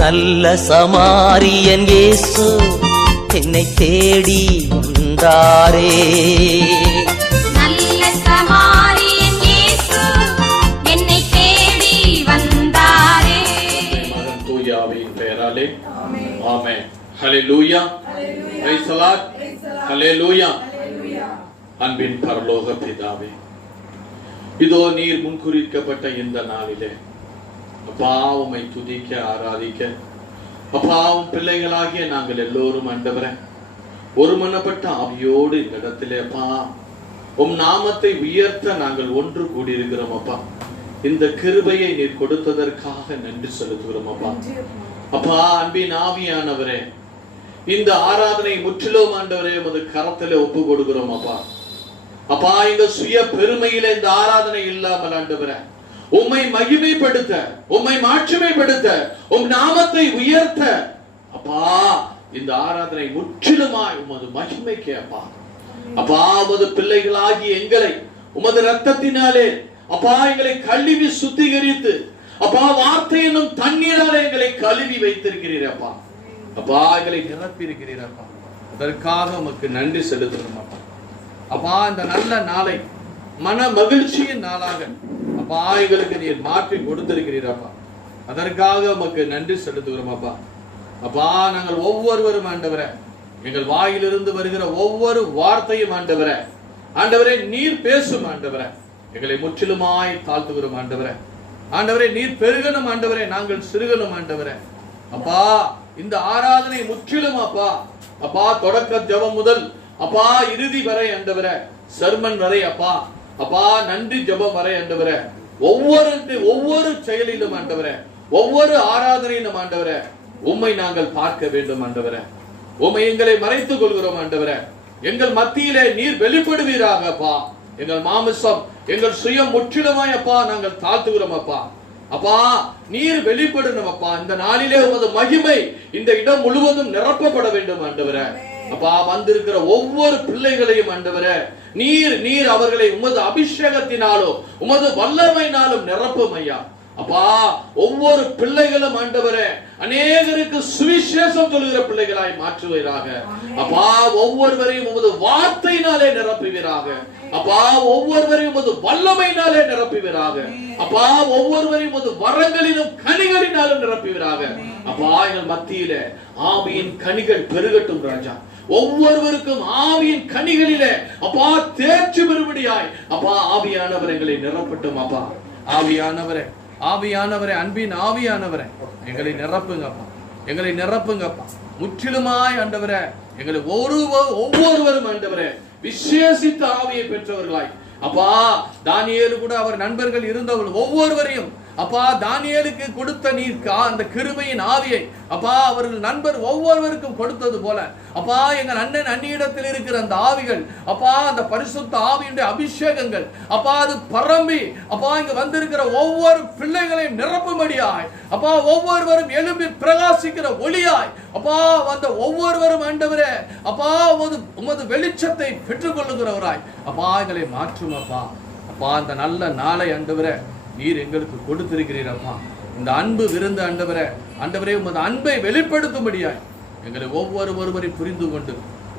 நல்ல சமாரியன் இயேசு என்னை தேடி வந்தாரே. நல்ல சமாரியன் இயேசு என்னை தேடி வந்தாரே. மகன் தூய ஆவியின் பெயராலே ஆமென். ஹல்லேலூயா. Price the Lord. ஹல்லேலூயா. அன்பின் பரலோக பிதாவே, இதோ நீர் முன்குறிக்கப்பட்ட இந்த நாளிலே அப்பா உம்மை துதிக்க ஆராதிக்க அப்பா உம் பிள்ளைகளாகிய நாங்கள் எல்லோரும் ஆண்டவரே ஒருமனப்பட்ட ஆவியோடு இந்த இடத்திலே அப்பா உம் நாமத்தை உயர்த்த நாங்கள் ஒன்று கூடியிருக்கிறோம் அப்பா. இந்த கிருபையை நீர் கொடுத்ததற்காக நன்றி செலுத்துகிறோம் அப்பா. அப்பா அன்பின் ஆவியானவரே, இந்த ஆராதனை முற்றிலும் ஆண்டவரே உமது கரத்திலே ஒப்பு கொடுக்கிறோம் அப்பா. அப்பா இந்த சுய பெருமையில இந்த ஆராதனை இல்லாமல் ஆண்டவரே உம்மை மகிமைப்படுத்த, உம்மை மாட்சிமைப்படுத்த, உம் நாமத்தை உயர்த்த அப்பா இந்த ஆராதனை முற்றிலுமாய் உமது மகிமைக்கு அப்பா. அப்பா உமது பிள்ளைகளாகி எங்களை உமது ரத்தத்தினாலே அப்பா எங்களை கழுவி சுத்திகரித்து அப்பா வார்த்தை என்னும் தண்ணீராலே எங்களை கழுவி வைத்திருக்கிறீர் அப்பா. அப்பா எங்களை நிரப்பி இருக்கிறீர் அப்பா. அதற்காக உமக்கு நன்றி செலுத்துகிறோம் அப்பா. அப்பா இந்த நல்ல நாளை மன மகிழ்ச்சியின் நாளாக அப்பா எங்களுக்கு நீர் மாற்றி கொடுத்திருக்கிறீர் அப்பா. அதற்காக உமக்கு நன்றி செலுத்துகிறோம் அப்பா. அப்பா நாங்கள் ஒவ்வொருவரும் ஆண்டவரே எங்கள் வாயிலிருந்து வருகிற ஒவ்வொரு வார்த்தையும் ஆண்டவரே ஆண்டவரே நீர் பேசும் ஆண்டவரே எங்களை முற்றிலுமாய் தாழ்த்துகிறோம் ஆண்டவரே. ஆண்டவரே நீர் பெருகணும் ஆண்டவரே, நாங்கள் சிறுகணும் ஆண்டவரே. அப்பா இந்த ஆராதனை முற்றிலும் அப்பா அப்பா தொடக்க ஜெபம் முதல் அப்பா இறுதி வரை ஆண்டவரே, சர்மன் வரை அப்பா அப்பா நன்றி ஜெபம் வரை ஆண்டவரே, ஒவ்வொரு செயலிலும் ஆண்டவரே, ஒவ்வொரு ஆராதனையிலும் ஆண்டவரே உம்மை நாங்கள் பார்க்க வேண்டும் ஆண்டவரே. உம்மை எங்களை மறைத்துக் கொள்கிறோம் ஆண்டவரே. எங்கள் மத்தியிலே நீர் வெளிப்படுவீராக அப்பா. எங்கள் மாமிசம் எங்கள் சுயம் முற்றிலுமாய் அப்பா நாங்கள் தாழ்த்துகிறோம் அப்பா. அப்பா நீர் வெளிப்படணும் அப்பா. இந்த நாளிலே உமது மகிமை இந்த இடம் முழுவதும் நிரப்பப்பட வேண்டும் ஆண்டவரே. அப்பா வந்திருக்கிற ஒவ்வொரு பிள்ளைகளையும் ஆண்டவரே நீர் அவர்களை உமது அபிஷேகத்தினாலும் உமது வல்லமையினாலும் நிரப்பும் ஐயா. அப்பா ஒவ்வொரு பிள்ளைகளும் ஆண்டவரே அநேகருக்கு சுவிசேஷம் சொல்லுகிற பிள்ளைகளாய் மாற்றுவீராக அப்பா. ஒவ்வொருவரையும் உமது வார்த்தையினாலே நிரப்புவீராக அப்பா. ஒவ்வொருவரையும் உமது வல்லமையினாலே நிரப்புவீராக அப்பா. ஒவ்வொருவரையும் உமது வரங்களிலும் கனிகளினாலும் நிரப்புவீராக அப்பா. எங்கள் மத்தியிலே ஆவியின் கனிகள் பெருகட்டும் ராஜா. ஒவ்வொருவருக்கும் ஆவியின் கனிகளிலே அப்பா தேர்ச்சி பெறும்படியாய் அப்பா ஆவியானவர் எங்களை நிரப்பட்டும் அப்பா. ஆவியானவரே அன்பின் ஆவியானவரே எங்களை நிரப்புங்கப்பா, எங்களை நிரப்புங்கப்பா முற்றிலுமாய் ஆண்டவரே. எங்களை ஒவ்வொருவரும் ஆண்டவரே விசேஷித்த ஆவியை பெற்றவர்களாய் அப்பா. தானியேலு கூட அவர் நண்பர்கள் இருந்தவர்கள் ஒவ்வொருவரையும் அப்பா தானியேலுக்கு கொடுத்த நீர் அந்த கிருபையின் ஆவியை அப்பா அவர்கள் நண்பர் ஒவ்வொருவருக்கும் கொடுத்தது போல அப்பா எங்கள் அண்ணன் அந்நியிடத்தில் இருக்கிற அந்த ஆவிகள் அப்பா அந்த பரிசுத்த ஆவியுடைய அபிஷேகங்கள் அப்பா அது பரம்பி அப்பா இங்க வந்திருக்கிற ஒவ்வொரு பிள்ளைகளையும் நிரப்பும்படியாய் அப்பா ஒவ்வொருவரும் எழும்பி பிரகாசிக்கிற ஒளியாய் அப்பா வந்த ஒவ்வொருவரும் ஆண்டவரே அப்பா உமது வெளிச்சத்தை பெற்றுக் கொள்ளுகிறவராய் அப்பா எங்களை மாற்றும் அப்பா. அப்பா அந்த நல்ல நாளை ஆண்டவரே நீர் எங்களுக்கு கொடுத்திருக்கிறீர் அப்பா. இந்த அன்பு விருந்து ஆண்டவரே உமது அன்பை வெளிப்படுத்தும்படியாய் எங்களை ஒவ்வொருவரை புரிந்து கொண்டு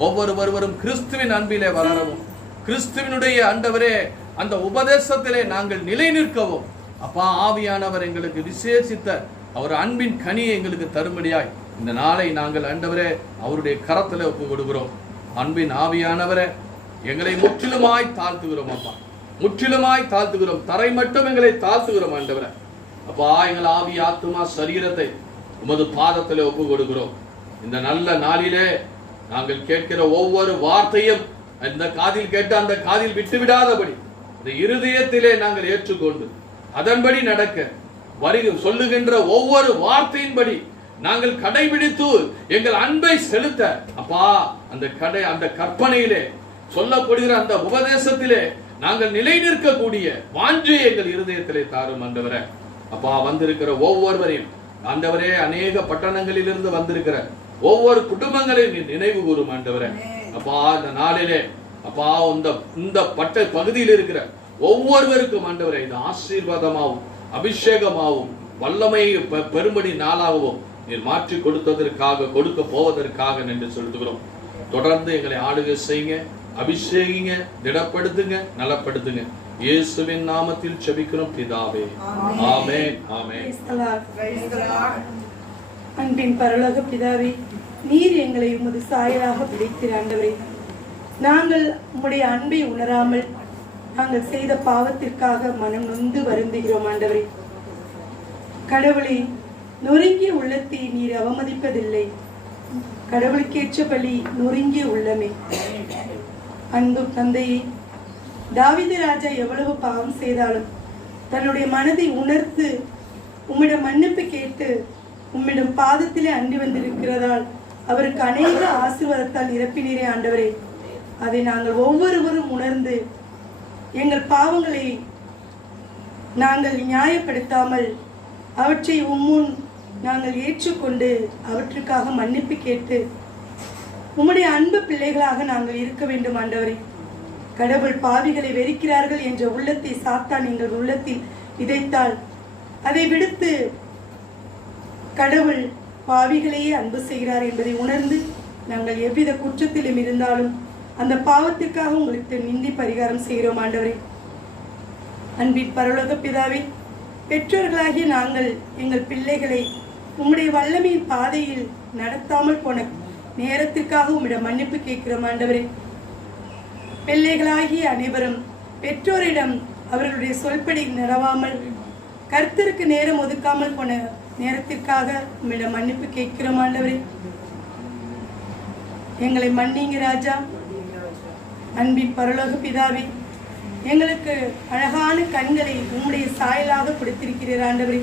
ஒவ்வொருவரும் கிறிஸ்துவின் அன்பிலே வளரவும், கிறிஸ்துவினுடைய ஆண்டவரே அந்த உபதேசத்திலே நாங்கள் நிலை நிற்கவும் அப்பா ஆவியானவர் எங்களுக்கு விசேஷித்த அவர் அன்பின் கனியை எங்களுக்கு தரும்படியாய் இந்த நாளை நாங்கள் ஆண்டவரே அவருடைய கரத்திலே ஒப்பு கொடுக்கிறோம். அன்பின் ஆவியானவரே எங்களை முற்றிலுமாய் தாழ்த்துகிறோம் அப்பா, முற்றிலுமாய் தாழ்த்துகிறோம். தரை மட்டும் எங்களை தாழ்த்துகிறோம் ஆண்டவரே. அப்பா எங்கள் ஆவி ஆத்துமா சரீரத்தை உமது பாதத்திலே ஒப்பு கொடுக்கிறோம். இந்த நல்ல நாளிலே நாங்கள் கேட்கிற ஒவ்வொரு வார்த்தையும் இந்த காதில் கேட்டு அந்த காதில் விட்டு விடாதபடி இந்த இருதயத்திலே நாங்கள் ஏற்றுக்கொண்டு அதன்படி நடக்க சொல்லுகின்ற ஒவ்வொரு வார்த்தையின்படி நாங்கள் கடைபிடித்து எங்கள் அன்பை செலுத்த அப்பா அந்த கற்பனையிலே சொல்லப்படுகிற அந்த உபதேசத்திலே நாங்கள் நிலை நிற்கக்கூடிய வாஞ்சை எங்கள் இருதயத்திலே தாரும் ஆண்டவரே. அப்பா வந்திருக்கிற ஒவ்வொருவரையும் ஆண்டவரே அநேக பட்டணங்களிலிருந்து வந்திருக்கிற ஒவ்வொரு குடும்பங்களையும் நினைவு கூறும் ஆண்டவரே. அப்பா இந்த நாளிலே அப்பா இந்த பட்ட பகுதியில் இருக்கிற ஒவ்வொருவருக்கும் ஆண்டவரே இது ஆசீர்வாதமாகவும் அபிஷேகமாகவும் வல்லமை பெரும்படி நாளாகவும் நீர் மாற்றி கொடுத்ததற்காக, கொடுக்க போவதற்காக நன்றி செலுத்துகிறோம். தொடர்ந்து எங்களை ஆளுகை செய்யுங்க, அபிஷேகிங்க, திடப்படுத்துங்க, நலப்படுத்துங்க. இயேசுவின் நாமத்தில் ஜெபிக்கிறோம் பிதாவே. ஆமென். ஆமென். அன்பின் பரலோக பிதாவே, நீர் எங்களை உமது சாயலாக பிடித்திரு ஆண்டவரே. நாங்கள் உம்முடைய அன்பை உணராமல் நாங்கள் செய்த பாவத்திற்காக மனம் நொந்து வருந்துகிறோம் ஆண்டவரே. கடவுளை நொறுங்கிய உள்ளத்தை நீர் அவமதிப்பதில்லை. கடவுளுக்கேற்ற பலி நொறுங்கிய உள்ளமே. அன்பு தந்தையே, தாவீது ராஜா எவ்வளவு பாவம் செய்தாலும் தன்னுடைய மனதை உணர்த்து உம்மிடம் மன்னிப்பு கேட்டு உம்மிடம் பாதத்திலே அண்டி வந்திருக்கிறதால் அவருக்கு அநேக ஆசீர்வாதத்தால் நிரப்பினீரே ஆண்டவரே. அதை நாங்கள் ஒவ்வொருவரும் உணர்ந்து எங்கள் பாவங்களை நாங்கள் நியாயப்படுத்தாமல் அவற்றை உம்முன் நாங்கள் ஏற்றுக்கொண்டு அவற்றுக்காக மன்னிப்பு கேட்டு உம்முடைய அன்பு பிள்ளைகளாக நாங்கள் இருக்க வேண்டும் ஆண்டவரே. கடவுள் பாவிகளை வெறுக்கிறார்கள் என்ற உள்ளத்தை சாத்தான் எங்கள் உள்ளத்தில் விதைத்தால் அதை விடுத்து கடவுள் பாவிகளையே அன்பு செய்கிறார் என்பதை உணர்ந்து நாங்கள் எவ்வித குற்றத்திலும் இருந்தாலும் அந்த பாவத்திற்காக உங்களுக்கு நிந்தி பரிகாரம் செய்கிறோம் ஆண்டவரே. அன்பின் பரலோக பிதாவே, பெற்றோர்களாகிய நாங்கள் எங்கள் பிள்ளைகளை உம்முடைய வல்லமையின் பாதையில் நடத்தாமல் போன நேரத்திற்காக உம்மிடம் மன்னிப்பு கேட்கிறோம் ஆண்டவரே. பிள்ளைகளாகிய அனைவரும் பெற்றோரிடம் அவர்களுடைய சொல்படி நடவாமல் கர்த்தருக்கு நேரம் ஒதுக்காமல் போன நேரத்திற்காக உம்மிடம் மன்னிப்பு கேட்கிறோம் ஆண்டவரே. எங்களை மன்னிங்க ராஜா. அன்பின் பரலோக பிதாவே, எங்களுக்கு அழகான கண்களை உம்முடைய சாயலாக கொடுத்திருக்கிறீர் ஆண்டவரே.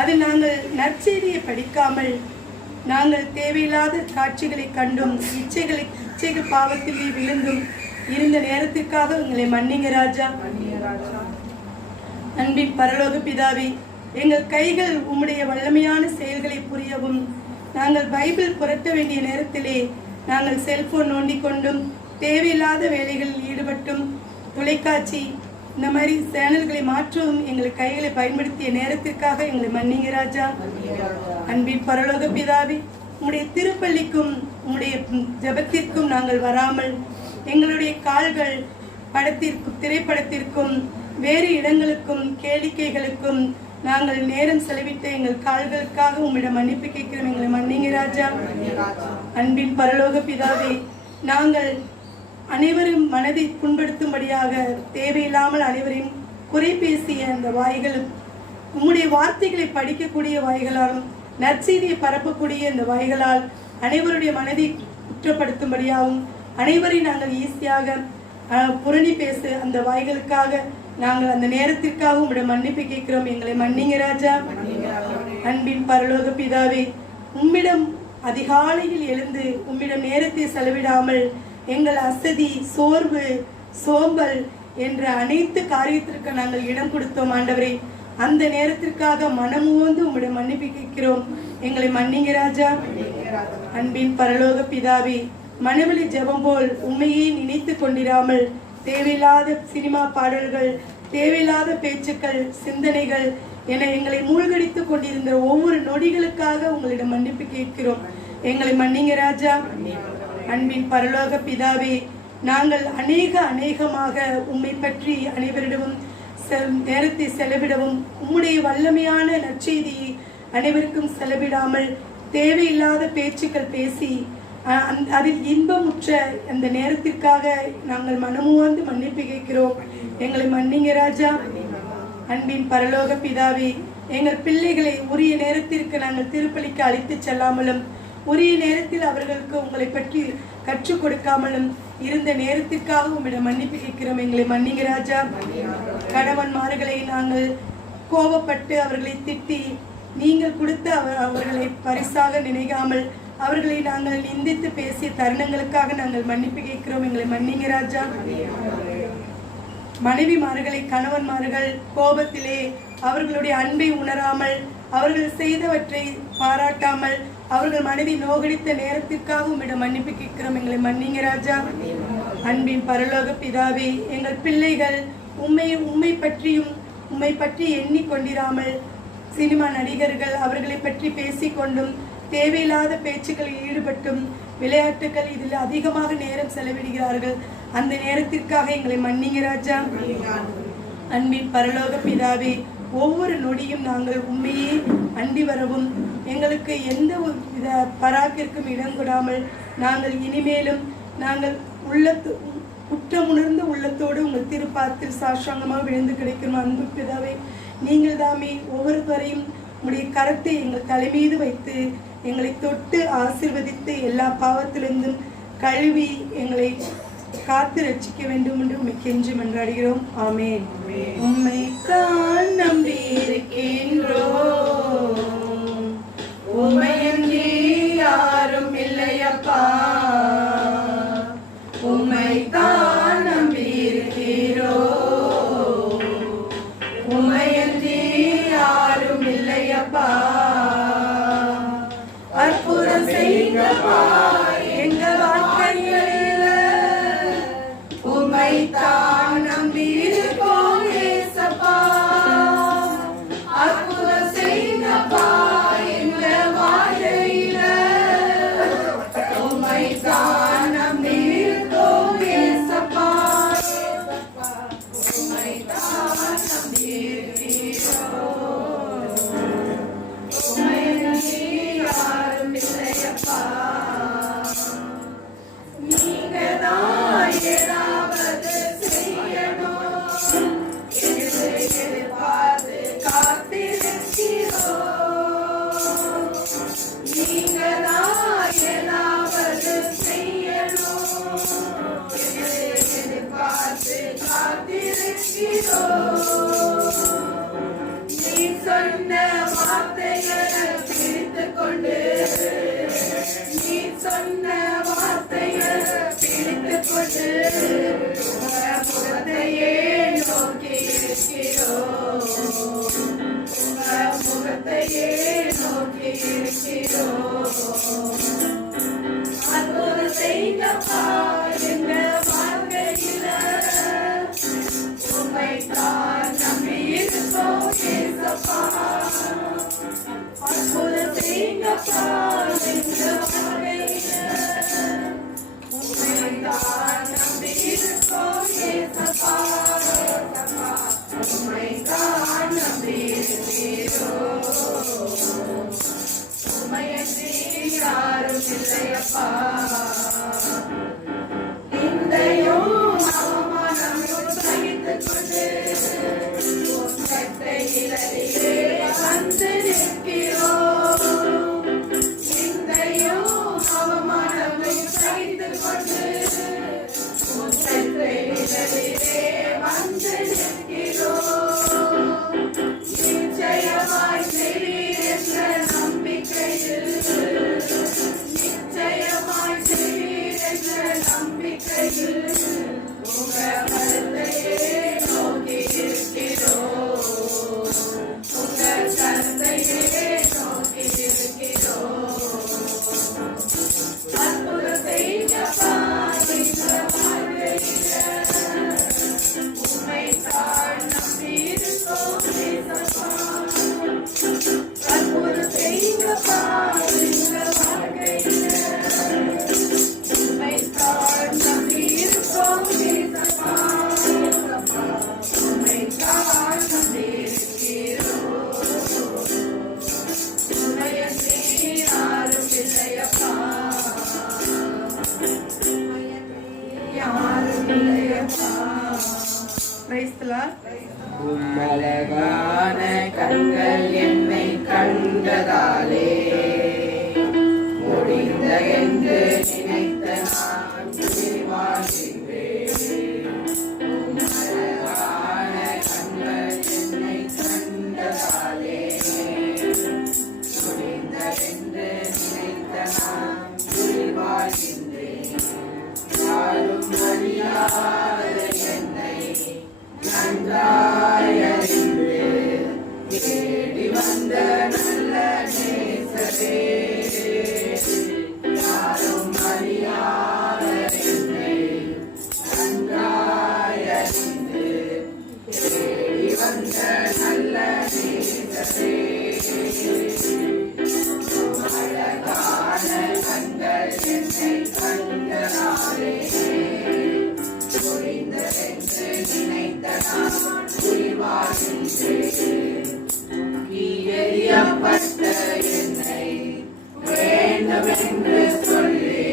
அதில் நாங்கள் நற்செய்தியை படிக்காமல் நாங்கள் தேவையில்லாத காட்சிகளை கண்டும் இச்சைகள் பாவத்திலே விழுந்தும் இருந்த நேரத்திற்காக எங்களை மன்னிங்க ராஜா. அன்பின் பரலோக பிதாவே, எங்கள் கைகள் உம்முடைய வல்லமையான செயல்களை புரியவும் நாங்கள் பைபிள் புரட்ட வேண்டிய நேரத்திலே நாங்கள் செல்போன் நோண்டிக் கொண்டும் தேவையில்லாத வேலைகளில் ஈடுபட்டும் தொலைக்காட்சி இந்த மாதிரி சேனல்களை மாற்றவும் எங்கள் கைகளை பயன்படுத்திய நேரத்திற்காக எங்களை மன்னிங்க ராஜா. அன்பின் பரலோக பிதாவே, உம்முடைய திருப்பள்ளிக்கும் உம்முடைய ஜெபத்திற்கும் நாங்கள் வராமல் எங்களுடைய கால்கள் திரைப்படத்திற்கும் வேறு இடங்களுக்கும் கேளிக்கைகளுக்கும் நாங்கள் நேரம் செலவிட்ட எங்கள் கால்களுக்காக உம்மிடம் மன்னிப்பு கேட்கிறோம். எங்களை மன்னிங்க ராஜா. அன்பின் பரலோக பிதாவே, நாங்கள் அனைவரும் மனதை புண்படுத்தும்படியாக தேவையில்லாமல் அனைவரையும் குறை பேசிய அந்த வாய்களும் உம்முடைய வார்த்தைகளை படிக்கக்கூடிய வாய்களாலும் நற்செய்தியை பரப்பக்கூடிய அந்த வாய்களால் அனைவருடைய மனதை குற்றப்படுத்தும்படியாகவும் அனைவரையும் நாங்கள் ஈஸியாக புரணி பேச அந்த வாய்களுக்காக நாங்கள் அந்த நேரத்திற்காக உம்முடைய மன்னிப்பு கேட்கிறோம். எங்களை மன்னிங்க ராஜா. அன்பின் பரலோக பிதாவே, உம்மிடம் அதிகாலையில் எழுந்து உம்மிடம் நேரத்தை செலவிடாமல் எங்கள் அசதி, சோர்வு, சோம்பல் என்ற அனைத்து காரியத்திற்கு நாங்கள் இடம் கொடுத்தோம் ஆண்டவரே. அந்த நேரத்திற்காக மனமுவந்து உம்மிடம் மன்னிப்பு கேட்கிறோம். எங்களை மன்னிங்க ராஜா. அன்பின் பரலோக பிதாவே, மனவெளி ஜெபம் போல் உண்மையை நினைத்து கொண்டிராமல் தேவையில்லாத சினிமா பாடல்கள், தேவையில்லாத பேச்சுக்கள், சிந்தனைகள் என எங்களை மூழ்கடித்து கொண்டிருந்த ஒவ்வொரு நொடிகளுக்காக உங்களிடம் மன்னிப்பு கேட்கிறோம். எங்களை மன்னிங்க ராஜா. அன்பின் பரலோக பிதாவே, நாங்கள் அநேகமாக உம்மை பற்றி அனைவரிடமும் நேரத்தை செலவிடவும் உம்முடைய வல்லமையான நற்செய்தியை அனைவருக்கும் செலவிடாமல் தேவையில்லாத பேச்சுக்கள் பேசி அதில் இன்பமுற்ற அந்த நேரத்திற்காக நாங்கள் மனமுவந்து மன்னிப்பு கேட்கிறோம். எங்களை மன்னிங்க ராஜா. அன்பின் பரலோக பிதாவே, எங்கள் பிள்ளைகளை உரிய நேரத்திற்கு நாங்கள் திருப்பலிக்கு அழைத்து செல்லாமலும் உரிய நேரத்தில் அவர்களுக்கு உங்களை பற்றி கற்றுக் கொடுக்காமலும் இருந்த நேரத்திற்காக உம்மிடம் மன்னிப்பு கேட்கிறோம். எங்களை மன்னிங்க ராஜா. கணவன்மார்களை நாங்கள் கோபப்பட்டு அவர்களை திட்டி நீங்கள் கொடுத்த அவர்களை பரிசாக நினைக்காமல் அவர்களை நாங்கள் நிந்தித்து பேசிய தருணங்களுக்காக நாங்கள் மன்னிப்பு கேட்கிறோம். எங்களை மன்னிங்க ராஜா. மனைவிமார்களை கணவன்மார்கள் கோபத்திலே அவர்களுடைய அன்பை உணராமல் அவர்கள் செய்தவற்றை பாராட்டாமல் அவர்கள் மனதை நோகடித்த நேரத்திற்காக உம்மிடம் மன்னிப்பு கேட்கிறோம். எங்களை மன்னிங்க ராஜா. அன்பின் பரலோக பிதாவே, எங்கள் பிள்ளைகள் உம்மை பற்றி எண்ணிக்கொண்டிராமல் சினிமா நடிகர்கள் அவர்களை பற்றி பேசிக்கொண்டும் தேவையில்லாத பேச்சுக்களில் ஈடுபட்டும் விளையாட்டுகள் இதில் அதிகமாக நேரம் செலவிடுகிறார்கள். அந்த நேரத்திற்காக எங்களை மன்னிங்க ராஜா. அன்பின் பரலோக பிதாவே, ஒவ்வொரு நொடியும் நாங்கள் உண்மையே அண்டி வரவும் எங்களுக்கு எந்த வித பராக்கிற்கும் இடம் கொடாமல் நாங்கள் இனிமேலும் நாங்கள் குற்றமுணர்ந்த உள்ளத்தோடு உங்கள் திருப்பாத்தில் சாஷ்டாங்கமாக விழுந்து கிடைக்கும் அன்பு பிதாவே, நீங்கள் தாமே ஒவ்வொருவரையும் உங்களுடைய கரத்தை எங்கள் தலைமீது வைத்து எங்களை தொட்டு ஆசீர்வதித்து எல்லா பாவத்திலிருந்தும் கழுவி எங்களை காத்து ரட்சிக்க வேண்டும் என்று உண்மை கெஞ்சி மன்றாடுகிறோம். ஆமென். உம்மைத்தான் நம்பி இருக்கின்றோம், உம்மையன்றி யாரும் இல்லையப்பா. உம்மைத்தான் நம்பி இருக்கிறோம், உம்மையன்றி யாரும் இல்லையப்பா. அற்புதம் செய்யப்பா எங்க வாழ்க்கையில, உம்மைத்தான் நம்பி இருக்கோம் ஏசப்பா. அற்புதம் செய்யப்பா எங்க வாழ்க்கையில, உம்மைத்தான் நம்பி இருக்கோம் ஏசப்பா. உம்மைத்தான் நம்பி இருக்கிறோம், உம்மையன்றி யாரும் இல்லையப்பா. நீங்கதான் ஏதாவது செய்யணும் என்று எதிர்பார்த்து காத்திருக்கிறோம். நீங்கதான் ஏதாவது செய்யணும் என்று எதிர்பார்த்து காத்திருக்கிறோம். நீ சொன்ன வார்த்தைகளை பிடித்துக் கொண்டு, நீ சொன்ன வார்த்தைகளை பிடித்துக் கொண்டு உங்கள் முகத்தையே நோக்கி இருக்கிறோம், உங்கள் முகத்தையே நோக்கி இருக்கிறோம். அற்புதம் செய்யப்பா எங்க வாழ்க்கையில, உம்மைத்தான் நம்பி இருக்கோம் ஏசப்பா. அற்புதம் செய்யப்பா எங்க வாழ்க்கையில, உம்மைத்தான் நம்பி இருக்கோம் ஏசப்பா. உம்மைத்தான் நம்பி இருக்கிறோம், உம்மையன்றி யாரும் இல்லையப்பா. நிந்தையும் அவமானமும் சகித்துக் கொண்டு உன் கட்டையிலே வந்து நிற்கிறோம். நிந்தையும் அவமானமும் சகித்துக் கொண்டு உன் கட்டையிலே வந்து நிற்கிறோம். நிச்சயமாய் செய்வீர் என்ற நம்பிக்கையில், நிச்சயமாய் செய்வீர் என்ற நம்பிக்கையில் உங்கள் கருத்தையே நோக்கி இருக்கிறோம், உங்கள் கருத்தையே நோக்கி இருக்கிறோம். அற்புதம் செய்யப்பா எங்க வாழ்க்கையில, உம்மைத்தான் நம்பி இருக்கோம் ஏசப்பா. அற்புதம் செய்யப்பா எங்க வாழ்க்கையில, உம்மைத்தான் நம்பி இருக்கோம் ஏசப்பா. உம்மைத்தான் நம்பி இருக்கிறோம், உம்மையன்றி யாரும் இல்லையப்பா. யாரும் இல்லையப்பா. Praise the Lord. உம்மழகான கண்கள் என்னை கண்டதாலே முடிந்த என்று நினைத்த நான் வாழ்கின்றேன். உம்மழகான கண்கள் என்னை கண்டதாலே முடிந்த என்று நினைத்த நான் வாழ்கின்றேன். யாரும் அறியாத என்னை நன்றாயறிந்து தேடி வந்த நல்ல நேசரே, யாரும் அறியாத என்னை நன்றாயறிந்து தேடி வந்த நல்ல நேசரே. என்னை கண்டனாலே புரிந்ததென்று நினைத்த நான் உயிர்வாழ்கின்றேன். எரியப்பட்ட என்னை வேண்டுமென்று சொல்லி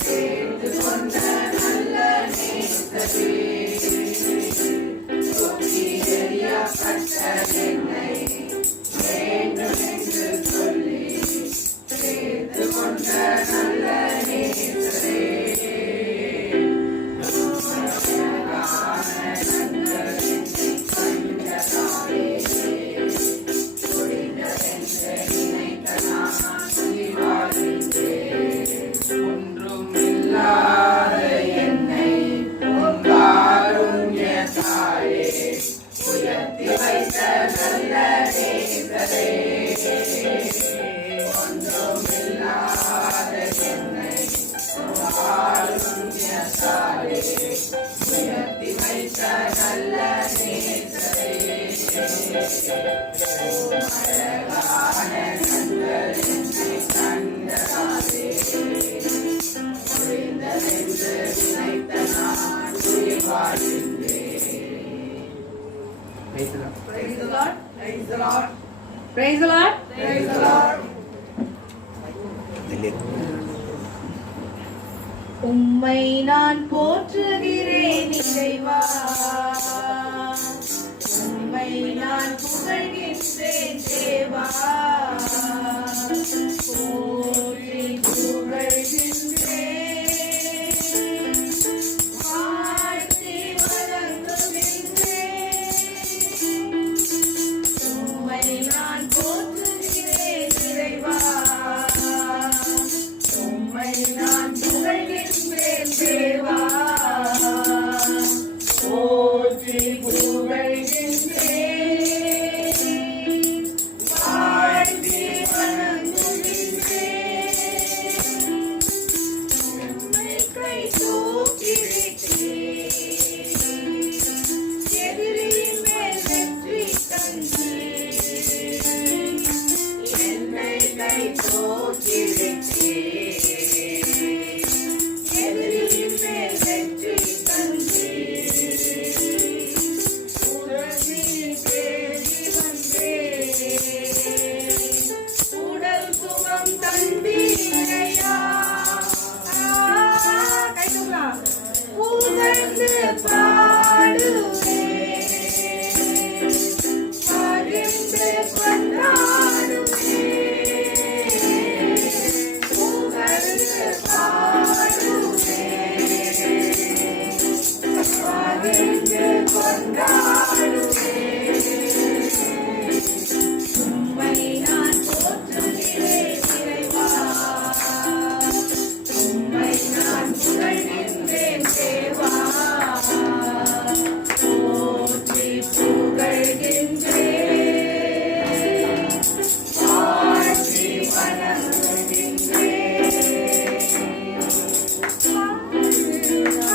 சேர்த்து கொண்ட நல்ல நேசரே, எரியப்பட்ட என்னை வேண்டுமென்று சொல்லி சேர்த்து கொண்ட நல்ல நேசரே, ஒன்றும் இல்லாத என்னை காருண்யத்தாலே உயர்த்தி வைத்த நல்ல நேசரே, ஒன்றும் இல்லாத என்னை காருண்யத்தாலே உயர்த்தி வைத்த நல்ல நேசரே, அழகான கண்கள் என்னை கண்டதாலே புரிந்ததென்று நினைத்த நான் உயிர் வாழ்கின்றேன். Praise the Lord. Praise the Lord. Praise the Lord. Praise the Lord. உம்மை நான் போற்றுகிறேன் இறைவா, உம்மை நான் புகழ்கின்றேன் தேவா, போற்றி புகழ்கின்றேன், வாழ்த்தி வணங்குகின்றேன். உம்மை நான் போற்றுகிறேன் இறைவா, உம்மை நான் புகழ்கின்றேன் தேவா, போற்றி புகழ்கின்றேன், வாழ்த்தி வணங்குகின்றேன். உம்மை கை தூக்கி விட்டேன், எதிரியின் மேல் வெற்றி தந்தீர். என்னை கை தூக்கி விட்டேன், எதிரியின் மேல் வெற்றி தந்தீர். உடனே தேடி வந்தேன், உடல் சுகம் தந்தீரையா. கை தூக்கலாம். புகழ்ந்து பாடுவேன், பரிந்து கொண்டாடுவேன், புகழ்ந்து பாடுவேன், பரிந்து கொண்டாடுவேன். உம்மை நான் போற்றுகிறேன் இறைவா, உம்மை நான் புகழ்கின்றேன் தேவா, போற்றி புகழ்கின்றேன், வாழ்த்தி வணங்குகின்றேன்.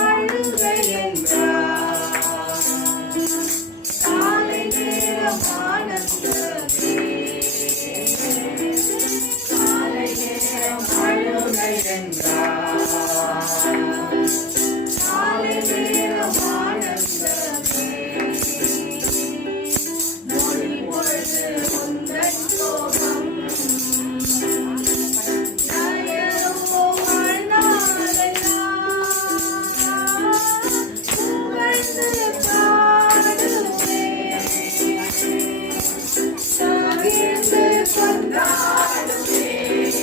அழுகை என்றால் காலை நேரம் ஆனந்தமே, காலை நேரம் அழுகை என்றால் காலை நேரம் ஆனந்தமே, மொழி பொழுது உந்தன் கோபம் நயனமோ வாழ்நாளெல்லாம் புகழ்ந்து பாடுவேன், பகிர்ந்து கொண்டாடுவேன்,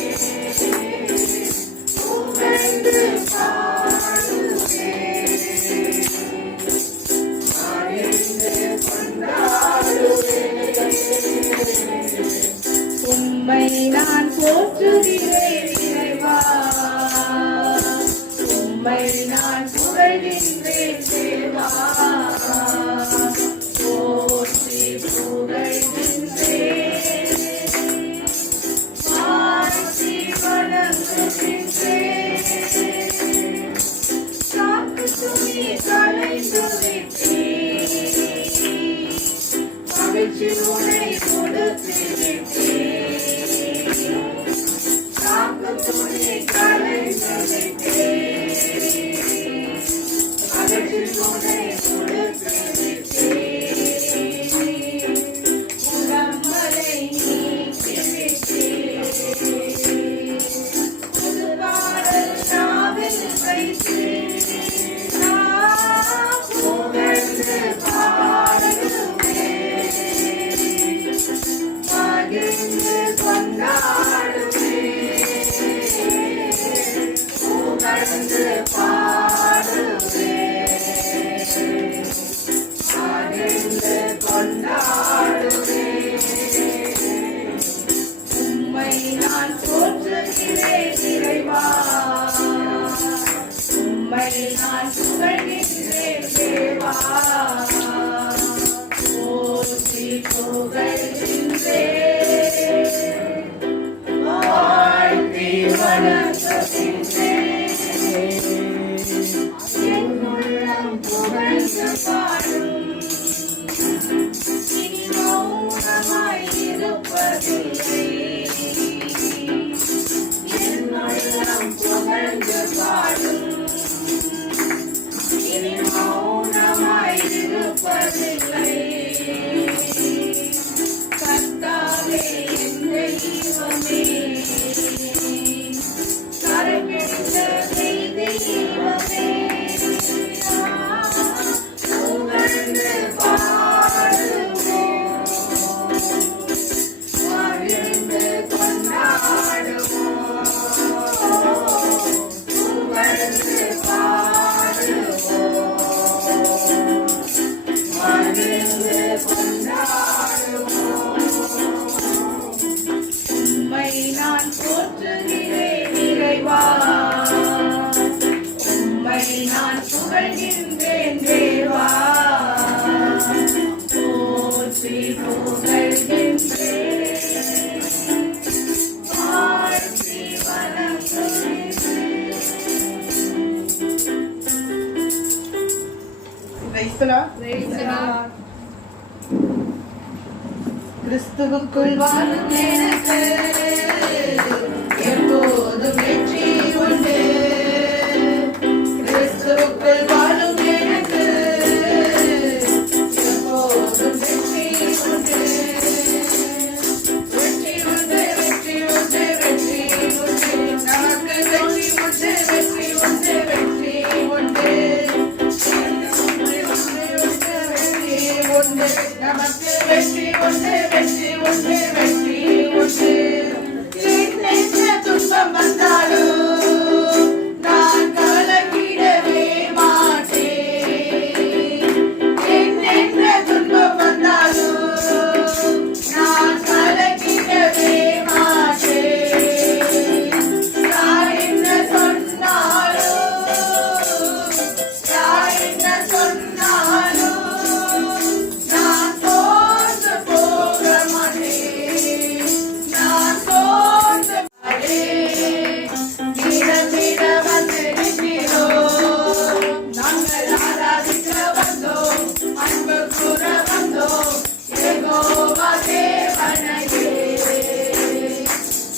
கிறிஸ்துவுக்குள் வாழும் எனக்கு எப்போதும் வெற்றி உண்டு. கிறிஸ்துவுக்குள் வாழும் எனக்கு எப்போதும் வெற்றி உண்டு. வெற்றி உண்டு, வெற்றி உண்டு, வெற்றி உண்டு, நமக்கு வெற்றி உண்டு, வெற்றி உண்டு, வெற்றி உண்டு, நமக்கு வெற்றி உண்டு, வெற்றி உண்டு, வெற்றி உண்டு. என்ன துன்பம் வந்தாலும் நான் கலங்கிடவே மாட்டேன். என்ன துன்பம் வந்தாலும் நான் கலங்கிடவே மாட்டேன். யார் என்ன சொன்னாலும், யார் என்ன சொன்னாலும் நான் தோற்று போக மாட்டேன். நான் தோற்று மீட வந்து நிற்கிறோம். நாங்கள் ஆராதிக்க வந்தோம், அன்பு கூற வந்தோம், யெகோவா தேவனையே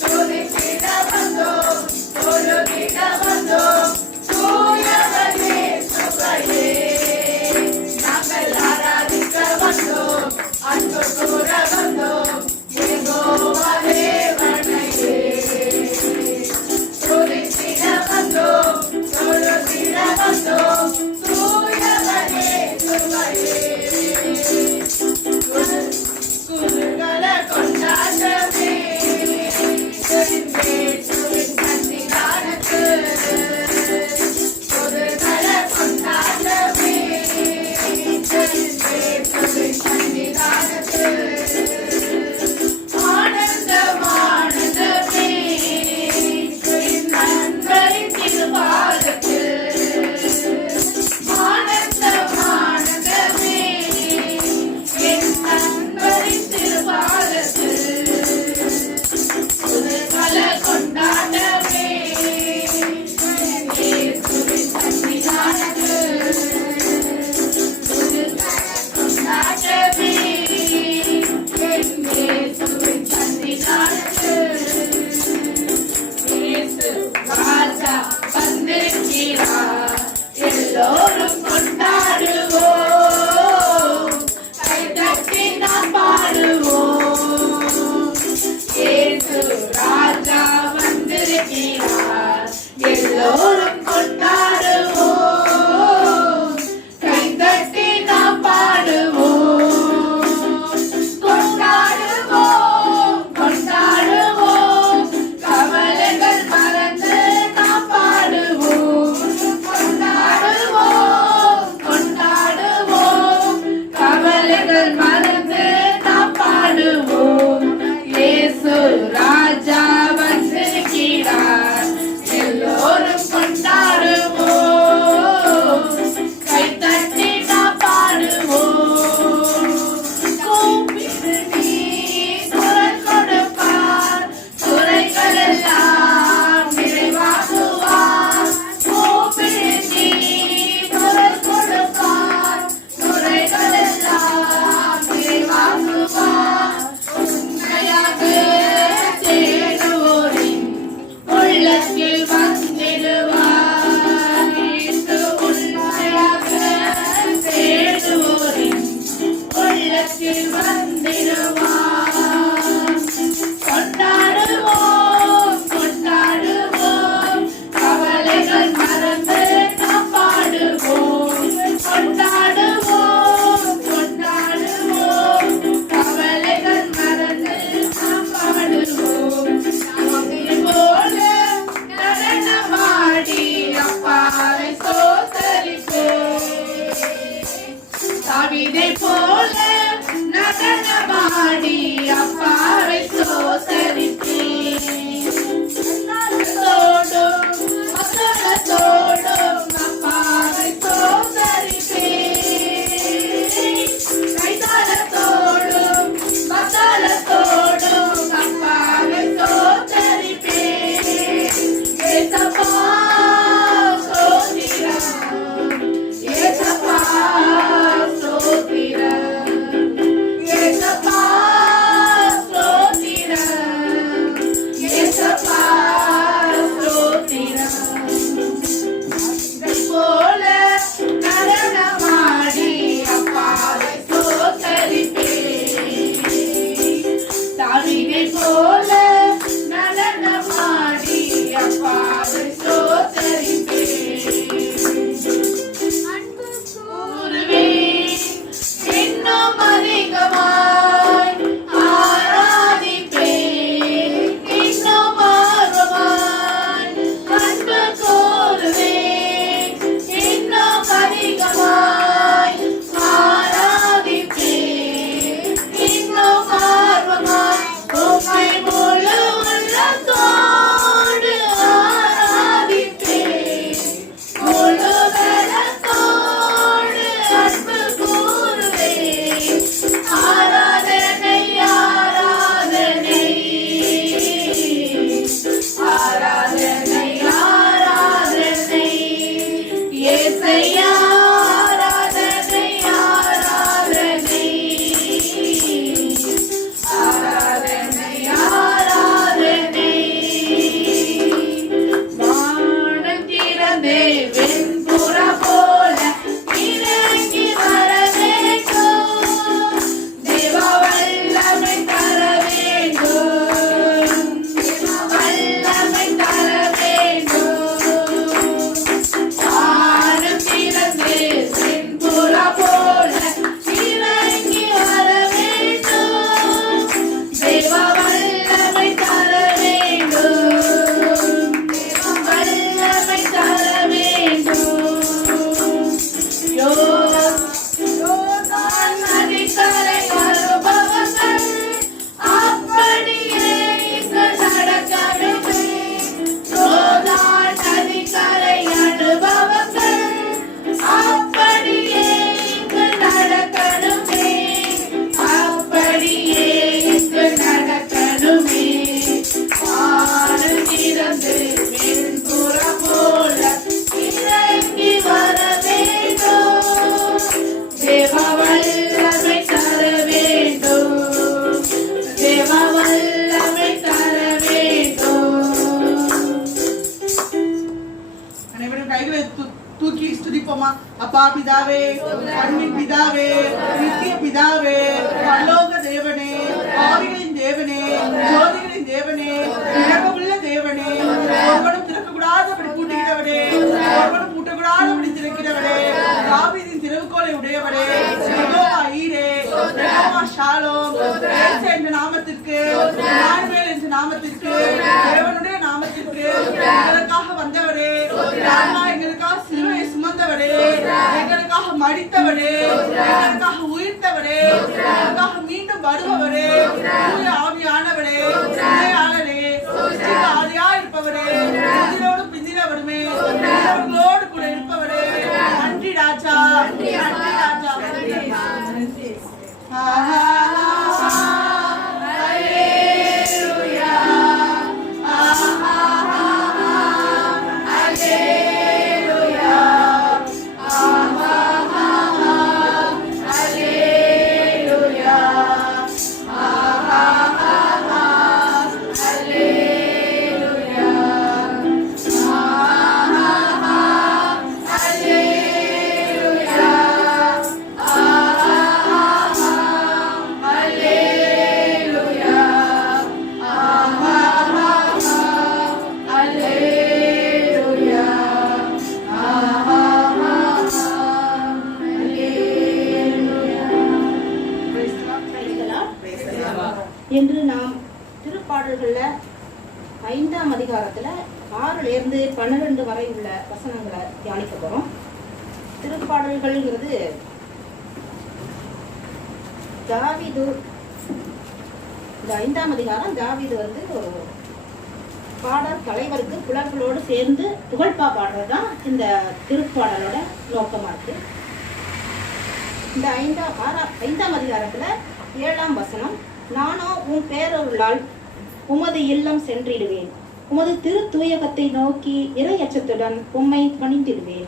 துதித்திட வந்தோம், தொழுதிட வந்தோம், தூயவனே சுவையே. நாங்கள் ஆராதிக்க வந்தோம், அன்பு கூற வந்தோம், யெகோவா தேவனையே துதித்திட வந்தோம், தொழுதிட வந்தோம், தூயவனே சுவையே. குருகள கொண்டாட்டமே இயேசுவின் சன்னிதானத்து. குருகள கொண்டாட்டமே இயேசுவின் சன்னிதானத்து. ஆனந்தம் ஆனந்தமே என் நண்பரின் திருபாதத்தில். ஆனந்தம் ஆனந்தமே என் நண்பரின் திருபாதத்தில். புதுமல கொண்டாட்டமே இயேசுவின் சன்னிதானத்தில். புதுமல கொண்டாட்டமே என் இயேசுவின் சன்னிதானத்தில். இயேசு ராஜா வந்திருக்கிறார், எல்லோரும் கொண்டாடுவோம், கைதட்டி நாம் பாடுவோம். இயேசு ராஜா வந்திருக்கிறார், எல்லோரும் கொண்டாடுவோம், கைதட்டி நாம் பாடுவோம். கொண்டாடுவோம், கொண்டாடுவோம், கவலைகள் மறந்து நாம் பாடுவோம். கொண்டாடுவோம், கொண்டாடுவோம், கவலைகள் மறந்து நாம் பாடுவோம். இயேசு ராஜா வந்திருக்கிறார், தூக்கி ஸ்துதிப்போமா. அப்பா பிதாவே, அன்பின் பிதாவே, நித்திய பிதாவே, பரலோக தேவனே, ஆவிகளின் தேவனே, ஜோதிகளின் தேவனே, இரக்கமுள்ள தேவனே, ஒருவனும் திறக்கக்கூடாதபடி பூட்டுகிறவரே, ஒருவனும் பூட்டக்கூடாதபடி திறக்கிறவரே, தாவீதின் திறவுகோலை உடையவரே, யெகோவா ஈரே, யெகோவா ஷாலோம், இயேசு என்ற நாமத்திற்கு, இம்மானுவேல் என்ற நாமத்திற்கு, தேவனுடைய நாமத்திற்கு எங்களுக்காக வந்தவரே, ராமா எங்களுக்காக சிலுவையை சுமந்தவரே, எங்களுக்காக மரித்தவரே, எங்களுக்காக உயிர்த்தவரே, எங்களுக்காக மீண்டும் வருபவரே, தூய ஆவியானவரே, ஆளரே, ஆதியா இருப்பவரே, முதிரோடு பிந்தினவருமே, அவர்களோடு கூட இருப்பவரே, நன்றி ராஜா, நன்றி ராஜா. என்று நாம் திருப்பாடல்களில் 5ஆம் அதிகாரத்தில் 6லிருந்து 12 வரை உள்ள வசனங்களை தியானிக்க போகிறோம். திருப்பாடல்கள்ங்கிறது தாவீது, இந்த 5ஆம் அதிகாரம் தாவீது வந்து ஒரு பாடல் தலைவருக்கு புலர்களோடு சேர்ந்து புகழ்பா பாடுறது தான் இந்த திருப்பாடலோட நோக்கமாக இருக்குது. இந்த 5ஆம் அதிகாரத்தில் 7ஆம் வசனம், நானோ உன் பேரருளால் உமது இல்லம் சென்றிடுவேன், உமது திரு தூயகத்தை நோக்கி இறை அச்சத்துடன் உம்மை பணிந்திடுவேன்.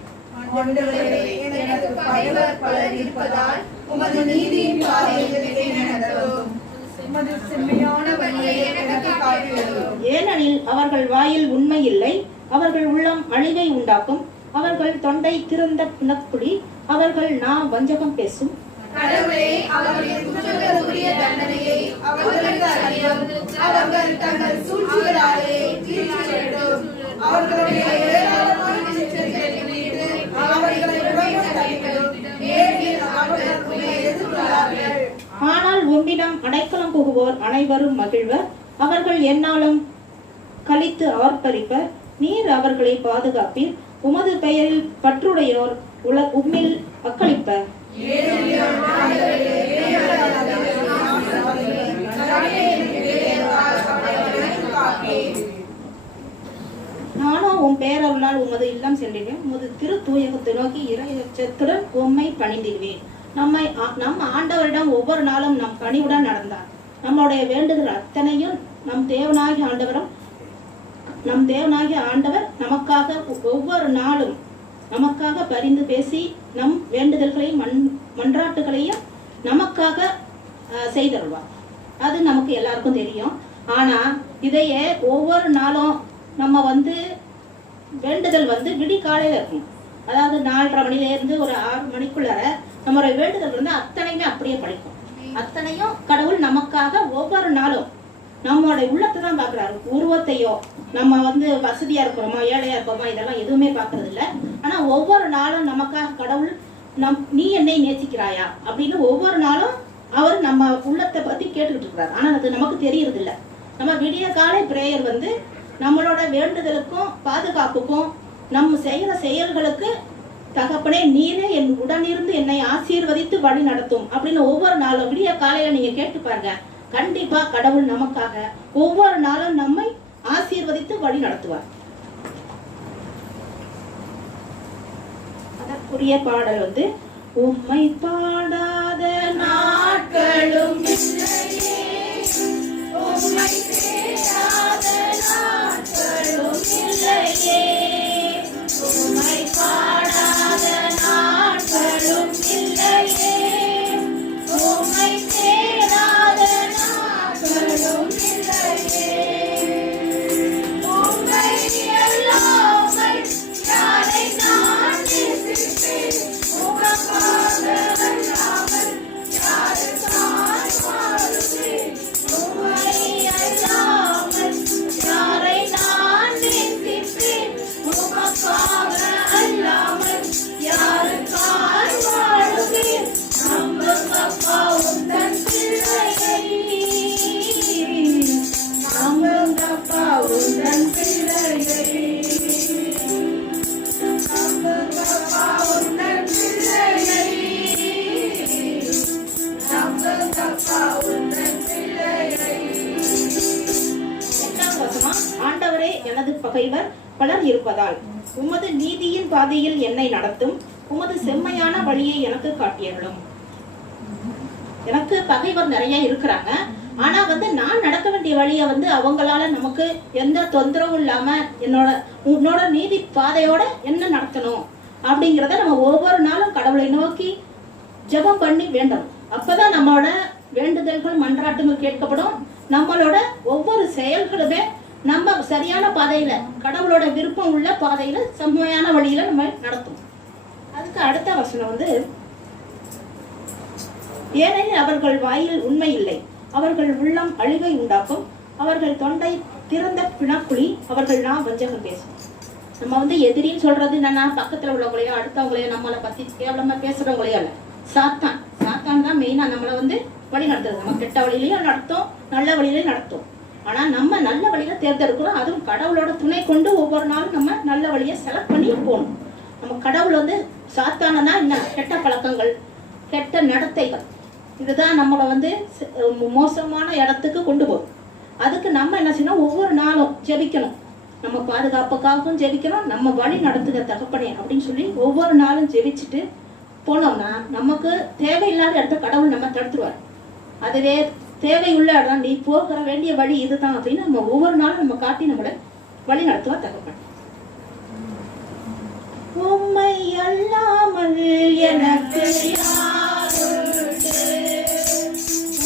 ஏனெனில் அவர்கள் வாயில் உண்மை இல்லை, அவர்கள் உள்ளம் அழிவை உண்டாக்கும், அவர்கள் தொண்டை திறந்த பிணக்குழி, அவர்கள் வஞ்சகம் பேசும். கடவுளே, அவர்களின் குற்றங்களுக்குரிய தண்டனையை அவர்களுக்கு அறியும். அவர்கள் தங்கள் சூழ்ச்சிகளாலே தீர்ச்சி வேண்டும். அவர்களுடைய ஏராளமான எச்சரிக்கைகளை மீட்டு அவர்களை உடையோடு தள்ளிவிடும். ஏனெனில் அவர்கள் உம்மை எதிர்கொள்ளார்கள். ஆனால் உம்மிடம் அடைக்கலம் புகுவோர் அனைவரும் மகிழ்வர், அவர்கள் எந்நாளும் கழித்து ஆர்ப்பரிப்பர். நீர் அவர்களை பாதுகாப்பீர், உமது பெயரில் பற்றுடையோர் உம்மில் அக்களிப்பர். நானோ உன் பேரருளால் உமது இல்லம் சென்றிடுவேன், உமது திரு தூயகத்தை நோக்கி இறையச்சத்துடன் உம்மை பணிந்திடுவேன். நம்ம ஆண்டவரிடம் ஒவ்வொரு நாளும் நம் பணிவுடன் நடந்தார். நம்முடைய வேண்டுதல் அத்தனையும் நம் தேவனாகிய ஆண்டவர் நமக்காக ஒவ்வொரு நாளும் நமக்காக பரிந்து பேசி நம் வேண்டுதல்களையும் மன்றாட்டுகளையும் நமக்காக செய்தருவார். அது நமக்கு எல்லாருக்கும் தெரியும். ஆனால் இதையே ஒவ்வொரு நாளும் நம்ம வேண்டுதல் விடிகாலையில் இருக்கும். அதாவது 4:30 மணிலேருந்து ஒரு 6 மணிக்குள்ளார நம்மளுடைய வேண்டுதல் அத்தனையுமே அப்படியே படிக்கும். அத்தனையும் கடவுள் நமக்காக ஒவ்வொரு நாளும் நம்மளுடைய உள்ளத்தை தான் பார்க்குறாரு. உருவத்தையோ நம்ம வசதியாக இருக்கிறோமா ஏழையாக இருக்கிறோமா இதெல்லாம் எதுவுமே பார்க்கறது இல்லை. ஆனால் ஒவ்வொரு நாளும் நமக்காக கடவுள் நீ என்னை நேசிக்கிறாயா அப்படின்னு ஒவ்வொரு நாளும் அவர் நம்ம உள்ளத்தை பற்றி கேட்டுக்கிட்டு இருக்கிறார். ஆனால் அது நமக்கு தெரியறது இல்லை. நம்ம விடிய காலை பிரேயர் நம்மளோட வேண்டுதலுக்கும் பாதுகாப்புக்கும் நம்ம செய்கிற செயல்களுக்கு தகப்பனே நீரே என் உடனிருந்து என்னை ஆசீர்வதித்து வழி நடத்தும் அப்படின்னு ஒவ்வொரு நாளும் விடிய காலையில நீங்க கேட்டு பாருங்க. கண்டிப்பா கடவுள் நமக்காக ஒவ்வொரு நாளும் நம்மை ஆசீர்வதித்து வழி நடத்துவார். அதற்குரிய பாடல் உம்மை பாடாத நாட்களும் இல்லையே, உம்மை தேடாத நாட்களும் இல்லையே, உம்மை பாடாத நாட்களும் இல்லையே, உம்மை தேடாத நாட்களும் இல்லையே, உம்மை அல்லாமல் யாரை நான் எனது பகைவர் பலர் இருப்பதால் உமது நீதியின் பாதையில் என்னை நடத்தும், உமது செம்மையான வழியை எனக்கு காட்டியருளும். எனக்கு பகைவர் நிறைய இருக்கிறாங்க, ஆனா நான் நடக்க வேண்டிய வழியை அவங்களால நமக்கு எந்த தொந்தரவும் இல்லாம உன்னோட நீதி பாதையோட என்ன நடத்தணும் அப்படிங்கிறத நம்ம ஒவ்வொரு நாளும் கடவுளை நோக்கி ஜெபம் பண்ணி வேண்டணும். அப்பதான் நம்மளோட வேண்டுதல்கள் மன்றாட்டுகள் கேட்கப்படும். நம்மளோட ஒவ்வொரு செயல்களுமே நம்ம சரியான பாதையில, கடவுளோட விருப்பம் உள்ள பாதையில, செம்மையான வழியில நம்ம நடத்தும். அதுக்கு அடுத்த வசனம் ஏனெனில் அவர்கள் வாயில் உண்மை இல்லை, அவர்கள் உள்ளம் அழிவை உண்டாக்கும், அவர்கள் தொண்டை திறந்த பிணக்குழி, அவர்கள் நான் வஞ்சகம் பேசும். நம்ம எதிரின்னு சொல்றது என்னன்னா பக்கத்துல உள்ளவங்களையோ அடுத்தவங்களையோ நம்மளை பத்தி கேவலமா பேசுறவங்களையோ இல்ல, சாத்தான் தான் மெயினா நம்மளை வழி நடத்துறது. நம்ம கெட்ட வழியிலையும் நடத்தும், நல்ல வழியிலையும் நடத்தும். ஆனா நம்ம நல்ல வழியில தேர்ந்தெடுக்கிறோம். அதுவும் கடவுளோட துணை கொண்டு ஒவ்வொரு நாளும் நம்ம நல்ல வழியை செலக்ட் பண்ணி போகணும். நம்ம கடவுள் சாத்தானா என்ன, கெட்ட பழக்கங்கள், கெட்ட நடத்தைகள், இதுதான் நம்மளை மோசமான இடத்துக்கு கொண்டு போகும். அதுக்கு நம்ம என்ன செய்யணும், ஒவ்வொரு நாளும் ஜெபிக்கணும். நம்ம பாதுகாப்புக்காகவும் ஜெபிக்கணும், நம்ம வழி நடத்துகிற தகப்பனே அப்படின்னு சொல்லி ஒவ்வொரு நாளும் ஜெபிச்சுட்டு போனோம்னா நமக்கு தேவையில்லாத இடத்த கடவுள் நம்ம தடுத்துருவார். அதுவே தேவையுள்ள இடம், நீ போகிற வேண்டிய வழி இதுதான் அப்படின்னு நம்ம ஒவ்வொரு நாளும் நம்ம காட்டி நம்மளை வழி நடத்துவார் தகப்பன். உம்மை அல்லாமல் எனக்கு யாருண்டு,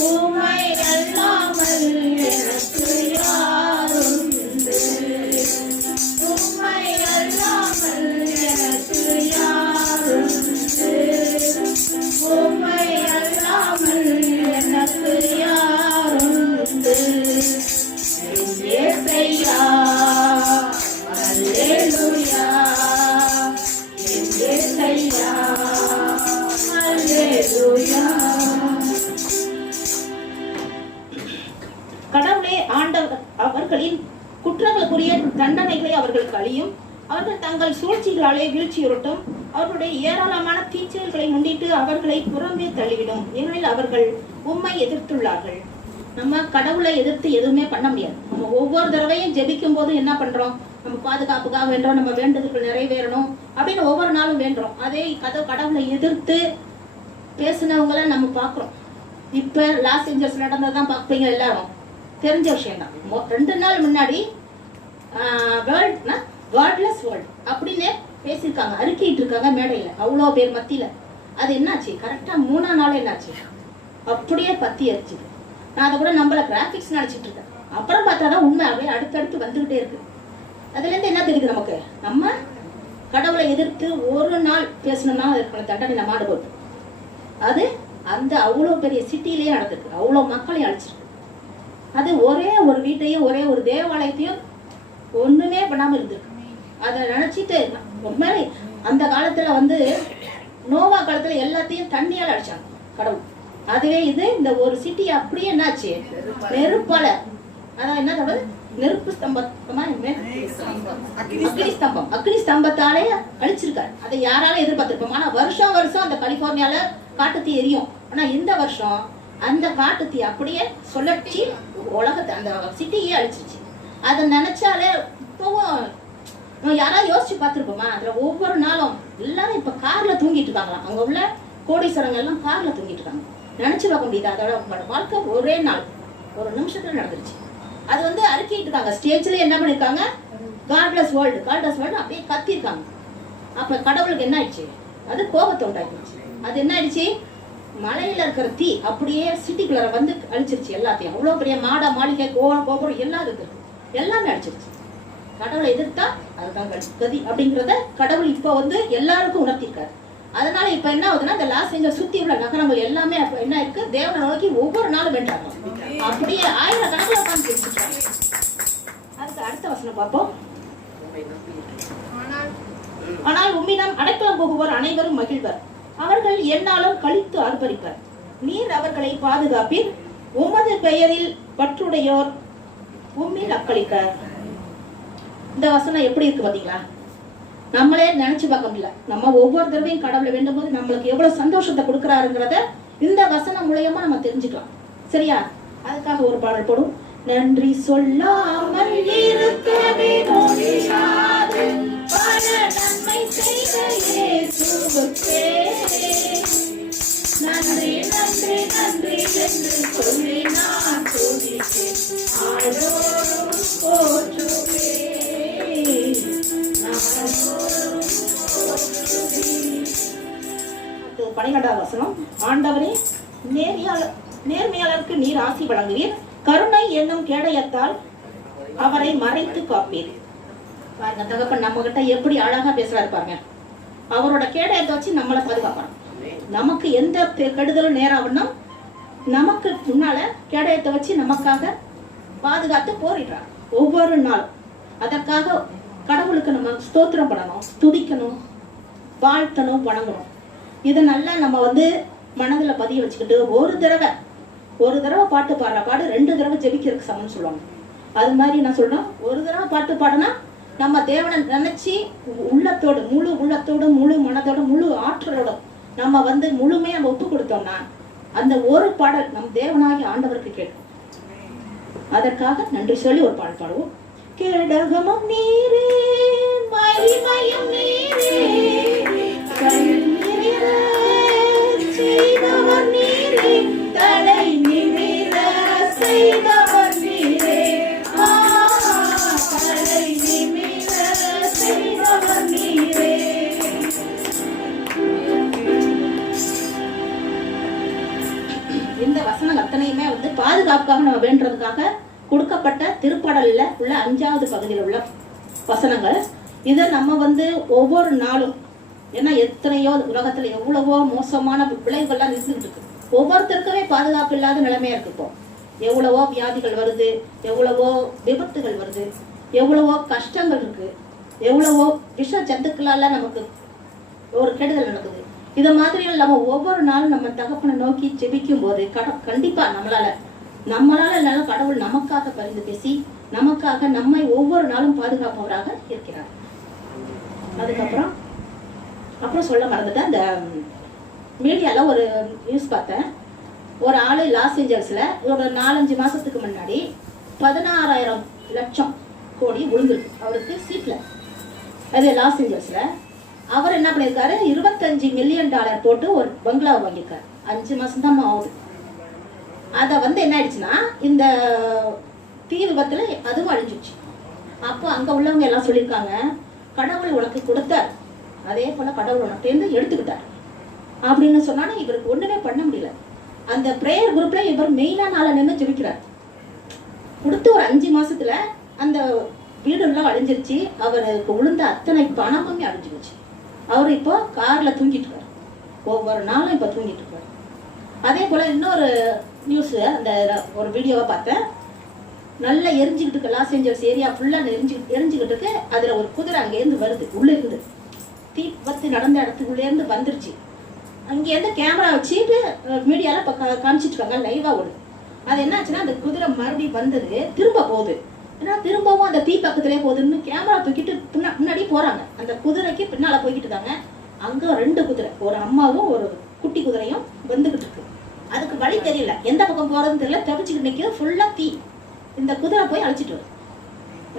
உம்மை அல்லாமல் எனக்கு யாருண்டு, உம்மை அல்லாமல் எனக்கு யாருண்டு, உம்மை அல்லாமல் எனக்கு யாருண்டு. இயேசையா அல்லேலூயா, இயேசையா அல்லேலூயா. கடவுளே ஆண்டவர் அவர்களின் குற்றங்களுக்குரிய தண்டனைகளை அவர்களுக்கு அழியும், அவர்கள் தங்கள் சூழ்ச்சிகளாலே வீழ்ச்சியுறட்டும், அவர்களுடைய ஏராளமான தீச்சல்களை முன்னிட்டு அவர்களை புறம்பே தள்ளிவிடும், ஏனெனில் அவர்கள் உம்மை எதிர்த்துள்ளார்கள். நம்ம கடவுளை எதிர்த்து எதுவுமே பண்ண முடியாது. நம்ம ஒவ்வொரு தடவையும் ஜெபிக்கும் போது என்ன பண்றோம், நம்ம பாதுகாப்புக்காக வேண்டோம், நம்ம வேண்டுதல்கள் நிறைவேறணும் அப்படின்னு ஒவ்வொரு நாளும் வேண்டுறோம். அதே கடவுளை எதிர்த்து பேசினவங்களை நம்ம பார்க்குறோம். இப்ப லாஸ் ஏஞ்சல்ஸ் நடந்ததான் பார்ப்பீங்க, எல்லாரும் தெரிஞ்ச விஷயம் தான். 2 நாள் முன்னாடி வேர்ட்லெஸ் வேர்ல்ட் அப்படின்னு பேசியிருக்காங்க, அறிக்கையிட்டு இருக்காங்க மேடையில, அவ்வளோ பேர் மத்தியில. அது என்னாச்சு, கரெக்டா 3ஆம் நாள் என்னாச்சு, அப்படியே பத்தி எரிச்சுது. நான் அதை கூட நம்மள கிராபிக்ஸ் நினைச்சிட்டு இருக்கேன். அப்புறம் பார்த்தாதான் உண்மை அப்படியே அடுத்தடுத்து வந்துகிட்டே இருக்கு. அதுல இருந்து என்ன தெரியுது நமக்கு, நம்ம கடவுளை எதிர்த்து ஒரு நாள் பேசணும்னா அதுக்கான தண்டனை நம்ம அனுபவம். அது அந்த அவ்வளோ பெரிய சிட்டிலேயே நடந்திருக்கு, அவ்வளோ மக்களையும் அழிச்சிருக்கு. அது ஒரே ஒரு வீட்டையும் ஒரே ஒரு தேவாலயத்தையும் ஒண்ணுமே பண்ணாம இருந்திருக்கு. அதை நினைச்சிட்டு உண்மையிலே அந்த காலத்துல நோவா காலத்துல எல்லாத்தையும் தண்ணியால அடிச்சாங்க கடவுள். அதுவே இந்த ஒரு சிட்டி அப்படியே என்னாச்சு, நெருப்பால, அதான் என்ன சொல்றது, நெருப்பு ஸ்தம்பமா, அக்னி ஸ்தம்பத்தாலே அழிச்சிருக்காரு. அதை யாராலும் எதிர்பார்த்திருப்போம். ஆனா வருஷம் வருஷம் அந்த கலிபோர்னியால காட்டுத்தீ எரியும். ஆனா இந்த வருஷம் அந்த காட்டுத்தீ அப்படியே சொல்லி உலகத்தை, அந்த சிட்டியே அழிச்சிருச்சு. அதை நினைச்சாலே இப்பவும் யாராவது யோசிச்சு பார்த்துருப்போமா? அதுல ஒவ்வொரு நாளும் எல்லாரும் இப்ப கார்ல தூங்கிட்டு இருக்காங்களாம். அங்க உள்ள கோடீஸ்வரங்க எல்லாம் கார்ல தூங்கிட்டு இருக்காங்க. நினைச்சு பார்க்க முடியுது, அதோட வாழ்க்கை ஒரே நாள் ஒரு நிமிஷத்துல நடந்துருச்சு. அது அறிக்கைட்டு இருக்காங்க. ஸ்டேஜ்ல என்ன பண்ணிருக்காங்க, காட்லெஸ் வேர்ல்டு, காட்லெஸ் வேர்ல்டு அப்படியே கத்திருக்காங்க. அப்ப கடவுளுக்கு என்ன ஆயிடுச்சு, அது கோபத்தை உண்டாயிடுச்சு. அது என்ன ஆயிடுச்சு, மலையில இருக்கிற தீ அப்படியே சிட்டிக்குள்ள அழிச்சிருச்சு எல்லாத்தையும். அவ்வளவு பெரிய மாடா மாளிகை கோபுரம் எல்லாம் இருக்கு, எல்லாமே அழிச்சிருச்சு. கடவுளை எதிர்த்தா அதுதான் கதி அப்படிங்கிறத கடவுள் இப்ப எல்லாருக்கும் உணர்த்திருக்காரு. அதனால இப்ப என்ன ஆகுதுன்னா, இந்த லாஸ் ஏஞ்சல்ஸ் சுத்தி உள்ள நகரங்கள் எல்லாமே என்ன இருக்கு, தேவனை நோக்கி ஒவ்வொரு நாளும் வென்றாங்க. அப்படியே ஆயிரக்கணக்கில் உட்காந்து பேசிட்டாங்க. அதுக்கு அடுத்த வசனம் பார்ப்போம். ஆனால் உம்மிடம் அடைக்கலம் போகுவோர் அனைவரும் மகிழ்வர், அவர்கள் என்னாலும் கழித்து ஆர்ப்பரிப்பர். நீர் அவர்களை பாதுகாப்பீர், உமது பெயரில் பற்றுடையோர் உம்மில் அக்களிப்பர். இந்த வசனம் எப்படி இருக்கு பாத்தீங்களா? நம்மளே நினைச்சு பார்க்க முடியல. நம்ம ஒவ்வொரு தடவையும் கடவுளை வேண்டும் போது நம்மளுக்கு எவ்வளவு சந்தோஷத்தை கொடுக்குறாருங்கிறத இந்த வசனம் மூலமா நம்ம தெரிஞ்சுக்கலாம். சரியா? அதுக்காக ஒரு பாடல் போடும். நன்றி சொல்லாமல் இருக்கவே முடியாது பல நன்மை செய்த இயேசுவுக்கே நன்றி நன்றி நன்றி என்று சொல்லி நான் துதிப்பேன் ஆரோடும் போற்றுவேன் ஆரோடும் போற்றுவேன். 12வது வசனம். ஆண்டவரே, நேர்மையாளருக்கு நீர் ஆசி வழங்குவீர், கருணை என்னும் கேடயத்தால் அவரை மறைத்து காப்பீர். பாருங்க, தகப்பன் நம்ம கிட்ட எப்படி அழகா பேசுறாரு பாருங்க. அவரோட கேடயத்தை வச்சு நம்மளை பாதுகாப்பாரு. நமக்கு எந்த கெடுதலும் நேராகணும், நமக்கு முன்னால கேடயத்தை வச்சு நமக்காக பாதுகாத்து போரிடுறார் ஒவ்வொரு நாளும். அதற்காக கடவுளுக்கு நம்ம ஸ்தோத்திரம் பண்ணணும், துதிக்கணும், வாழ்த்தணும், வணங்கணும். இதை நல்லா நம்ம மனதில் பதிய வச்சுக்கிட்டு ஒரு தடவை பாட்டு பாடுற பாடு 2 தடவை ஜெபிக்கிறதுக்கு சமம்னு சொல்லுவாங்க. அது மாதிரி நான் சொல்றேன், ஒரு தடவை பாட்டு பாடுனா நம்ம தேவனை நினைச்சு உள்ளத்தோடு, முழு உள்ளத்தோடு, முழு மனதோட, முழு ஆற்றலோட நம்ம முழுமையா நம்ம ஒப்பு கொடுத்தோம்னா அந்த ஒரு பாடல் நம் தேவனாகி ஆண்டவருக்கு கேட்கும். அதற்காக நன்றி சொல்லி ஒரு பாடல் பாடுவோம். கேடகமும் நீரே, மகிமையும் நீரே, செய்தவர் நீரே, தலை நிமிர செய்தவர் நீரே, தலை நிமிர செய்தவர் நீரே. இந்த வசனம் அத்தனையுமே பாதுகாப்புக்காக நம்ம வேண்டதுக்காக கொடுக்கப்பட்ட திருப்பாடல்ல உள்ள 5வது பகுதியில் உள்ள வசனங்கள். இதை நம்ம ஒவ்வொரு நாளும், ஏன்னா எத்தனையோ உலகத்துல எவ்வளவோ மோசமான விளைவுகள்லாம் இருந்துட்டு இருக்கு. ஒவ்வொருத்தருக்குமே பாதுகாப்பு இல்லாத நிலைமையா இருக்கு. இப்போ எவ்வளவோ வியாதிகள் வருது, எவ்வளவோ விபத்துகள் வருது, எவ்வளவோ கஷ்டங்கள் இருக்கு, எவ்வளவோ விஷ ஜந்துக்களால நமக்கு ஒரு கெடுதல் நடக்குது. இத மாதிரி நம்ம ஒவ்வொரு நாளும் நம்ம தகப்பனை நோக்கி ஜெபிக்கும் போது கண்டிப்பா நம்மளால கடவுள் நமக்காக பரிந்து பேசி நமக்காக நம்மை ஒவ்வொரு நாளும் பாதுகாப்பவராக இருக்கிறார். அப்புறம் சொல்ல மறந்துட்டேன், இந்த மீடியால ஒரு நியூஸ் பார்த்தேன். ஒரு ஆளு லாஸ் ஏஞ்சல்ஸ்ல ஒரு 4-5 மாசத்துக்கு முன்னாடி 16,000 லட்சம் கோடி விழுந்துருக்கு அவருக்கு சீட்ல. அது லாஸ் ஏஞ்சல்ஸ்ல. அவர் என்ன பண்ணிருக்காரு, $25 மில்லியன் போட்டு ஒரு பங்களா வாங்கியிருக்காரு. 5 மாசம் தான் ஆகுது. அத என்ன ஆயிடுச்சுன்னா, இந்த தீ விபத்துல அதுவும் அழிஞ்சிச்சு. அப்போ அங்க உள்ளவங்க எல்லாம் சொல்லியிருக்காங்க, கடவுள் உனக்கு கொடுத்தார், அதே போல கடவுள் உனக்கு எடுத்துக்கிட்டார் அப்படின்னு சொன்னாலும் இவருக்கு ஒண்ணுமே பண்ண முடியல. அந்த பிரேயர் குரூப்ல இவர் மெயினான ஆள நின்று ஜெபிக்கிறார். கொடுத்து ஒரு 5 மாசத்துல அந்த வீடு எல்லாம் அழிஞ்சிருச்சு. அவருக்கு விழுந்த அத்தனை பணமுமே அழிஞ்சிருச்சு. அவர் இப்போ கார்ல தூங்கிட்டு இருக்காரு, ஒவ்வொரு நாளும் இப்ப தூங்கிட்டு இருக்காரு. அதே போல இன்னொரு நியூஸ், அந்த ஒரு வீடியோவை பார்த்தேன். நல்லா எரிஞ்சுக்கிட்டு இருக்கு, லாஸ் ஏஞ்சல்ஸ் ஏரியா ஃபுல்லா எரிஞ்சுக்கிட்டு இருக்கு. அதுல ஒரு குதிரை அங்க இருந்து வருது, உள்ள இருந்து தீ விபத்து நடந்த இடத்துக்குள்ளே இருந்து வந்துருச்சு. அங்கேருந்து கேமரா வச்சுட்டு மீடியால காமிச்சிட்டு இருக்காங்க, லைவா ஓடுது. அது என்னாச்சுன்னா, அந்த குதிரை மறுபடியும் வந்தது, திரும்ப போகுது. ஏன்னா திரும்பவும் அந்த தீ பக்கத்திலே போகுதுன்னு கேமரா தூக்கிட்டு முன்னாடி போறாங்க. அந்த குதிரைக்கு பின்னால போய்கிட்டு இருக்காங்க. அங்க 2 குதிரை, ஒரு அம்மாவும் ஒரு குட்டி குதிரையும் வந்துகிட்டு இருக்கு. அதுக்கு வழி தெரியல, எந்த பக்கம் போறதுன்னு தெரியல, தவிச்சுக்கிட்டு நிற்கிறது. ஃபுல்லா தீ. இந்த குதிரை போய் அழைச்சிட்டு வரும்.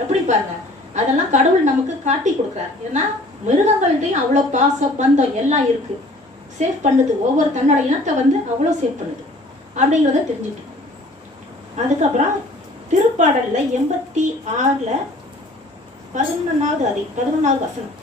எப்படி பாருங்க, அதெல்லாம் கடவுள் நமக்கு காட்டி கொடுக்குறாரு. ஏன்னா மிருகங்கள்ட்டையும் அவ்வளவு பாசம் பந்தம் எல்லாம் இருக்கு. சேஃப் பண்ணுது, ஒவ்வொரு தன்னோட இனத்தை அவ்வளவு சேஃப் பண்ணுது அப்படிங்கிறத தெரிஞ்சுட்டு. அதுக்கப்புறம் திருப்பாடல்ல 86ல 11வது வசனம்.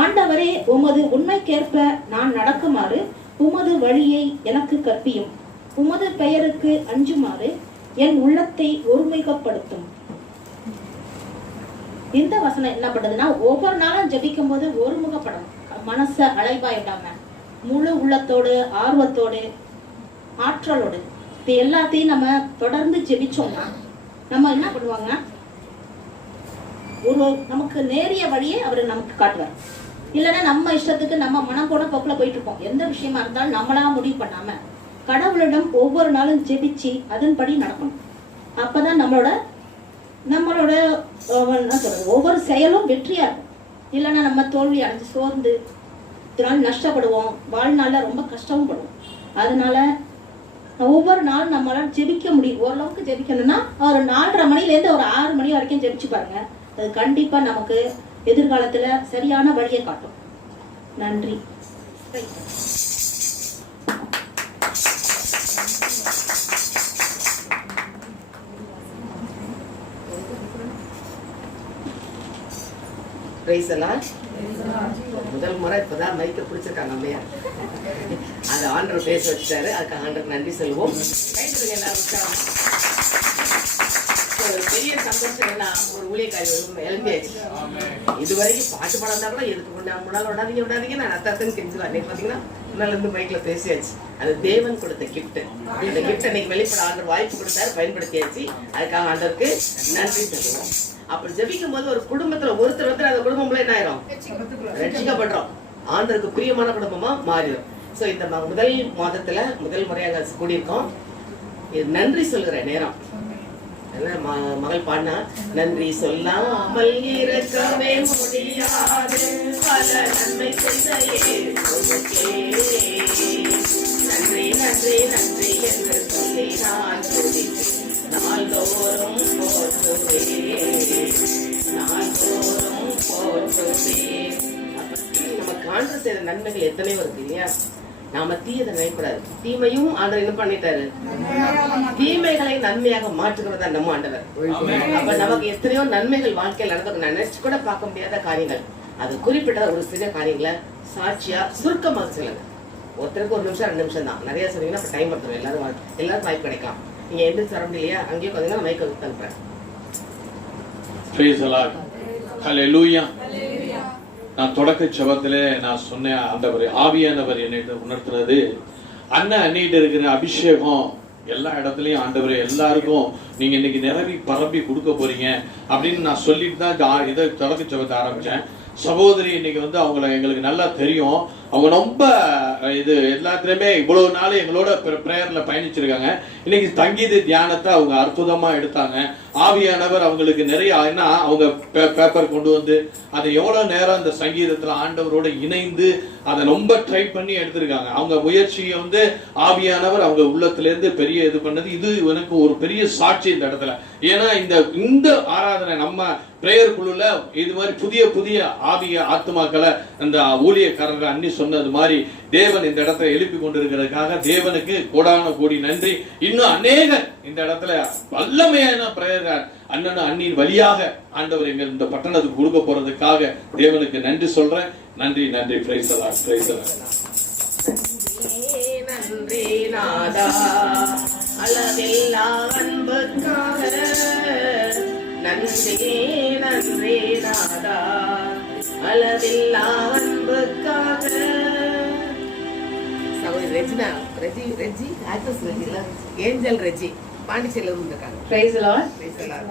ஆண்டவரே, உமது உண்மைக்கேற்ப நான் நடக்குமாறு உமது வழியை எனக்கு கற்பியும், உமது பெயருக்கு அஞ்சுமாறு என் உள்ளத்தை ஒருமுகப்படுத்தும். இந்த வசனம் என்ன பண்ணுதுன்னா, ஒவ்வொரு நாளும் ஜெபிக்கும் போது ஒருமுகப்படணும். மனச அலைபாயிடாம முழு உள்ளத்தோடு, ஆர்வத்தோடு, ஆற்றலோடு இது எல்லாத்தையும் நம்ம தொடர்ந்து ஜெபிச்சோம்னா நம்ம என்ன பண்ணுவாங்க, நமக்கு நேரிய வழியை அவர் நமக்கு காட்டுவார். இல்லைன்னா நம்ம இஷ்டத்துக்கு நம்ம மனம் போன போக்குல போயிட்டு இருப்போம். எந்த விஷயமா இருந்தாலும் நம்மளா முடிவு பண்ணாம கடவுளிடம் ஒவ்வொரு நாளும் ஜெபிச்சு அதன்படி நடக்கணும். அப்பதான் நம்மளோட என்ன சொல்றது, ஒவ்வொரு செயலும் வெற்றியா இருக்கும். இல்லைன்னா நம்ம தோல்வி அடைஞ்சு சோர்ந்து இதனால் நஷ்டப்படுவோம், வாழ்நாளில் ரொம்ப கஷ்டமும் படுவோம். அதனால ஒவ்வொரு நாளும் நம்மளால் ஜெபிக்க முடியும். ஓரளவுக்கு ஜெபிக்கணும்னா ஒரு 4:30 மணிலேருந்து ஒரு 6 மணி வரைக்கும் ஜெபிச்சு பாருங்க. அது கண்டிப்பாக நமக்கு எதிர்காலத்தில் சரியான வழியை காட்டும். நன்றி. முதல் முறை இப்பதான் மைக்க பிடிச்சிருக்காங்க அம்மையா. அது ஆண்டர் பேச வச்சுட்டாரு. அதுக்கு ஆண்டர் நன்றி சொல்லுவோம். பெரிய சந்தோஷம் என்ன, ஒரு ஊழியக்காரி எழும்பியாச்சு. இதுவரைக்கும் பாட்டு பாடம் தான் கூட எதுக்கு முன்னாள் விடாதீங்க நான் அத்தாத்தன்னு கெஞ்சுவேன். அன்னைக்கு பாத்தீங்கன்னா முன்னால இருந்து மைக்ல பேசியாச்சு. அது தேவன் கொடுத்த கிஃப்ட். இந்த கிஃப்ட் அன்னைக்கு வெளிப்பட ஆண்டர் வாய்ப்பு கொடுத்தாரு, பயன்படுத்தியாச்சு. அதுக்காக ஆண்டருக்கு நன்றி சொல்லுவோம். அப்படி ஜெபிக்கும் போது ஒரு குடும்பத்துல ஒருத்தர் அந்த குடும்பம்ல என்ன ஆயிரும், ரட்சிக்கப்படுறோம், ஆண்டருக்கு பிரியமான குடும்பமா மாறிடும். சோ இந்த முதல் மாதத்துல முதல் முறையாக கூடியிருக்கோம். நன்றி சொல்லுற நேரம். மகள் பாடினா, நன்றி சொல்லாமல் இருக்கவே முடியாது, பல நன்மை செய்த நன்றி நன்றி நன்றி என்று சொல்லி நான் நாள்தோறும் நமக்கு ஆண்டவர் செய்த நன்மைகள் எத்தனையோ இருக்கு இல்லையா? நாம தீயதை நினைக்கூடாது. தீமையும் ஆண்டவர் என்ன பண்ணிட்டாரு, தீமைகளை நன்மையாக மாற்றுகிறதா நம்ம ஆண்டவர். அப்ப நமக்கு எத்தனையோ நன்மைகள் வாழ்க்கையில் நடக்கும், நினைச்சு கூட பார்க்க முடியாத காரியங்கள். அது குறிப்பிட்ட ஒரு சில காரியங்களை சாட்சியா சுருக்கமாக சொல்லுங்க. ஒருத்தருக்கு 1 நிமிஷம் 2 நிமிஷம் தான். நிறைய சொன்னீங்கன்னா அப்ப டைம் எடுத்துரும். எல்லாரும் வாய்ப்பு கிடைக்கலாம். நீங்க எந்த தரம் இல்லையா, அங்கேயே கொஞ்சம் மைக் அனுப்புறேன். நான் தொடக்க செபத்திலே நான் சொன்னேன், ஆண்டவர் ஆவியானவர் என்னிட்ட உணர்த்துறது, அண்ணன் அண்ணிட்டு இருக்கிற அபிஷேகம் எல்லா இடத்துலயும் ஆண்டவர் எல்லாருக்கும் நீங்க இன்னைக்கு நிரவி பரப்பி கொடுக்க போறீங்க அப்படின்னு நான் சொல்லிட்டு தான் இதை தொடக்க செபத்தை ஆரம்பிச்சேன். சகோதரி இன்னைக்கு அவங்கள எங்களுக்கு நல்லா தெரியும். அவங்க ரொம்ப இது எல்லாத்துலயுமே இவ்வளவு நாள் எங்களோட பிரேயர்ல பயணிச்சிருக்காங்க. இன்னைக்கு தங்கீத தியானத்தை அவங்க அற்புதமா எடுத்தாங்க. ஆவியானவர் அவங்களுக்கு நிறைய அவங்க பேப்பர் கொண்டு வந்து அதை எவ்வளவு நேரம் அந்த சங்கீதத்துல ஆண்டவரோட இணைந்து அதை ரொம்ப ட்ரை பண்ணி எடுத்திருக்காங்க. அவங்க முயற்சியை ஆவியானவர் அவங்க உள்ளத்துல இருந்து பெரிய இது பண்ணது. இது எனக்கு ஒரு பெரிய சாட்சி இந்த இடத்துல. ஏன்னா இந்த ஆராதனை நம்ம பிரேயர் குழுல இது மாதிரி புதிய புதிய ஆவிய ஆத்மாக்களை அந்த ஊழியக்காரர்கள் அன்னி சொன்னது மாதிரி தேவன் இந்த இடத்துல எழுப்பி கொண்டிருக்கிறதுக்காக தேவனுக்கு கோடான கோடி நன்றி. இன்னும் அநேக இந்த இடத்துல வல்லமையான பிரேயர் அண்ணன் அண்ணின் வழியாக ஆண்டவர் எங்க இந்த பட்டணத்துக்கு கொடுக்க போறதுக்காக தேவனுக்கு நன்றி சொல்றேன். நன்றி நன்றி. Price the Lord. Praise the Lord. நன்றி நாதா அளவில்லா அன்புக்காக, நன்றி நன்றி நாதா அளவில்லா அன்புக்காக. சகோதரி ரெஜினா, ரெஜி ஆக்ட்ரஸ் ரெஜில ஏஞ்சல் ரெஜி பாண்டிச்சேரியில இருந்திருக்காங்க. Praise the Lord. Praise the Lord.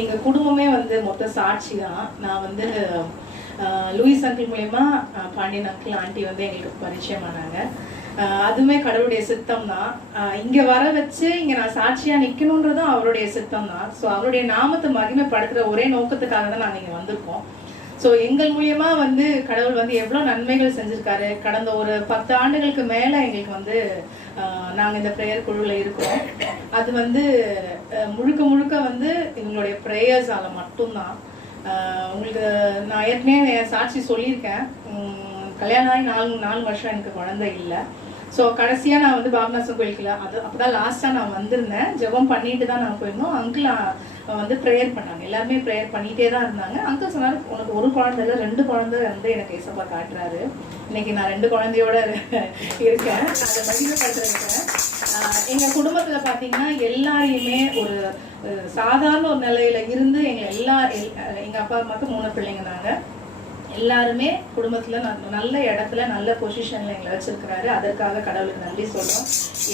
எங்க குடும்பமே மொத்த சாட்சி தான். நான் லூயிஸ் அங்கிள் மூலமா பாண்டியன் அங்கிள் ஆண்டி எங்களுக்கு பரிச்சயமானாங்க. அதுவுமே கடவுளுடைய சித்தம் தான். இங்க வர வச்சு இங்க நான் சாட்சியா நிக்கணும்ன்றதும் அவருடைய சித்தம் தான். ஸோ அவருடைய நாமத்தை மகிமைப்படுத்துற ஒரே நோக்கத்துக்காக தான் நாங்க இங்க வந்திருக்கோம். ஸோ எங்கள் மூலியமா கடவுள் எவ்வளவு நன்மைகள் செஞ்சிருக்காரு. கடந்த ஒரு 10 ஆண்டுகளுக்கு மேல எங்களுக்கு நாங்க இந்த பிரேயர் குழுல இருக்கோம். அது முழுக்க முழுக்க எங்களுடைய பிரேயர்ஸால மட்டும்தான். உங்களுக்கு நான் ஏற்கனவே சாட்சி சொல்லியிருக்கேன். கல்யாணம் ஆகி 4 வருஷம் எனக்கு குழந்தை இல்லை. ஸோ கடைசியா நான் பாபநாசம் கோயிலுக்குல அப்பதான் லாஸ்டா நான் வந்திருந்தேன். ஜெபம் பண்ணிட்டு தான் நான் போயிருந்தோம். அங்கிள் ப்ரேயர் பண்ணாங்க. எல்லாருமே ப்ரேயர் பண்ணிட்டே தான் இருந்தாங்க. அங்கிள் சொன்னாரு, உனக்கு 1 குழந்தை இல்லை 2 குழந்தை எனக்கு ஏசப்பா காட்டுறாரு. இன்னைக்கு நான் 2 குழந்தையோட இருக்கேன். அதை மகிமைப்படுத்துறேன். எங்க குடும்பத்துல பாத்தீங்கன்னா எல்லாரையுமே ஒரு சாதாரண ஒரு நிலையில இருந்து எங்க அப்பா அம்மாவுக்கு 3 பிள்ளைங்க நாங்க. எல்லாருமே குடும்பத்துல நல்ல இடத்துல நல்ல பொசிஷன்ல எங்களை வச்சிருக்கிறாரு. அதற்காக கடவுளுக்கு நன்றி சொல்றோம்.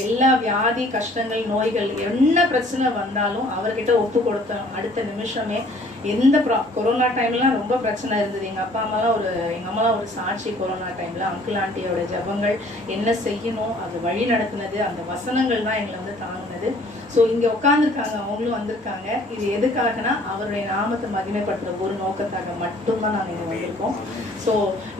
எல்லா வியாதி கஷ்டங்கள் நோய்கள் என்ன பிரச்சனை வந்தாலும் அவர்கிட்ட ஒப்பு கொடுத்தோம் அடுத்த நிமிஷமே எந்த கொரோனா டைம்லாம் ரொம்ப பிரச்சனை இருந்தது. எங்கள் அம்மாலாம் ஒரு சாட்சி. கொரோனா டைமில் அங்கிள் ஆண்டியோட ஜெபங்கள் என்ன செய்யணும் அது வழி நடத்துனது, அந்த வசனங்கள் தான் எங்களை வந்து தாங்கினது. ஸோ இங்கே உட்காந்துருக்காங்க, அவங்களும் வந்திருக்காங்க. இது எதுக்காகனா அவருடைய நாமத்தை மகிமைப்படுத்துகிற ஒரு நோக்கத்தாக மட்டும்தான் நாங்கள் இங்கே வந்திருக்கோம். ஸோ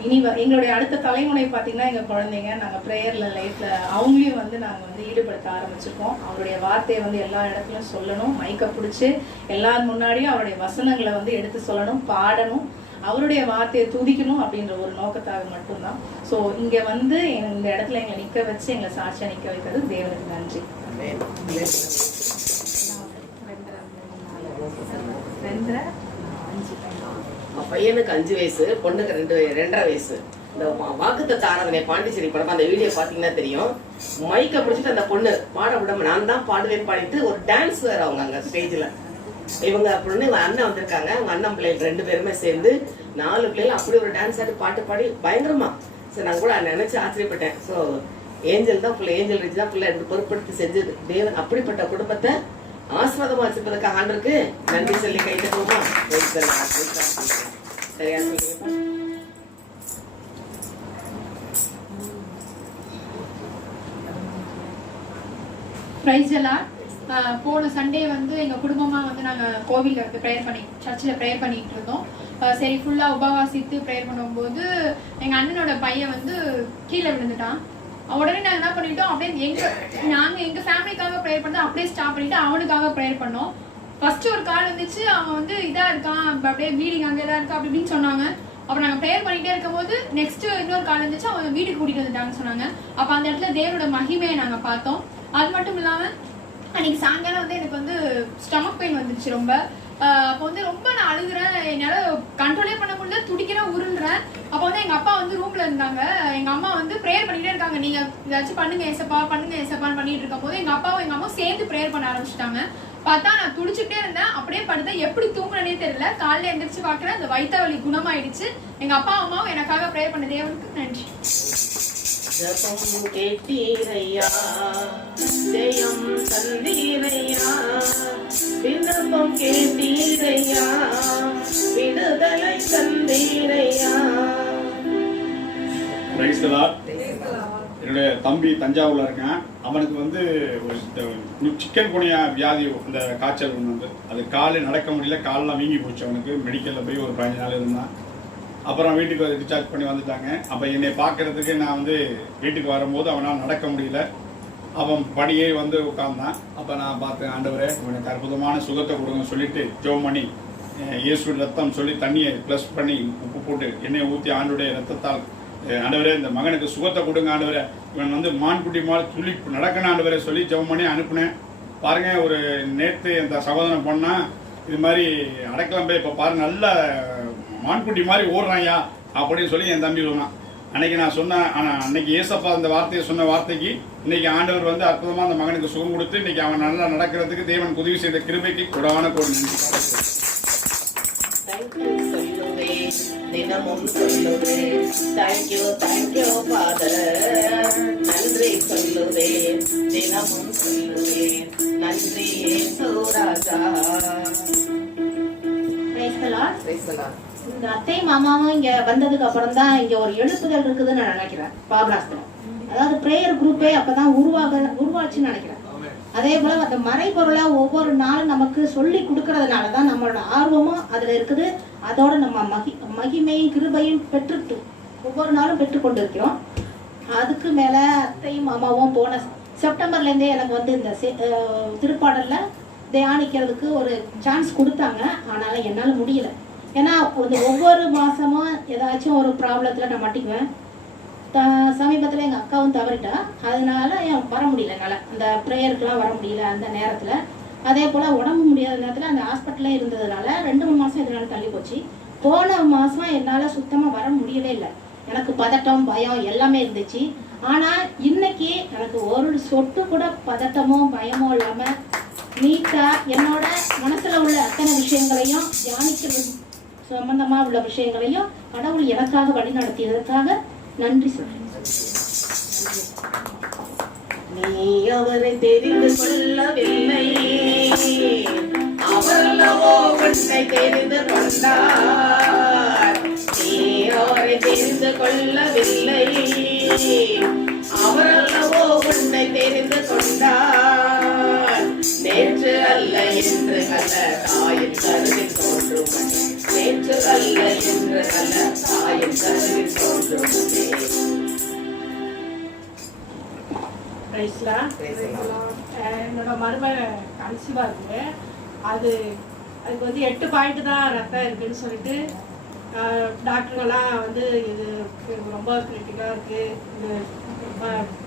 இனி எங்களுடைய அடுத்த தலைமுறை பார்த்தீங்கன்னா எங்கள் குழந்தைங்க, நாங்கள் ப்ரேயரில் லைஃப்பில் அவங்களையும் வந்து நாங்கள் வந்து ஈடுபடுத்த ஆரம்பிச்சிருக்கோம். அவருடைய வார்த்தையை வந்து எல்லா இடத்துலையும் சொல்லணும், மைக்கை பிடிச்சி எல்லார் முன்னாடியும் அவருடைய வசனங்களை வந்து எடுத்து சொல்லணும், பாடணும், அவருடைய வார்த்தையை துதிக்கணும் அப்படின்ற ஒரு நோக்கத்தாக மட்டும்தான். ஸோ இங்கே வந்து இந்த இடத்துல எங்களை நிற்க வச்சு எங்களை சாட்சியாக நிற்க வைக்கிறது தேவனுக்கு நன்றி. பையனுக்கு 5 வயசு, பொண்ணுக்கு 2.5 வயசு. இந்த வாக்குத்தத்த ஆராதனை பாண்டிச்சேரி படம் அந்த வீடியோ பாத்தீங்கன்னா தெரியும். மைக்கை பிடிச்சிட்டு அந்த பொண்ணு பாட விடாம நான் தான் பாடுவேன் பாடிட்டு ஒரு டான்ஸ் வேற அவங்க அங்க ஸ்டேஜ்ல. இவங்க அப்படின்னு இவங்க அண்ணன் வந்திருக்காங்க, அவங்க அண்ணன் பிள்ளைகள் 2 பேருமே சேர்ந்து 4 பிள்ளைகள் அப்படி ஒரு டான்ஸ் ஆடி பாட்டு பாடி பயங்கரமா. சரி நான் கூட நினைச்சு ஆச்சரியப்பட்டேன். ஸோ ஏஞ்சல் தான் பிள்ளை, ஏஞ்சல் ரிஜ் தான் பிள்ளை என்று பொறுப்படுத்தி செஞ்சது தேவன். அப்படிப்பட்ட குடும்பத்தை ஆசீர்வாதமா வச்சிருப்பதற்காக ஆண்டவருக்கு நன்றி சொல்லி கை தட்டுவோமா? சரியா சொல்லுங்க. பிரைஸ் எல்லாம். போன சண்டே வந்து எங்கள் குடும்பமாக வந்து நாங்கள் கோவிலில் வந்து சர்ச்சில் ப்ரேயர் பண்ணிகிட்டு இருந்தோம். சரி ஃபுல்லாக உபவாசித்து ப்ரேயர் பண்ணும்போது எங்கள் அண்ணனோட பையன் வந்து கீழே விழுந்துட்டான். உடனே நாங்கள் என்ன பண்ணிட்டோம், அப்படியே நாங்கள் எங்கள் ஃபேமிலிக்காக ப்ரேயர் பண்ணோம், அப்படியே ஸ்டாப் பண்ணிவிட்டு அவனுக்காக ப்ரேயர் பண்ணோம். ஃபஸ்ட்டு ஒரு கால் வந்துச்சு, அவன் வந்து இதாக இருக்கான், அப்படியே வீடிங் அங்கே தான் இருக்கா அப்படி இப்படின்னு சொன்னாங்க. அப்புறம் நாங்கள் ப்ரேயர் பண்ணிகிட்டே இருக்கும் போது நெக்ஸ்ட்டு இன்னொரு கால் வந்துச்சு, அவன் வீட்டுக்கு கூட்டிகிட்டு வந்துட்டாங்கன்னு சொன்னாங்க. அப்போ அந்த இடத்துல தேவனோட மகிமையை நாங்கள் பார்த்தோம். அது மட்டும் இல்லாமல் அன்றைக்கி சாயங்காலம் வந்து எனக்கு வந்து ஸ்டமக் பெயின் வந்துடுச்சு ரொம்ப. அப்போ வந்து ரொம்ப நான் அழுகுறேன், என்னால் கண்ட்ரோலே பண்ண முடியல, துடிக்கிறேன், உருள்றேன். அப்போ வந்து எங்கள் அப்பா வந்து ரூமில் இருந்தாங்க, எங்கள் அம்மா வந்து ப்ரேயர் பண்ணிகிட்டே இருக்காங்க, நீங்கள் ஏதாச்சும் பண்ணுங்க ஏசப்பான்னு பண்ணிட்டு இருக்கும் போது எங்கள் அப்பாவும் எங்கள் அம்மாவும் சேர்ந்து ப்ரேயர் பண்ண ஆரம்பிச்சிட்டாங்க. பார்த்தா நான் துடிச்சுட்டே இருந்தேன், அப்படியே படுத்தேன், எப்படி தூங்குறேனே தெரியல. காலையில் எழுந்திரிச்சு பார்க்குறேன், அந்த வயிற்று வலி குணமாயிடுச்சு. எங்கள் அப்பா அம்மாவும் எனக்காக ப்ரேயர் பண்ண தேவனுக்கு நன்றி. ஜபம் கேட்டீரையா, ஜெயம் தந்தீரையா, விண்ணப்பம் கேட்டீரையா, விடுதலை தந்தீரையா. Price the Lord. என்னுடைய தம்பி தஞ்சாவூர்ல இருக்கான். அவனுக்கு வந்து சிக்கன் குனியா வியாதி, இந்த காய்ச்சல் ஒன்று வந்து அது காலில் நடக்க முடியல, காலெலாம் வீங்கி போச்சு. அவனுக்கு மெடிக்கலில் போய் ஒரு 15 நாள் இருந்தான். அப்புறம் வீட்டுக்கு டிஸ்சார்ஜ் பண்ணி வந்துட்டாங்க. அப்போ என்னை பார்க்கறதுக்கு நான் வந்து வீட்டுக்கு வரும்போது அவனால் நடக்க முடியல. அவன் படியே வந்து உட்கார்ந்தான். அப்போ நான் பார்த்தேன், ஆண்டவரே இவனுக்கு அற்புதமான சுகத்தை கொடுங்க சொல்லிட்டு ஜெபம் பண்ணி இயேசு ரத்தம் சொல்லி தண்ணியை ப்ளஸ் பண்ணி உப்பு போட்டு எண்ணெயை ஊற்றி ஆண்டுடைய ரத்தத்தால் ஆண்டவரே இந்த மகனுக்கு சுகத்தை கொடுங்க ஆண்டவரே, இவன் வந்து மான்குட்டி மாதிரி துளி நடக்கணும் ஆண்டவரே சொல்லி ஜெபம் பண்ணி அனுப்புனேன். பாருங்க, ஒரு நேற்று இந்த சகோதரன் பண்ணா இது மாதிரி அடைக்கலாம் போய் இப்போ பாருங்க நல்ல மான்குட்டி மாதிரி ஓடுறாயா அப்படின்னு சொல்லி என் தம்பி சொன்னான். அன்னைக்கு நான் சொன்னேன், ஆனால் அன்னைக்கு ஏசப்பா அந்த வார்த்தையை சொன்ன வார்த்தைக்கு இன்னைக்கு ஆண்டவர் வந்து அற்புதமாக அந்த மகனுக்கு சுகம் கொடுத்து இன்னைக்கு அவன் நல்லா நடக்கிறதுக்கு தேவன் உதவி செய்த கிருபைக்கு கொடான கோடி தினமும் சொல்லுவேன் தேங்க்யூ ஃபாதர், நன்றி சொல்லுவேன், தினமும் சொல்லுவேன் நன்றி இயேசு ராஜா. இந்த அத்தை மாமாவும் இங்க வந்ததுக்கு அப்புறம் தான் இங்க ஒரு எழுப்புதல் இருக்குதுன்னு நான் நினைக்கிறேன். பாபநாசத்துல அதாவது பிரேயர் குரூப்பே அப்பதான் உருவாச்சுன்னு நினைக்கிறேன். அதே போல அந்த மறைபொருளை ஒவ்வொரு நாளும் நமக்கு சொல்லி கொடுக்கறதுனாலதான் நம்மளோட ஆர்வமும் அதுல இருக்குது. அதோட நம்ம மகிமையும் கிருபையும் ஒவ்வொரு நாளும் பெற்றுக்கொண்டு இருக்கிறோம். அதுக்கு மேல அத்தையும் மாமாவும் போன செப்டம்பர்ல இருந்தே எனக்கு வந்து இந்த திருப்பாடல்ல தியானிக்கிறதுக்கு ஒரு சான்ஸ் கொடுத்தாங்க. ஆனாலும் என்னால முடியல. ஏன்னா ஒவ்வொரு மாசமும் ஏதாச்சும் ஒரு ப்ராப்ளத்துல நான் மாட்டிக்குவேன். சமீபத்தில் எங்கள் அக்காவும் தவறிட்டா, அதனால வர முடியல, என்னால் அந்த ப்ரேயருக்கெலாம் வர முடியல அந்த நேரத்தில். அதே போல் உடம்பு முடியாத நேரத்தில் அந்த ஹாஸ்பிட்டலே இருந்ததுனால 2-3 மாதம் இதனால தள்ளி போச்சு. போன மாதம் என்னால் சுத்தமாக வர முடியவே இல்லை. எனக்கு பதட்டம் பயம் எல்லாமே இருந்துச்சு. ஆனால் இன்னைக்கு எனக்கு ஒரு சொட்டு கூட பதட்டமோ பயமோ இல்லாமல் நீட்டாக என்னோட மனசில் உள்ள அத்தனை விஷயங்களையும் தியானிக்கிறது சம்பந்தமாக உள்ள விஷயங்களையும் கடவுள் எனக்காக வழி நடத்தியதற்காக நன்றி சொல்றேன். நீ அவரை தெரிந்து கொள்ளவில்லை, அவரல்லவோ உன்னை தெரிந்து கொண்டார், நீ அவரை தெரிந்து கொள்ளவில்லை. அவரல்லவோ உன்னை தெரிந்து கொண்டார், நேற்று அல்ல என்று அல்ல தாயின் கருவில் தோன்றும், நேற்று அல்ல என்று அல்ல தாயின் கருவில் தோன்றும். என்னோட மருமக கன்சீவா இருக்கு. அதுக்கு வந்து 8 பாயிண்ட் தான் ரத்தம் இருக்குன்னு சொல்லிட்டு டாக்டருங்கெல்லாம் வந்து இது ரொம்ப கிரிட்டிக்கலாக இருக்கு,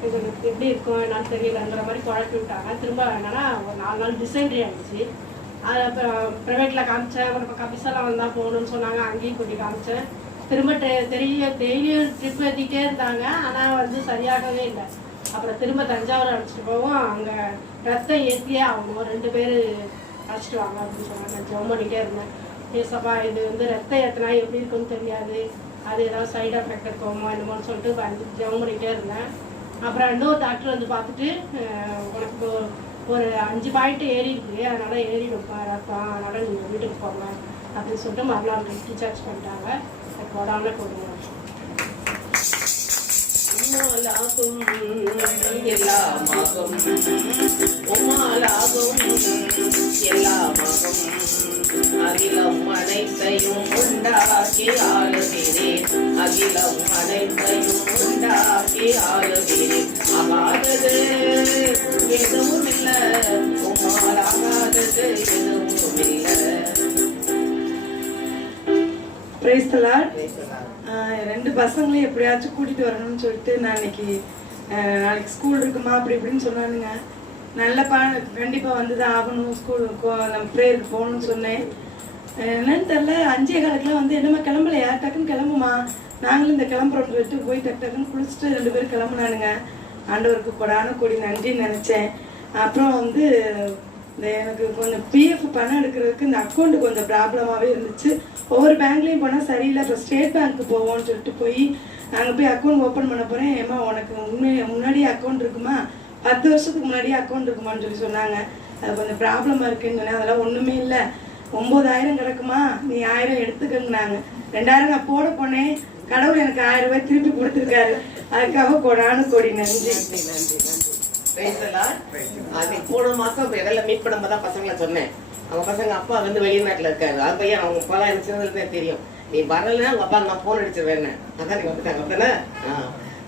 இது எப்படி இருக்கும் என்னன்னு தெரியலங்கிற மாதிரி குழப்பி விட்டாங்க. திரும்ப என்னன்னா ஒரு 4 நாள் டிசென்ட்ரி ஆகிடுச்சு. அது அப்புறம் ப்ரைவேட்டில் காமிச்சேன். அப்புறம் இப்போ கபிசாலாம் வந்தால் போகணுன்னு சொன்னாங்க, அங்கேயும் கூட்டி காமிச்சேன். திரும்ப டெய்லியும் ட்ரிப் ஏற்றிக்கிட்டே இருந்தாங்க, ஆனால் வந்து சரியாகவே இல்லை. அப்புறம் திரும்ப தஞ்சாவூர் அழைச்சிட்டு போவோம், அங்கே ரத்தம் ஏற்றியே ஆகணும், 2 பேர் அழைச்சிட்டு வாங்க அப்படின்னு சொன்னாங்க. நான் ஜெபம் பண்ணிகிட்டே இருந்தேன், ஏசப்பா இது வந்து ரத்தம் ஏற்றினா எப்படி இருக்குன்னு தெரியாது, அது ஏதாவது சைடு எஃபெக்ட் இருக்குமோ என்னமோன்னு சொல்லிட்டு ஜெபம் பண்ணிகிட்டே இருந்தேன். அப்புறம் இன்னொரு டாக்டர் வந்து பார்த்துட்டு உனக்கு ஒரு 5 பாயிண்ட் ஏறி இருக்கு, அதனால ஏறிடும் ரத்தம், அதனால நீங்கள் வீட்டுக்கு போங்க அப்படின்னு சொல்லிட்டு மறுநாள் டிஸ்சார்ஜ் பண்ணிட்டாங்க. எனக்கு உடம்புல கொடுங்க. உம்மாலாகும் எல்லாமாகும், உம்மாலாகும் எல்லாமாகும், அகிலம் அனைத்தையும் உண்டாக்கி ஆளுகிறேன், அகிலம் அனைத்தையும் உண்டாக்கி ஆளுகிறேன். ஆகாதது எதுவும் இல்லை, உம்மால் ஆகாதது எதுவும் இல்லை. Price the Lord. 2 பசங்களையும் எப்படியாச்சும் கூட்டிட்டு வரணும்னு சொல்லிட்டு நான் நாளைக்கு ஸ்கூல் இருக்குமா அப்படி இப்படின்னு சொன்னானுங்க. நல்ல கண்டிப்பாக வந்து தான் ஆகணும், ஸ்கூலுக்கு நம்ம ப்ரேயருக்கு போகணும்னு சொன்னேன். என்னன்னு தெரில, 5:15 வந்து என்னம்மா கிளம்பலையா, டக்குன்னு கிளம்புமா, நாங்களும் இந்த கிளம்புறோம்னு சொல்லிட்டு போய் டக்குன்னு குளிச்சுட்டு 2 பேரும் கிளம்புனானுங்க. ஆண்டவருக்கு கொடான கொடி நன்றின்னு நினச்சேன். அப்புறம் வந்து இந்த எனக்கு கொஞ்சம் பிஎஃப் பணம் எடுக்கிறதுக்கு இந்த அக்கௌண்ட்டு கொஞ்சம் ப்ராப்ளமாகவே இருந்துச்சு. ஒவ்வொரு பேங்க்லேயும் போனால் சரியில்லை. அப்புறம் ஸ்டேட் பேங்க்கு போவோம்னு சொல்லிட்டு போய் அங்கே போய் அக்கௌண்ட் ஓப்பன் பண்ண போகிறேன். ஏம்மா உனக்கு முன்னாடியே அக்கௌண்ட் இருக்குமா, 10 வருஷத்துக்கு முன்னாடியே அக்கௌண்ட் இருக்குமான்னு சொல்லி சொன்னாங்க. அது கொஞ்சம் ப்ராப்ளமாக இருக்குன்னு சொன்னேன். அதெல்லாம் ஒன்றுமே இல்லை, 9000 கிடக்குமா, நீ 1000 எடுத்துக்கங்கனாங்க. 2000 நான் போட போனேன், கடவுள் எனக்கு 1000 ரூபாய் திருப்பி கொடுத்துருக்காரு. அதுக்காக கொடான கொடி நன்றி. நன்றி நன்றி நன்றி. அது போன மாசம் இடையில மீட் பண்ணும்போது தான் பசங்களை சொன்னேன், அவங்க பசங்க அப்பா வந்து வெளிநாட்டுல இருக்காரு, அது பையன் அவங்க அப்பா எனக்கு சின்னதுல தெரியும், நீ வரலன்னா அவங்க அப்பா நான் போன் அடிச்சிருவேன், அதான் நீங்க வந்துட்டாங்க அப்படின்னா.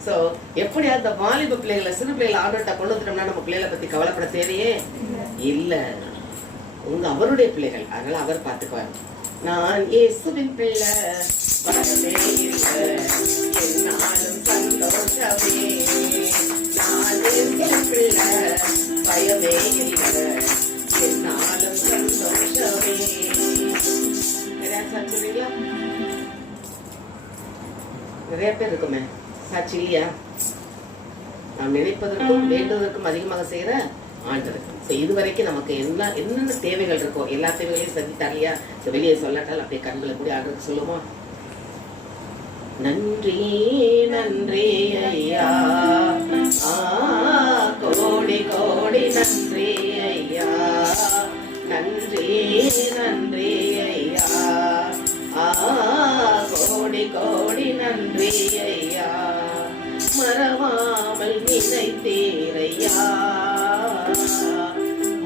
ஸோ எப்படி அந்த வாலிப பிள்ளைகளை சிறு பிள்ளைகளை ஆர்டர்கிட்ட கொண்டு வந்துட்டோம்னா நம்ம பிள்ளைகளை பத்தி கவலைப்பட தேவையே இல்லை. உங்க அவருடைய பிள்ளைகள், அதனால அவர் பார்த்துக்குவார். நான் இயேசுவின் பிள்ளை, வரவே இல்லை என்னாலும் சந்தோஷமே, நான் இயேசுவின் பிள்ளை, பயமே இல்லை என்னாலும் சந்தோஷமே. சொல்றீங்களா? நிறைய பேர் இருக்குமே சாட்சி இல்லையா? நாம் நினைப்பதற்கும் வேண்டுவதற்கும் அதிகமாக செய்யற ஆண்டவர். இதுவரைக்கும் நமக்கு என்னென்ன தேவைகள் இருக்கோ எல்லா தேவைகளையும் சந்தித்தார் இல்லையா? வெளியே சொல்லாட்டால் அப்படியே கண்களை கூட ஆண்டவருக்கு சொல்லுமா? நன்றி நன்றி ஐயா, கோடி கோடி நன்றி ஐயா, நன்றி நன்றி ஐயா, கோடி கோடி நன்றி ஐயா, மறவாமல் நினைத்தீரையா,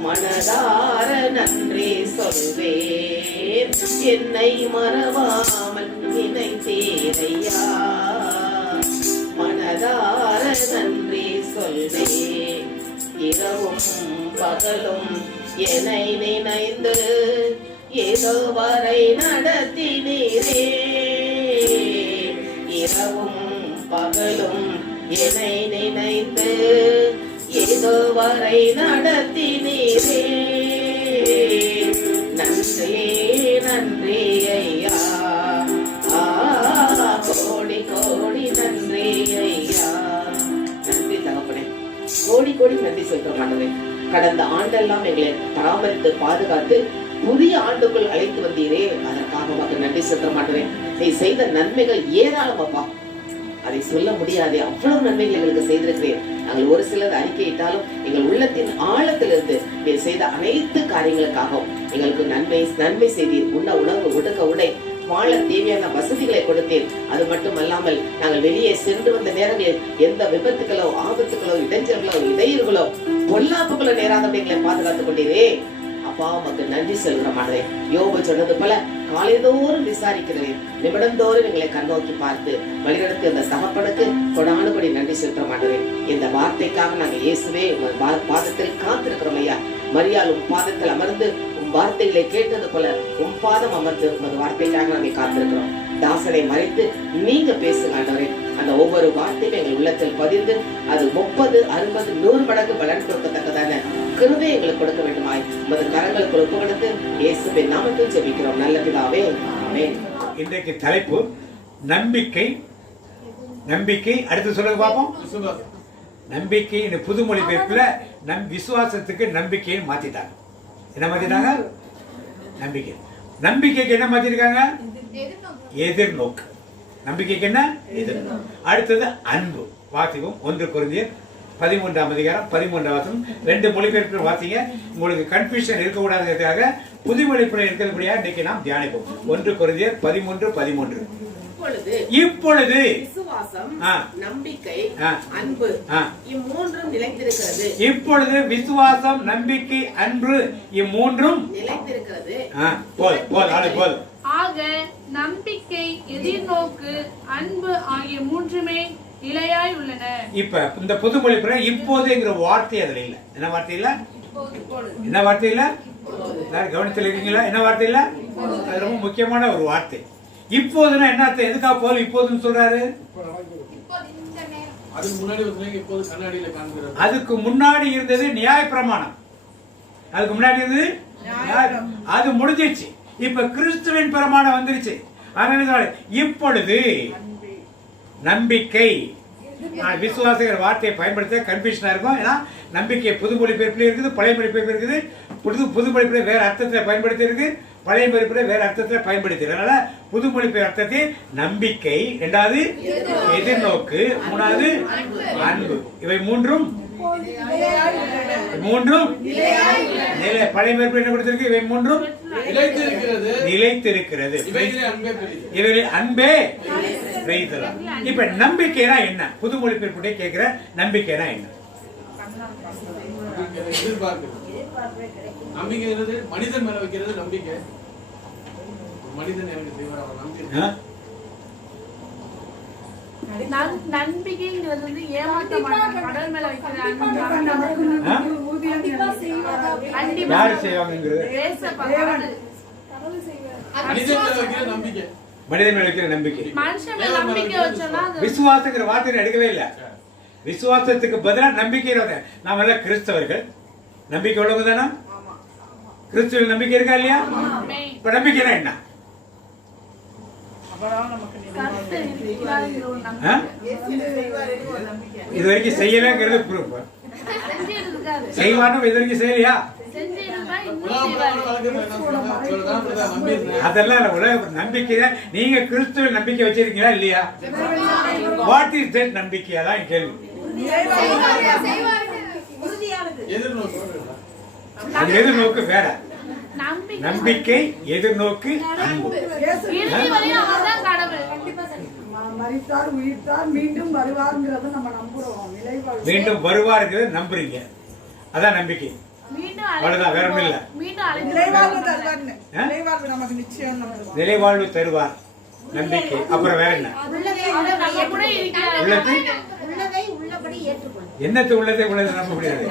மனதார நன்றி சொல்வேன், என்னை மறவாமல் நினைத்தீரையா, மனதார நன்றி சொல்வேன், இரவும் பகலும் என்னை நினைந்து ஏதோ வரை நடத்தினீரே, இரவும் பகலும் என்னை நினைத்து ஏதோ வரை நடத்தினீரே, நன்றி நன்றி ஐயா, கோடி கோடி நன்றி ஐயா. நன்றி தகப்பனே, கோடி கோடி நன்றி சொல்ற மாட்டவே. கடந்த ஆண்டெல்லாம் எங்களை பராமரித்து பாதுகாத்து புதிய ஆண்டுக்குள் அழைத்து வந்தீரே, அதற்காக உனக்கு நன்றி சொல்ற மாட்டேன். நீ செய்த நன்மைகள் ஏராளமாப்பா, அதை சொல்ல முடியாது. அவ்வளவு நன்மைகள் எங்களுக்கு செய்திருக்கிறேன். நாங்கள் ஒரு சிலர் அறிக்கையிட்டாலும் எங்கள் உள்ளத்தின் ஆழத்திலிருந்து நீர் செய்த அனைத்து காரியங்களுக்காகவும் எங்களுக்கு நன்மை செய்தீர். உண்ண உணவு, உடுக்க உடை, வாழ தேவையான வசதிகளை கொடுத்தேன். அது மட்டுமல்லாமல் நாங்கள் வெளியே சென்று வந்த நேரங்களில் எந்த விபத்துகளோ, ஆபத்துகளோ, இடைஞ்சல்களோ, இடையூறுகளோ, பொல்லாப்புகளோ நேராதபடி எங்களை பாதுகாத்துக் கொண்டீரே. அப்பா உமக்கு நன்றி செலுத்துறோம். யோபு சொன்னது போல காலைதோறும் விசாரிக்கிறேன், நிமிடந்தோறும் எங்களை கண்ணோக்கி பார்த்து வழிநடத்தி அந்த தகப்பனுக்கு கொடானுபடி நன்றி செலுத்துறோம். இந்த வார்த்தைக்காக நாங்கள் இயேசுவே பாதத்தில் காத்திருக்கிறோம் ஐயா. மரியாள் உம் பாதத்தில் அமர்ந்து உம் வார்த்தைகளை கேட்டது போல உம் பாதம் அமர்ந்து உமது வார்த்தைக்காக நாங்கள் காத்திருக்கிறோம். தாசனை மறைத்து நீங்க பேசுங்க ஆண்டவரே. அந்த ஒவ்வொரு வார்த்தையும் எங்கள் உள்ளத்தில் பதிந்து அது 30, 60, 100 மடங்கு பலன் கொடுக்கத்தக்கதான கிருபை எங்களுக்கு கொடுக்க வேண்டுமாய் உமது கரங்களுக்கு ஒப்பு கொடுத்து இயேசுவின் நாமத்தில் ஜெபிக்கிறோம் நல்ல பிதாவே, ஆமென். இன்றைக்கு தலைப்பு நம்பிக்கை. நம்பிக்கை அடுத்து சொல்லுங்க பாப்போம். நம்பிக்கை புது மொழிபெயர்ப்புல விசுவாசத்துக்கு நம்பிக்கையை மாத்திட்டாங்க. என்ன மாத்திட்டாங்க? நம்பிக்கை. நம்பிக்கைக்கு என்ன மாத்திருக்காங்க? எதிர்நோக்கு. நம்பிக்கைக்கு என்ன? எதிர்நோக்கு. அடுத்தது அன்பு. வாசிக்கும் 1 கொரிந்தியர் 13ஆம் அதிகாரம் 13ஆம் வசனம். 2 மொழிபெயர்ப்பு வாசிங்க. உங்களுக்கு கன்ஃபியூஷன் இருக்கக்கூடாதுக்காக புது மொழிபெயர்ப்பு இருக்கிறபடியா இன்னைக்கு நாம் தியானிப்போம். 1 கொரிந்தியர் 13:13. இப்பொழுது விசுவாசம், நம்பிக்கை, அன்பு இம்மூன்றும் நிலைத்திருக்கிறது. இப்பொழுது விசுவாசம், நம்பிக்கை, அன்பு இம்மூன்றும் நிலைத்திருக்கிறது. ஆக நம்பிக்கை, எதிர்நோக்கு, அன்பு ஆகிய மூன்றுமே நிலையாய் உள்ளன. இப்ப இந்த புது மொழிபெயர்ப்பு இப்போதுங்கிற வார்த்தை அதுல இல்ல. என்ன வார்த்தை இல்ல? என்ன வார்த்தை இல்ல? கவனத்தில் இருக்கீங்களா? என்ன வார்த்தை இல்ல? அது ரொம்ப முக்கியமான ஒரு வார்த்தை. இப்போதுனா என்ன அர்த்தம்? எதுக்காக போல் இப்போதுன்னு சொல்றாரு? அதுக்கு முன்னாடி இருந்தது நியாய பிரமாணம். அதுக்கு முன்னாடி இருந்தது அது முடிஞ்சிருச்சு. இப்ப கிறிஸ்துவின் பிரமாணம் வந்துருச்சு. அதனால இப்பொழுது நம்பிக்கை, விசுவாசங்கிற வார்த்தையை பயன்படுத்த கன்ஃபியூஷனா இருக்கும். ஏன்னா நம்பிக்கை புது மொழிபெயர்ப்புல இருக்குது, பழைய மொழிபெயர்ப்பு இருக்குது. புது மொழிபெயர்ப்புல வேற அர்த்தத்துல பயன்படுத்தி இருக்கு, பழைய மொழிபெயர்ப்புல வேற அர்த்தத்துல பயன்படுத்தி. அதனால புது மொழிபெயர்ப்பு அர்த்தத்தை நம்பிக்கை, 2வது எதிர்நோக்கு, 3வது அன்பு. இவை மூன்றும் நிலை. பழைய மொழிபெயர்ப்பு என்ன கொடுத்திருக்கு? இவை மூன்றும் நிலைத்திருக்கிறது. இவைகளில் அன்பே. இப்ப நம்பிக்கைனா என்ன? புது மொழிபெயர்ப்பு கேட்கிற நம்பிக்கைனா என்ன? நம்பிக்கை மனிதன் மேல வைக்கிறது நம்பிக்கை. மனிதன் எனக்கு செய்வார். நம்பிக்கைங்கிறது வந்து ஏமாற்ற மாட்டாங்க. கடல் மேல வைக்கிற யாரு செய்வாங்க? மனிதன் மேல வைக்கிற நம்பிக்கை. விசுவாசங்கிற வார்த்தை எடுக்கவே இல்லை. விசுவாசத்துக்கு பதிலாக நம்பிக்கை. நாம எல்லாம் கிறிஸ்தவர்கள், நம்பிக்கை உள்ளவங்க தானே? கிறிஸ்துவ நம்பிக்கை இருக்கா இல்லையா? இப்ப நம்பிக்கைனா என்ன? இது வரைக்கும் செய்யலங்கிறது ப்ரூஃப். செய்வானும் இது வரைக்கும் செய்யலையா? அதெல்லாம் நம்பிக்கை. நீங்க கிறிஸ்துவ நம்பிக்கை வச்சிருக்கீங்களா இல்லையா? வாட் இஸ் தட் நம்பிக்கை? அதான் கேள்வி. அது எதிர்நோக்கு வேற. நம்பிக்கை, எதிர்நோக்கு, அன்பு. மீண்டும் வருவாருங்கிறத நம்புறீங்க. அதான் நம்பிக்கை. அவ்வளவுதான், வேற ஒண்ணும் இல்ல. நிலைவாழ்வு தருவார் நம்பிக்கை. அப்புறம் வேற என்ன? என்னத்தை உள்ளதை உள்ளதை நம்ப முடியாது.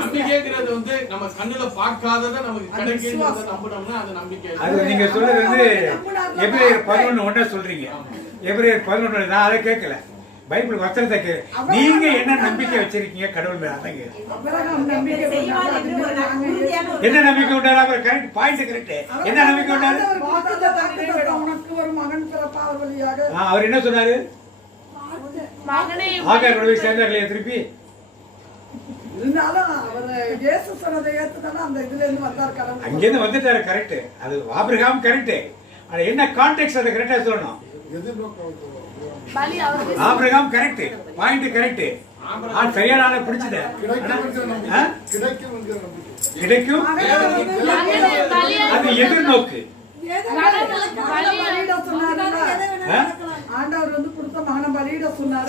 நம்பிக்கைங்கிறது வந்து நம்ம கண்ணுல பார்க்காதத நமக்கு கிடைக்கும்ன்றத நம்பணும்னா அது நம்பிக்கை. அது நீங்க சொல்றது வந்து எபிரேயர் 11:1 சொல்றீங்க. எபிரேயர் 11 நான் அதை கேட்கல, பைபிள் வசனத்தை கேட்க. நீங்க என்ன நம்பிக்கை வச்சிருக்கீங்க கடவுள் மேல? அதான் என்ன நம்பிக்கை உண்டாரு? Correct point, correct. என்ன நம்பிக்கை உண்டாரு? அவர் என்ன சொன்னாரு? ஆகாரோட சேர்ந்தார் இல்லையா திருப்பி? அங்கிருந்து வந்துட்டாரு. கரெக்ட். அது ஆபிரகாம் கரெக்ட். ஆனா என்ன கான்டெக்ஸ்ட் அதை கரெக்டா சொல்லணும். Abraham correct, point correct. சரியான ஆளை பிடிச்சிட்ட. கிடைக்கும் அது எதிர்நோக்கு. ஆண்டவர் வந்து கொடுத்த மகனை பலியிட சொன்னாரு.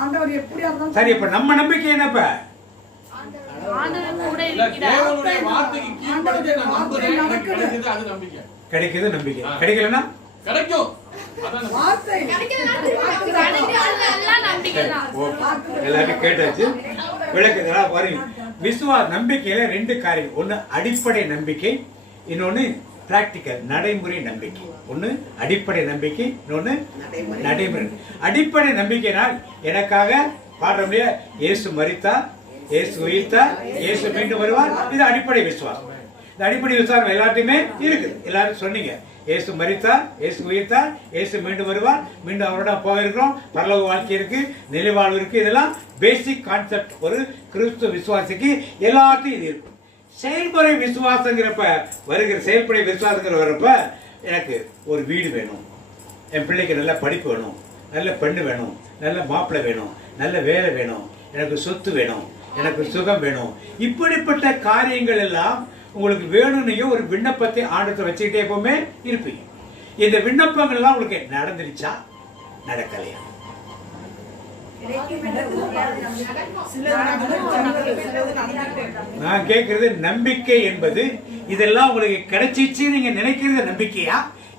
ஆண்டவர் எப்படியா இருந்தாலும் சரி, இப்ப நம்ம நம்பிக்கை என்னப்ப? கிடைக்குது நம்பிக்கை. கிடைக்கலன்னா கிடைக்கும். எல்லாரும் கேட்டாச்சு. விளக்குதா பாருங்க. நம்பிக்கையில 2 காரியம். ஒண்ணு அடிப்படை நம்பிக்கை, இன்னொன்னு பிராக்டிக்கல் நடைமுறை நம்பிக்கை. ஒண்ணு அடிப்படை நம்பிக்கை, இன்னொன்னு நடைமுறை. அடிப்படை நம்பிக்கைனால் எனக்காக பாடுற முடியாது. இயேசு மரித்தார், இயேசு உயிர்த்தார், இயேசு மீண்டும் வருவார். இது அடிப்படை விசுவாசம். இந்த அடிப்படை விசுவாசம் எல்லாத்தையுமே இருக்குது. எல்லாரும் சொன்னீங்க, இயேசு மரித்தார், இயேசு உயிர்த்தார், இயேசு மீண்டும் வருவார், மீண்டும் அவரோட போக இருக்கிறோம், பரலோக வாழ்க்கை இருக்கு, நிலைவாழ்வு இருக்கு. இதெல்லாம் பேசிக் கான்செப்ட். ஒரு கிறிஸ்துவ விசுவாசிக்கு எல்லாத்தையும் இது இருக்கு. செயல்முறை விசுவாசங்கிறப்ப வருகிற செயல்முறை விசுவாசங்கிற வரப்ப எனக்கு ஒரு வீடு வேணும், என் பிள்ளைக்கு நல்ல படிப்பு வேணும், நல்ல பெண்ணு வேணும், நல்ல மாப்பிள்ளை வேணும், நல்ல வேலை வேணும், எனக்கு சொத்து வேணும், எனக்கு சுகம் வேணும். இப்படிப்பட்ட காரியங்கள் எல்லாம் உங்களுக்கு வேணும்னு ஒரு விண்ணப்பத்தை ஆண்டத்தை வச்சுக்கிட்டே எப்பவுமே இருப்பீங்க. இந்த விண்ணப்பங்கள் எல்லாம் உங்களுக்கு நடந்துருச்சா நடக்கலையா? நான் கேட்கறது நம்பிக்கை என்பது இதெல்லாம் உங்களுக்கு கிடைச்சிச்சு நீங்க நினைக்கிறது நம்பிக்கையா,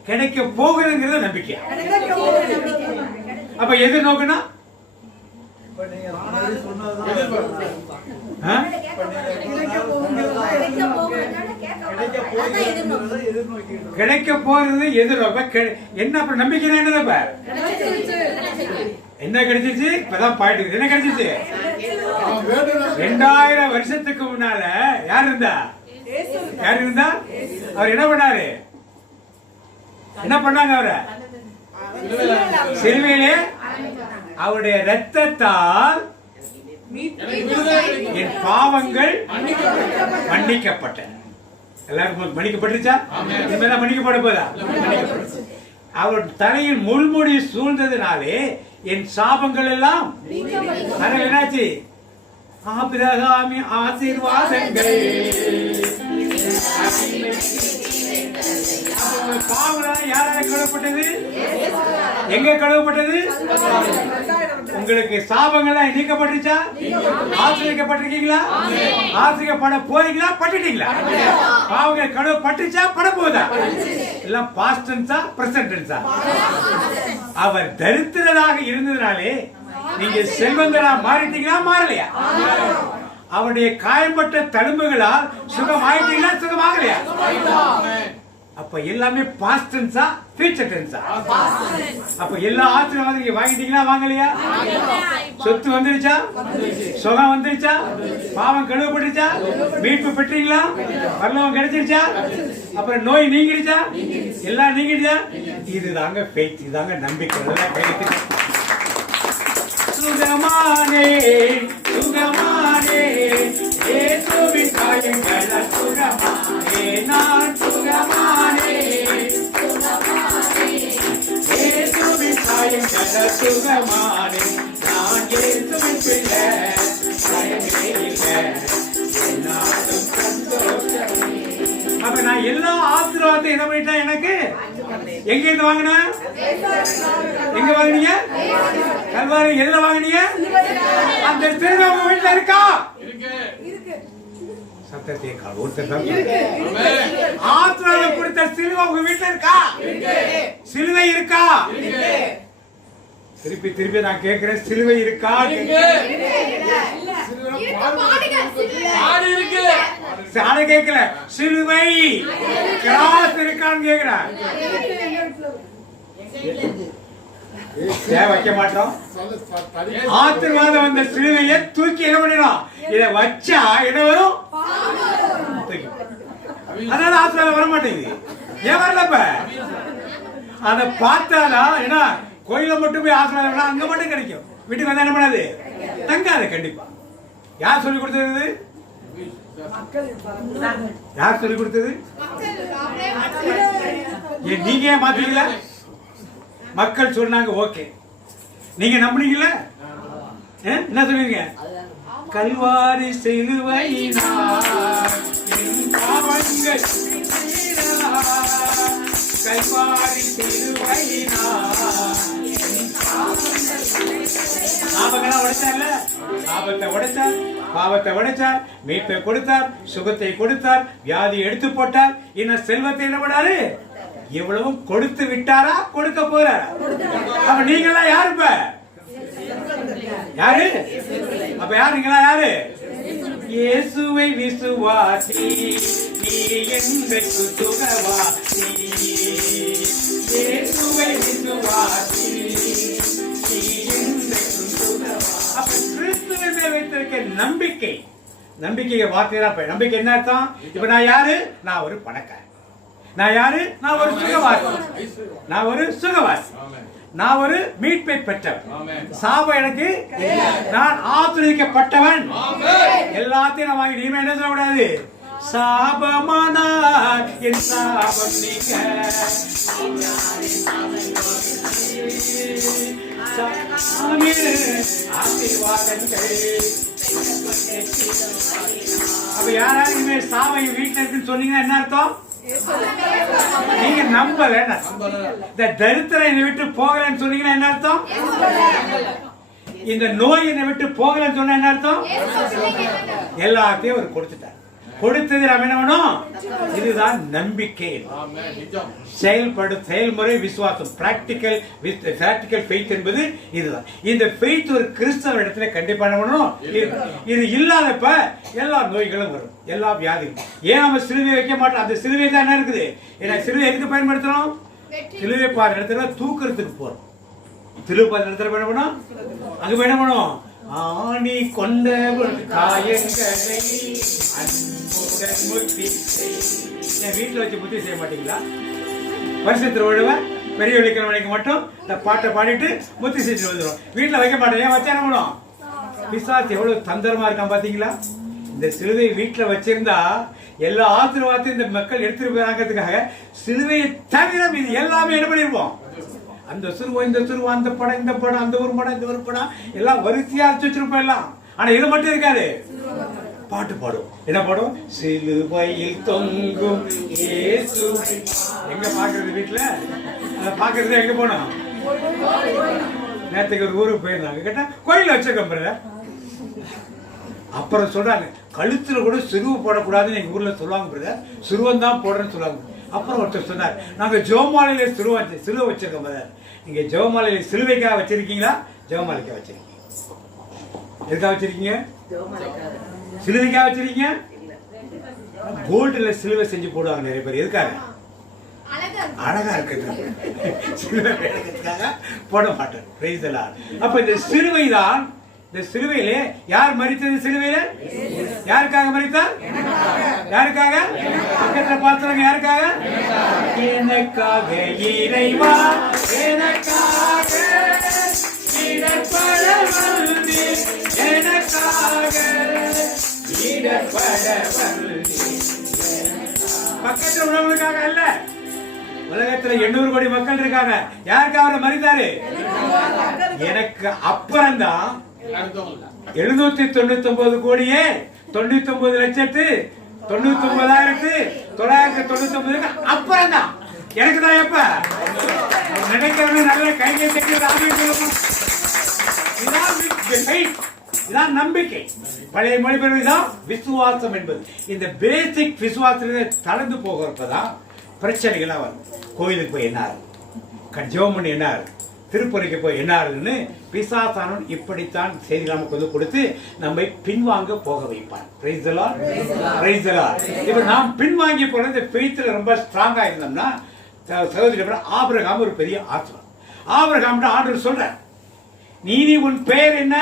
கிடைக்க போகுதுங்கிறது நம்பிக்கையா? அப்ப எது நோக்குனா கிடைக்க போறது எதிர்நோக்க. என்ன நம்பிக்கை என்னதப்ப? என்ன கிடைச்சிச்சு? இப்பதான் பாயிட்டு என்ன கிடைச்சிச்சு? 2000 வருஷத்துக்கு முன்னால யார் இருந்தா? அவர் என்ன பண்ணாரு? என்ன பண்ணாங்க? அவரை சிலுவையிலே அவருடைய இரத்தத்தால் என் பாவங்கள் மன்னிக்கப்பட்ட. எல்லாரும் மன்னிக்கப்பட்டுச்சா? இனிமேதான் மன்னிக்கப்பட போதா? அவர் தலையில் முள்முடி சூழ்ந்ததுனாலே என் சாபங்கள் எல்லாம் என்னாச்சு? ஆபிரகாமி ஆசீர்வாதங்கள். பாவம் யாரால கழுவப்பட்டது? எங்க கழுவப்பட்டது? உங்களுக்கு சாபங்கள்லாம் நீக்கப்பட்டுச்சா? ஆசிரியப்பட்டிருக்கீங்களா? ஆசிரியப்பட போறீங்களா? பட்டுட்டீங்களா? பாவங்கள் கழுவப்பட்டுச்சா? பட போதா? எல்லாம் பாஸ்ட் டென்ஸா பிரசன்ட் டென்ஸா? அவர் தரித்திரராக இருந்ததுனாலே நீங்க செல்வங்களா மாறிட்டீங்களா? மாறலையா? அவருடைய காயம்பட்ட தழும்புகளால் சுகம் ஆயிட்டீங்களா? சுகம் ஆகலையா? அப்ப எல்லாமே பாஸ்ட் டென்ஸா ஃபியூச்சர் டென்ஸா? அப்ப எல்லா ஆசீர்வாதம் நீங்க வாங்கிட்டீங்களா? வாங்கலையா? சொத்து வந்துருச்சா? சுகம் வந்துருச்சா? பாவம் கழுவப்பட்டுச்சா? மீட்பு பெற்றீங்களா? பரலோகம் கிடைச்சிருச்சா? அப்புறம் நோய் நீங்கிடுச்சா? எல்லாம் நீங்கிடுச்சா? இதுதாங்க ஃபெய்த், இதுதாங்க நம்பிக்கை. எல்லாம் கைது. சுகமானே சுகமானே இயேசுவின் காயங்களால் சுகமானே நான் சுகமானே இயேசுவின் காயங்களால் சுகமானே நான் இயேசுவின் பிள்ளை பயமே இல்லை என்னாலும் சந்தோஷமே. அப்ப நான் எல்லா ஆசீர்வாதத்தை என்ன பண்ணிட்டேன்? எனக்கு எங்க இருந்து வாங்கினேன்? எங்க வாங்கினீங்க? கல்வாரி. எதுல வாங்கினீங்க? அந்த சிலுவை உங்க வீட்டுல இருக்கா? சத்தத்தை கால் ஒருத்தர் ஆசீர்வாதம் கொடுத்த சிலுவை உங்க வீட்டுல இருக்கா? சிலுவை இருக்கா? திருப்பி திருப்பி நான் கேட்கிறேன், சிலுவை இருக்கா? கேட்கல, சிலுவை கிராஸ் இருக்கான்னு கேட்கிறேன். வைக்க மாட்டோம். ஆசீர்வாதம் வந்த சிலுவையை தூக்கி என்ன பண்ணிடும்? இதை வச்சா என்ன வரும்? அதனால ஆசீர்வாதம் வர மாட்டேங்குது. ஏன் வரலப்ப? அதை பார்த்தாதான் என்ன கோயில மட்டும் போய் ஆசீர்வாதம் அங்க மட்டும் கிடைக்கும். வீட்டுக்கு வந்தா என்ன பண்ணாது? தங்காது கண்டிப்பா. யார் சொல்லி கொடுத்தது? யார் சொல்லி கொடுத்தது? நீங்க ஏன் மாத்தீங்களா? மக்கள் சொன்னாங்க, ஓகே. நீங்க நம்புனீங்களா? என்ன சொல்லுவீங்க? கல்வாரி சிலுவையினார் என் பாவங்கள் கல்வாரி சிலுவையினார் சாபங்கள்லாம் உடைச்சார்ல, சாபத்தை உடைச்சார், பாவத்தை உடைச்சார், மீட்பை கொடுத்தார், சுகத்தை கொடுத்தார், வியாதி எடுத்து போட்டார், இன்னும் செல்வத்தை என்ன பண்ணாரு? இவ்வளவும் கொடுத்து விட்டாரா, கொடுக்க போறாரா? அப்ப நீங்களா யாரு? இப்ப யாரு? அப்ப யாரு? நீங்களா யாரு? இயேசுவை விசுவாசி நீ என்றைக்கு சுகவாசி. இயேசுவை விசுவாசி நீ என்றைக்கு சுகவாசி. அப்ப கிறிஸ்துவை மேல் வைத்திருக்க நம்பிக்கை, நம்பிக்கை வார்த்தையா. நம்பிக்கை என்ன அர்த்தம்? இப்ப நான் யாரு? நான் ஒரு பணக்காரன். நான் யாரு? நான் ஒரு சுகவாசி. நான் ஒரு சுகவாசி. நான் ஒரு மீட்பை பெற்றவன். சாபம் எனக்கு, நான் ஆசீர்வதிக்கப்பட்டவன். எல்லாத்தையும் நான் வாங்கி நீங்க என்ன சொல்லக்கூடாது? சாபமானார் என் சாபம் நீங்க. அப்ப யாராவது இனிமே சாபம் வீட்டுல இருக்குன்னு சொன்னீங்கன்னா என்ன அர்த்தம்? நீங்க நம்பல. இந்த தரித்திரம் என்னை விட்டு போகலன்னு சொன்னீங்கன்னா என்ன அர்த்தம்? இந்த நோய் என்னை விட்டு போகலன்னு சொன்ன என்ன அர்த்தம்? எல்லாத்தையும் அவர் கொடுத்துட்டார். கொடுத்தது நம்ம என்ன பண்ணணும்? இதுதான் நம்பிக்கை. செயல்முறை விசுவாசம், பிராக்டிக்கல் ஃபெய்த் என்பது இதுதான். இந்த ஃபெய்த் ஒரு கிறிஸ்தவ இடத்துல கண்டிப்பா என்ன பண்ணணும்? இது இல்லாதப்ப எல்லா நோய்களும் வரும், எல்லா வியாதியும். ஏன் நம்ம சிலுவை வைக்க மாட்டோம்? அந்த சிலுவை தான் என்ன இருக்குது? ஏன்னா சிலுவை எதுக்கு பயன்படுத்துறோம்? சிலுவை பாரு இடத்துல தூக்குறதுக்கு போறோம். சிலுவை பாரு இடத்துல என்ன பண்ணணும்? அங்க என்ன பண்ணும்? ஆணி கொண்ட காயங்களை அன்புடன் முத்தி. என் வீட்டுல வச்சு முத்தி செய்ய மாட்டீங்களா? வருஷத்துல விழுவ பெரிய விழிக்கிறவனுக்கு மட்டும் இந்த பாட்டை பாடிட்டு முத்தி செஞ்சு வந்துடும். வீட்டுல வைக்க மாட்டேன். ஏன் வச்சா என்ன பண்ணும்? பிசாசு எவ்வளவு தந்திரமா இருக்கான் பாத்தீங்களா? இந்த சிலுவை வீட்டுல வச்சிருந்தா எல்லா ஆசீர்வாதத்தையும் இந்த மக்கள் எடுத்துட்டு போறாங்கிறதுக்காக சிலுவையை தவிர இது எல்லாமே என்ன பண்ணிருப்போம்? அந்த சுருவம், இந்த சுருவம், அந்த படம், இந்த படம், அந்த ஒரு படம், இந்த ஒரு படம் எல்லாம் வரிசையா அரைச்சு வச்சிருப்போம் எல்லாம். ஆனா இது மட்டும் இருக்காது. பாட்டு பாடும். என்ன பாடும்? சிலுவையில் தொங்கும் இயேசு. எங்க பாக்குறது? வீட்டுல பாக்குறது எங்க போனோம்? நேற்றுக்கு ஒரு ஊருக்கு போயிருந்தாங்க. கேட்டா கோயில வச்சிருக்கோம். அப்புறம் சொல்றாங்க கழுத்துல கூட சிறுவு போடக்கூடாதுன்னு எங்க ஊர்ல சொல்லுவாங்க. பிரதர் சிறுவன் தான் போடுறேன்னு சொல்லுவாங்க. அப்புறம் ஒருத்தர் சொன்னார், நாங்க ஜெபமாலையில சிலுவை வச்சிருக்கோம் பிரதர். நீங்க ஜெபமாலையில சிலுவைக்காக வச்சிருக்கீங்களா, ஜெபமாலைக்காக வச்சிருக்கீங்க? எதுக்காக வச்சிருக்கீங்க? சிலுவைக்காக வச்சிருக்கீங்க? கோல்டுல சிலுவை செஞ்சு போடுவாங்க நிறைய பேர். எதுக்காக? அழகா இருக்கிறது. சிலுவை போட மாட்டார். Price the Lord. அப்ப இந்த சிலுவை தான், இந்த சிலுவையிலே யார் மரித்தது? சிலுவையில யாருக்காக மரித்தார்? யாருக்காக? பக்கத்துல பாத்துறவங்க யாருக்காக? எனக்காக இறைவா, எனக்காக இடப்பட வந்து, எனக்காக இடப்பட வந்து. பக்கத்துல உள்ளவங்களுக்காக அல்ல, உலகத்துல 800 கோடி மக்கள் இருக்காங்க. யாருக்காக அவர் மரித்தாரு? எனக்கு அப்புறம் தான் 799 கோடியே 99,99,999 அப்புறம் தான் எனக்கு தான். எப்ப நினைக்கிறது நல்ல கையை இதான் நம்பிக்கை. பழைய மொழிபெயர்ப்பு தான் விசுவாசம் என்பது. இந்த பேசிக் விசுவாசத்திலே தளர்ந்து போகிறப்பதான் பிரச்சனைகளா வரும். கோயிலுக்கு போய் என்ன ஆகுது, ஜெபம் பண்ணி என்ன ஆகுது, திருப்பணிக்கு போய் என்ன ஆகுதுன்னு பிசாசானவன் இப்படித்தான் செய்தி நமக்கு வந்து கொடுத்து நம்மை பின்வாங்க போக வைப்பான். Price the Lord, praise the Lord. இப்ப நாம் பின்வாங்கி போற இந்த ஃபெய்த்ல ரொம்ப ஸ்ட்ராங்கா இருந்தோம்னா, சகோதரி ஆபிரகாம் ஒரு பெரிய ஆத்மா. ஆபிரகாம் ஆண்டவர் சொல்ற, நீ உன் பெயர் என்ன?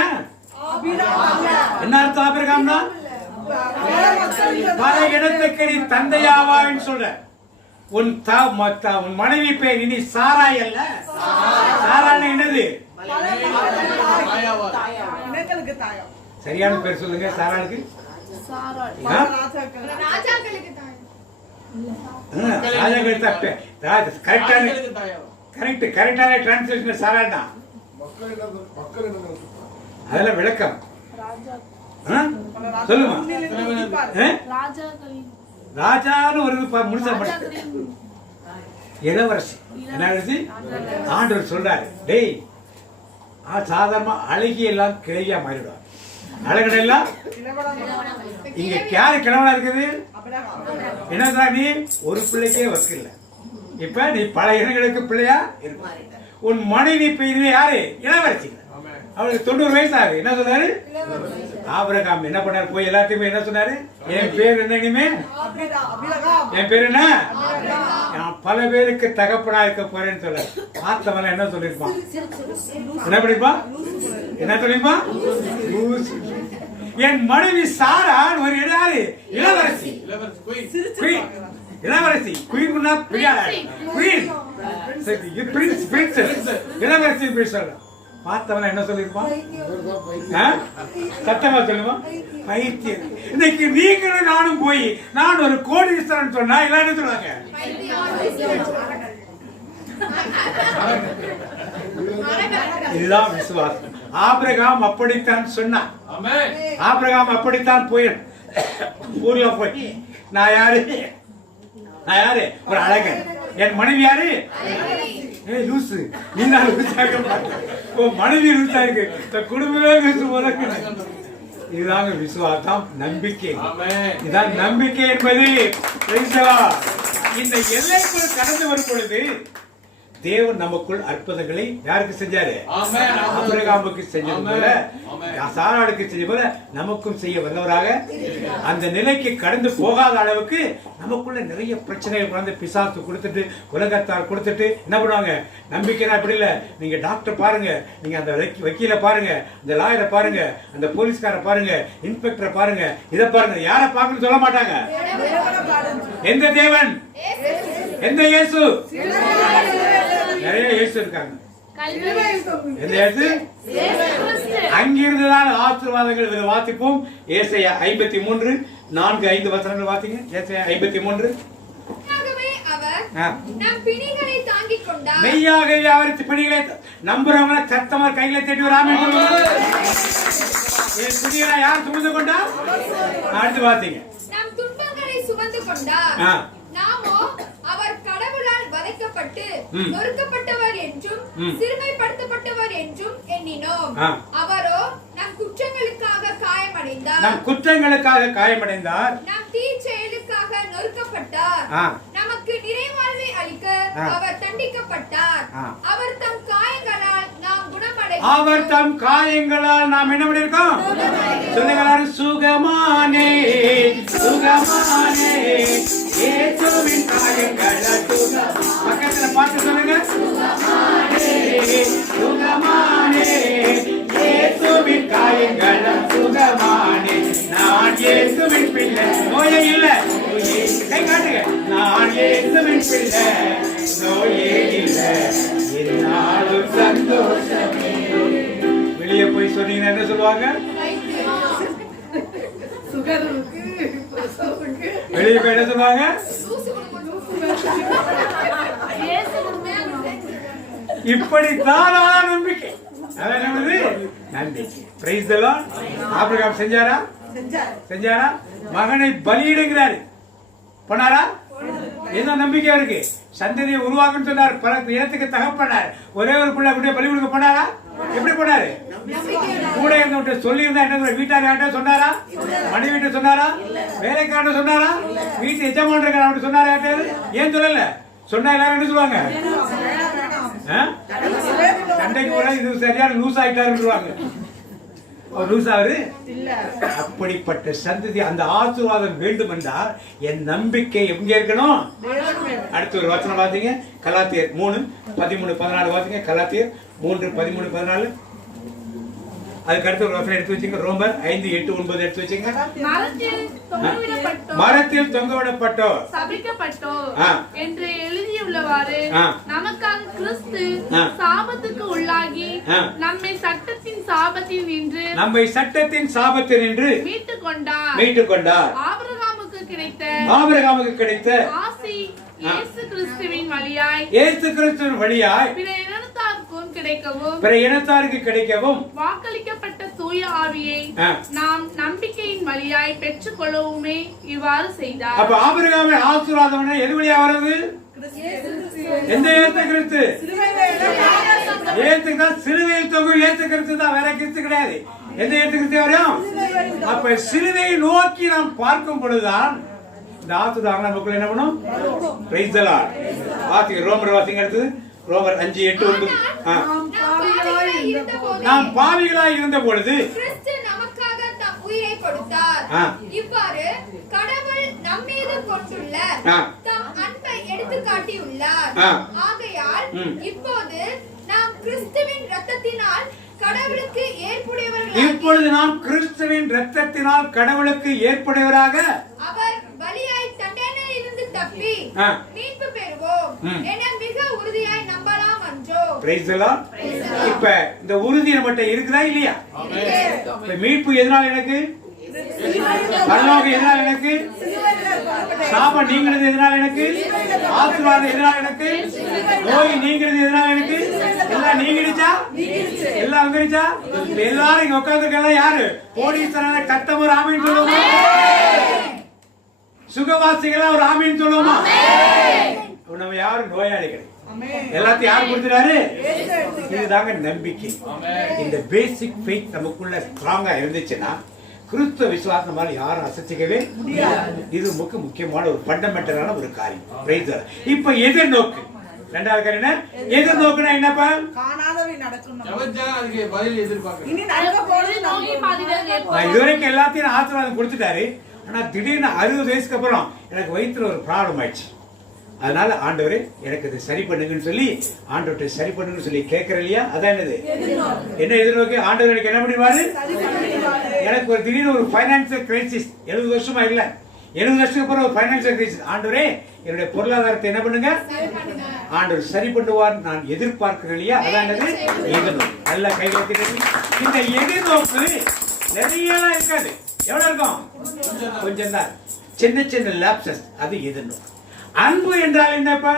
என்ன அர்த்தம்? ஆபிரகாம்னா பல இடத்துக்கு நீ தந்தையாவான்னு சொல்ற. உன் மனைவி பெயர் இனி சாராய் அல்ல. சாராய் என்னது? சரியான பேர் சொல்லுங்க. சாராளுக்கு கரெக்டான டிரான்ஸ்லேஷன் சாராய் தான். அதெல்லாம் விளக்கம் சொல்லுமா. ராஜான்னு ஒரு முழுசா இளவரசி என்ன ஆண்டவர் சொல்றாரு, டேய் சாதாரணமா அழகி எல்லாம் கிளையா மாறிடுவார். அழகெல்லாம் இங்க யாரு கிழவனா இருக்குது? என்னதான் நீ ஒரு பிள்ளைக்கே வக்கல, இப்ப நீ பல இனங்களுக்கு பிள்ளையா இருக்க. உன் மனைவி பெயர் யாரு? இளவரசி. அவருக்கு 90 வயசு ஆகுது. என்ன சொன்னாரு ஆபிரகாம்? என்ன பண்ணாரு? போய் எல்லாத்தையுமே என்ன சொன்னாரு? என் பேர் என்ன? இனிமே என் பேர் என்ன? நான் பல பேருக்கு தகப்பனா இருக்க போறேன்னு சொல்ல பார்த்தவன என்ன சொல்லிருப்பான்? என்ன பண்ணிருப்பான்? என்ன சொல்லிருப்பான்? என் மனைவி சாரா ஒரு யாரு? இளவரசி. இளவரசி குயின்னா இளவரசி சொல்ற பார்த்தவன என்ன சொல்லிருப்பான்? சத்தமா சொல்லுமா? பைத்தியம். இன்னைக்கு நீங்களும் நானும் போய் நான் ஒரு கோடீஸ்வரன் சொன்னா எல்லாரும் சொல்லுவாங்க இதுதான் விசுவாசம். ஆபிரகாம் அப்படித்தான் சொன்னான். ஆபிரகாம் அப்படித்தான் போய் ஊர்ல போய் நான் யாரு? ஒரு அழகன். என் மனைவி யாரு? லூசு. நீ தான் மனைவி லூசா இருக்கு, குடும்பமே லூசு போல. இதுதாங்க விசுவாசம், நம்பிக்கை. இதான் நம்பிக்கை என்பது. இந்த எல்லைக்குள் கடந்து வரும் பொழுது தேவன் நமக்குள் அற்புதங்களை யாருக்கு செஞ்சாரு? ஆபிரகாமுக்கு செஞ்சது போல, சாராளுக்கு செஞ்சது போல நமக்கும் செய்ய வந்தவராக. அந்த நிலைக்கு கடந்து போகாத அளவுக்கு நமக்குள்ள நிறைய பிரச்சனைகள் வந்து பிசாசு கொடுத்துட்டு உலகத்தார் கொடுத்துட்டு என்ன பண்ணுவாங்க? நம்பிக்கைனா அப்படி இல்ல. நீங்க டாக்டர் பாருங்க, நீங்க அந்த வக்கீல பாருங்க, அந்த லாயரை பாருங்க, அந்த போலீஸ்கார பாருங்க, இன்ஸ்பெக்டரை பாருங்க, இதை பாருங்க, யாரை பார்க்கணும்னு சொல்ல மாட்டாங்க. எந்த தேவன்? எந்த இயேசு? நிறைய இயேசு இருக்காங்க. அங்கிருந்துதான் ஆசீர்வாதங்கள் வாசிப்போம். ஏசாயா 53 4-5 வசனங்கள் வாசிங்க. ஏசாயா 53. மெய்யாகவே அவர் பிடிகளை நம்புறவங்க சத்தமா கையில தேடி வராம பிடிகளை யார் சுமந்து கொண்டா? அடுத்து வாசிங்க. நம் துன்பங்களை சுமந்து கொண்டார், நாமோ அவர் கடவுளால் வதைக்கப்பட்டு நொறுக்கப்பட்டவர் என்றும் சிறுமைப்படுத்தப்பட்டவர் என்றும் எண்ணினோம். அவரோ நம் குற்றங்களுக்காக காயமடைந்தார். நம் குற்றங்களுக்காக காயமடைந்தார். நம் தீச்செயலுக்காக நொறுக்கப்பட்டார். நமக்கு நிறைவாழ்வை அளிக்க அவர் தண்டிக்கப்பட்டார். அவர் தம் காயங்களால் நாம் குணமடைந்தோம். அவர் தம் காயங்களால் நாம் என்ன பண்ணிருக்கோம்? சொல்லுங்க. சுகமானே சுகமானே இயேசுவின் காயங்களால் பக்கத்துல பார்த்து சொல்லுங்க. சுகமானே இயேசுவின் காயங்களால் சுகமானே. நான் இயேசுவின் பிள்ளை. நோயே இல்ல. கை காட்டுங்க. நான் இயேசுவின் பிள்ளை. நோயே இல்ல. என்னாலும் சந்தோஷமே. வெளியே போய் சொன்னீங்கன்னா என்ன சொல்லுவாங்க? வெளியே போய் என்ன சொல்லுவாங்க? இப்படித்தான் நம்பிக்கை. நன்றி. Price the Lord. ஆபிரகாம் செஞ்சாரா? மகனை பலியிடுகிறாரு. பண்ணாரா? என்ன நம்பிக்கை இருக்கு? சந்ததியை உருவாக்குன்னு சொன்னார். பல இடத்துக்கு தகப்பனார். ஒரே ஒரு பிள்ளை அப்படியே பலி கொடுக்க போனாரா? எப்படி போனாரு? கூட இருந்த சொல்லி இருந்தா என்ன? வீட்டார் யார்ட்ட சொன்னாரா? மனைவி வீட்டை சொன்னாரா? வேலைக்காரன் சொன்னாரா? வீட்டு எஜமான் இருக்க சொன்னாரா? ஏன் சொல்லல? சொன்னா எல்லாரும் என்ன சொல்லுவாங்க? சண்டைக்கு போனா இது சரியான லூஸ் ஆயிட்டாருவாங்க. அப்படிப்பட்ட சந்ததி அந்த ஆசீர்வாதம் வேண்டும் என்றால் என் நம்பிக்கை எங்க இருக்கணும்? அடுத்த ஒரு வசனம் பாத்தீங்க. கலாத்தியர் 3:13-14 வாசிங்க. கலாத்தியர் 3:13-14. அதுக்கு அடுத்து ஒரு வசனம் எடுத்து வச்சுங்க. ரோமர் 5:8-9 எடுத்து வச்சுங்க. மரத்தில் தொங்கவிடப்பட்டோர் சபிக்கப்பட்டோர் என்று எழுதியுள்ளவாறு நமக்காக கிறிஸ்து சாபத்துக்கு உள்ளாகி நம்மை சட்டத்தின் சாபத்தில் நின்று மீட்டுக் கொண்டார். ஆபிரகாமுக்கு கிடைத்த ஆசி இயேசு கிறிஸ்துவின் வழியாய் பிற இனத்தாருக்கு கிடைக்கவும் வாக்களிக்கப்பட்ட தூய ஆவியை நாம் நம்பிக்கையின் வழியாய் பெற்றுக் கொள்ளவுமே இவ்வாறு செய்தார். அப்ப ஆபிரகாமை ஆசீர்வாதம் எது வழியா வருது? எந்த ஏத்த கிறிஸ்து? ஏத்துக்கு தான் சிலுவையில் தொங்கு ஏத்து கிறிஸ்து தான், வேற கிறிஸ்து கிடையாது. எந்த ஏத்து கிறிஸ்து வரும்? அப்ப சிலுவையை நோக்கி நாம் பார்க்கும் பொழுதுதான் இந்த ஆசீர்வாதம் நமக்குள்ள என்ன பண்ணும்? Price the Lord. வாசிங்க, ரோமர் வாசிங்க, அடுத்தது ரோமர் 5:8-9. நாம் பாவிகளாய் இருந்த பொழுது கிறிஸ்து நமக்காக தம் உயிரை கொடுத்தார். இவ்வாறு கடவுள் நம்மீது கொண்டுள்ள தம் அன்பை எடுத்து காட்டியுள்ளார். ஆகையால் இப்போது நாம் கிறிஸ்துவின் இரத்தத்தினால் கடவுளுக்கு ஏற்புடையவர்களாக, இப்பொழுது நாம் கிறிஸ்துவின் இரத்தத்தினால் கடவுளுக்கு ஏற்புடையவராக அவர் பலியாய் தண்டனையில் இருந்து தப்பி மீட்பு பெறுவோம் என மிக உறுதியாய் நம்பலாம் என்றோ. Price the Lord. இப்ப இந்த உறுதி நம்மட்ட இருக்குதா இல்லையா? இப்ப மீட்பு எதனால எனக்கு? பரலோகம் எதனால எனக்கு? சாபம் நீங்கிறது எதனால எனக்கு? ஆசீர்வாதம் எதனால எனக்கு? நோய் நீங்கிறது எதனால எனக்கு? எல்லாம் நீங்கிடுச்சா? எல்லாம் வந்துருச்சா? எல்லாரும் இங்க உட்கார்ந்துருக்க யாரு? கோடீஸ்வரன் கத்தம் ஒரு ஆமீன் சொல்லுவோமா? சுகவாசிகளா ஒரு ஆமீன் சொல்லுவோமா? நம்ம யாரும் நோயாளிகள் எல்லாத்தையும் யாரு கொடுத்துட்டாரு? இதுதாங்க நம்பிக்கை. இந்த பேசிக் ஃபெய்த் நமக்குள்ள ஸ்ட்ராங்கா இருந்துச்சுன்னா கிறிஸ்துவ விசுவாசமால யாரும் அசைச்சிக்கவே முடியாது. இது முக்கியமான ஒரு ஃபண்டமெண்டலான ஒரு காரியம். Price the Lord. இப்ப எதிர்நோக்கு ரெண்டாவது காரியம் என்ன? எதிர்நோக்குனா என்னப்பா? காணாதவை நடக்கும். அதுக்கு பதில் எதிர்பார்க்க இனி நடக்க போறது நான் இதுவரைக்கும் எல்லாத்தையும் ஆசீர்வாதம் கொடுத்துட்டாரு. ஆனா திடீர்னு 60 வயசுக்கு அப்புறம் எனக்கு வயிற்றுல ஒரு ப்ராப்ளம் ஆயிடுச்சு. அதனால ஆண்டவரே எனக்கு இதை சரி பண்ணுங்கன்னு சொல்லி ஆண்டவர்கிட்ட சரி பண்ணுங்கன்னு சொல்லி கேட்கற இல்லையா? அதான் என்னது? என்ன எதிர்நோக்கி ஆண்டவர் எனக்கு என்ன பண்ணிடுவாரு? எனக்கு ஒரு திடீர்னு ஒரு பைனான்சியல் கிரைசிஸ் 70 வருஷமா இல்ல, 70 வருஷத்துக்கு அப்புறம் ஒரு பைனான்சியல் கிரைசிஸ். ஆண்டவரே என்னுடைய பொருளாதாரத்தை என்ன பண்ணுங்க? ஆண்டவர் சரி பண்ணுவார் நான் எதிர்பார்க்கிறேன் இல்லையா? அதான் என்னது? எதிர்நோக்கு. நல்ல கைகட்டி. இந்த எதிர்நோக்கு நிறைய இருக்காது. எவ்வளவு இருக்கும்? கொஞ்சம் தான். சின்ன சின்ன லாப்சஸ், அது எதிர்நோக்கு. அன்பு என்றால் என்னப்பா?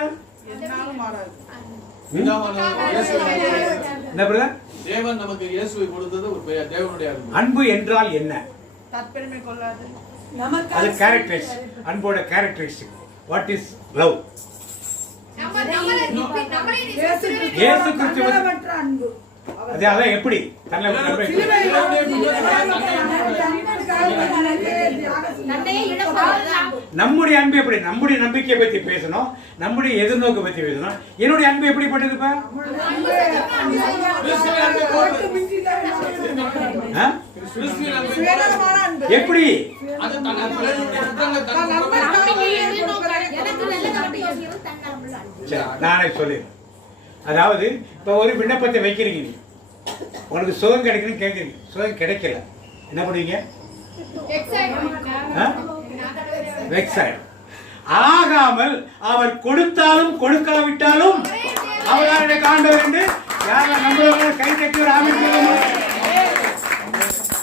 என்ன பிரதர்? தேவன் நமக்கு இயேசுவை கொடுத்தது ஒரு தேவனுடைய அன்பு. அன்பு என்றால் என்ன? தற்பெருமை கொள்ளாது. அது கேரக்டரிஸ்டிக். அன்போட கேரக்டரிஸ்டிக். What is love? இயேசு கிறிஸ்துவின் அன்பு. அதான் எப்படி? நம்முடைய அன்பு எப்படி? நம்முடைய நம்பிக்கையை பத்தி பேசணும், நம்முடைய எதிர்நோக்கை பத்தி பேசணும். என்னுடைய அன்பு எப்படிப்பட்டதுப்பா? எப்படி? நானே சொல்லு. அதாவது இப்ப ஒரு விண்ணப்பத்தை வைக்கிறீங்க, நீ உனக்கு சுகம் கிடைக்கணும் கேட்குறீங்க, சுகம் கிடைக்கல, என்ன பண்ணுவீங்க? ஆகாமல் அவர் கொடுத்தாலும் கொடுக்காவிட்டாலும் அவருடைய ஆண்டவர் என்று யாரும் நம்புறவங்க கை தட்டி ஒரு ஆமீன் சொல்லுங்க.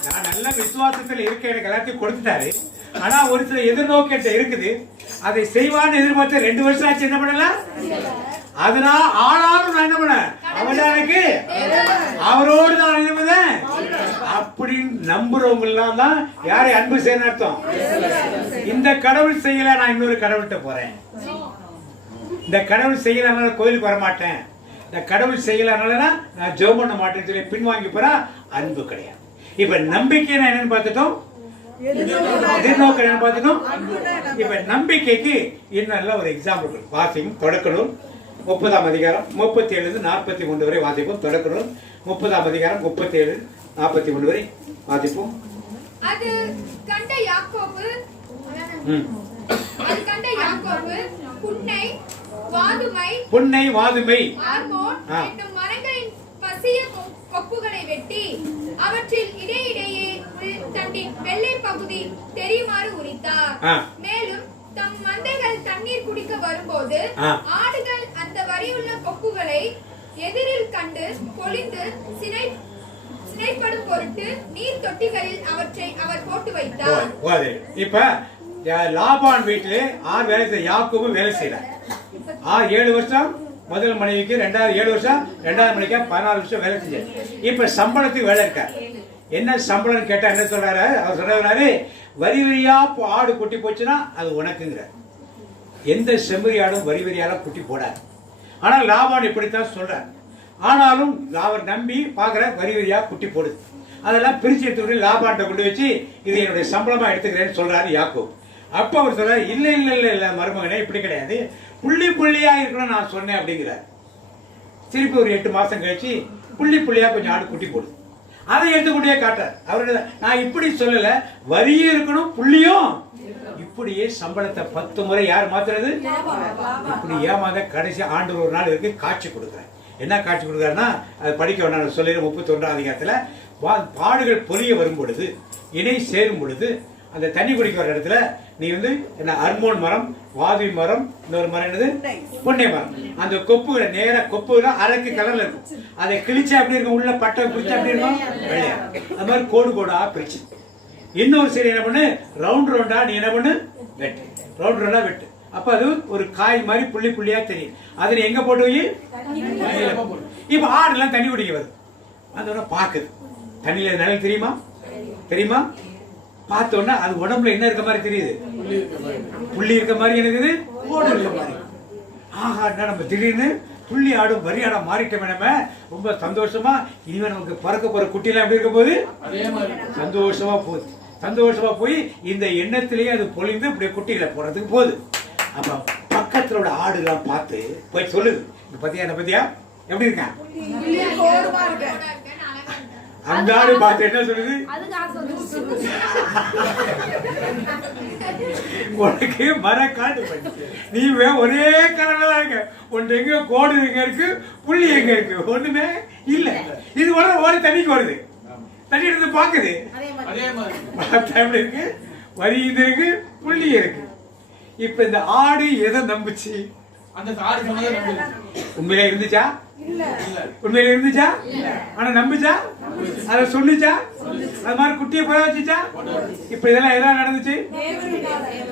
நான் நல்ல விசுவாசத்தில் இருக்க, எனக்கு எல்லாத்தையும் கொடுத்துட்டாரு. ஆனா ஒரு சில எதிர்நோக்கிட்ட இருக்குது, அதை செய்வான்னு எதிர்பார்த்து 2 வருஷம் ஆச்சு, என்ன பண்ணல? அதனால ஆனாலும் நான் என்ன பண்ண, அவனுக்கு அவரோடு நான் இருந்தேன் அப்படின்னு நம்புறவங்க எல்லாம் தான் யாரை அன்பு செய்யணும் அர்த்தம். இந்த கடவுள் செய்யல, நான் இன்னொரு கடவுள்கிட்ட போறேன். இந்த கடவுள் செய்யலனால கோயிலுக்கு வர மாட்டேன், இந்த கடவுள் செய்யலனால நான் ஜெபம் பண்ண மாட்டேன்னு சொல்லி பின்வாங்கி போறா, அன்பு கிடையாது. இப்ப நம்பிக்கை என்னன்னு பார்த்துட்டோம், எதிர்நோக்க என்ன பார்த்துட்டோம். இப்ப நம்பிக்கைக்கு இன்னும் ஒரு எக்ஸாம்பிள் வாசிக்கும். தொடக்கணும் 30ஆம் அதிகாரம் 37-43 வரை வாசிப்போம். தொடக்கணும் 30ஆம் அதிகாரம் 37-43 வரை வாசிப்போம். அது கண்ட யாக்கோபு புன்னை வாதுமை என்னும் மரங்களின் பசிய கொப்புகளை வெட்டி அவற்றில் இடையிடையே தண்டின் வெள்ளை பகுதி தெரியுமாறு உரித்தார். மேலும் தம் மந்தைகள் தண்ணீர் குடிக்க வரும்போது ஆடுகள் அந்த வரியுள்ள கொப்புகளை எதிரில் கண்டு பொழிந்து சினைப்படும் பொருட்டு நீர் தொட்டிகளில் அவற்றை அவர் போட்டு வைத்தார். இப்ப லாபான் வீட்டுல 6 வேலை செய்ய யாக்கோபு வேலை செய்யறார். 7 வருஷம் முதல் மனைவிக்கு, 7 வருஷம் 2வது மனைவிக்கு 14 வருஷம் வேலை செஞ்சார். இப்ப சம்பளத்துக்கு வேலை இருக்கார். என்ன சம்பளம் கேட்டா என்ன சொல்றாரு? அவர் சொல்றாரு, வரி வரியா ஆடு குட்டி போச்சுன்னா அது உனக்குங்கிற. எந்த செம்மறி ஆடும் வரி வரியால குட்டி போடாது. ஆனால் லாபான் இப்படித்தான் சொல்றார். ஆனாலும் அவர் நம்பி பார்க்குற வரி வரியா குட்டி போடுது. அதெல்லாம் பிரிச்சு எடுத்துக்கிட்டு லாபான்ட்ட கொண்டு வச்சு இது என்னுடைய சம்பளமா எடுத்துக்கிறேன்னு சொல்றாரு யாக்கோபு. அப்ப அவர் சொல்றாரு, இல்ல இல்ல இல்ல இல்ல மருமகனே, இப்படி கிடையாது, புள்ளி புள்ளியா இருக்கணும் நான் சொன்னேன் அப்படிங்கிறார். திருப்பி ஒரு 8 மாசம் கழிச்சு புள்ளி புள்ளியா கொஞ்சம் ஆடு குட்டி போடுது. அதை எடுத்துக்கொண்டே காட்டார். அவரு நான் இப்படி சொல்லல, வரியும் இருக்கணும் புள்ளியும். இப்படியே சம்பளத்தை 10 முறை யார் மாத்துறது? இப்படி ஏமாந்த கடைசி ஆண்டு ஒரு நாள் இருக்கு காட்சி கொடுக்குறேன். என்ன காட்சி கொடுக்குறாருன்னா, அது படிக்க வேண்டாம் சொல்லி 31ஆம் அதிகாரத்துல பாடுகள் பொரிய வரும் பொழுது, இணை சேரும் பொழுது, அந்த தண்ணி குடிக்க வர இடத்துல நீ வந்து என்ன அர்மோன் மரம், வாதி மரம், இன்னொரு மரம் என்னது புன்னை மரம், அந்த கொப்புகளை நேர கொப்புகளை அரக்கு கலர்ல இருக்கும். அதை கிழிச்சா அப்படி இருக்கும், உள்ள பட்டை பிடிச்சா அப்படி இருக்கும் வெள்ளையா. அது மாதிரி கோடு கோடா பிரிச்சு இன்னொரு சரி என்ன பண்ணு, ரவுண்ட் ரவுண்டா நீ என்ன பண்ணு வெட்டு, ரவுண்ட் ரவுண்டா வெட்டு. அப்ப அது ஒரு காய் மாதிரி புள்ளி புள்ளியா தெரியும். அதுல எங்க போட்டு வை? இப்ப ஆடுலாம் தண்ணி குடிக்க வருது, அதோட பாக்குது தண்ணியில நிழல் தெரியுமா? தெரியுமா? பார்த்தோன்னா அது உடம்புல என்ன இருக்க மாதிரி தெரியுது? புள்ளி இருக்க மாதிரி இருக்குது, கோடு இருக்க மாதிரி. ஆஹா, நம்ம திடீர்னு புள்ளி ஆடும் வரி ஆடா மாறிட்டோமே, நம்ம ரொம்ப சந்தோஷமா. இனிமே நமக்கு பறக்க போற குட்டிலாம் எப்படி இருக்க போகுது? சந்தோஷமா போகுது. சந்தோஷமா போய் இந்த எண்ணத்திலேயே அது பொழிந்து இப்படி குட்டிகளை போறதுக்கு போகுது. அப்ப பக்கத்துல உள்ள ஆடுலாம் பார்த்து போய் சொல்லுது, பத்தியா என்ன பத்தியா எப்படி இருக்கான் அந்த ஆடு பார்த்து என்ன சொல்லுது? உனக்கு மரக்காடு நீ ஒரே கலர்ல இருக்க, உன் எங்க கோடு எங்க இருக்கு, புள்ளி எங்க இருக்கு, ஒண்ணுமே இல்ல. இது ஒரு தண்ணிக்கு வருது, தண்ணி எடுத்து பாக்குது, எப்படி இருக்கு, வரி இது இருக்கு, புள்ளி இருக்கு. இப்ப இந்த ஆடு எதை நம்புச்சு? உண்மையில இருந்துச்சா? உண்மையில இருந்துச்சா? ஆனா நம்புச்சா? அத சொல்லுச்சா? அது மாதிரி குட்டியை போய் வச்சுச்சா? இப்ப இதெல்லாம் எதனால நடந்துச்சு?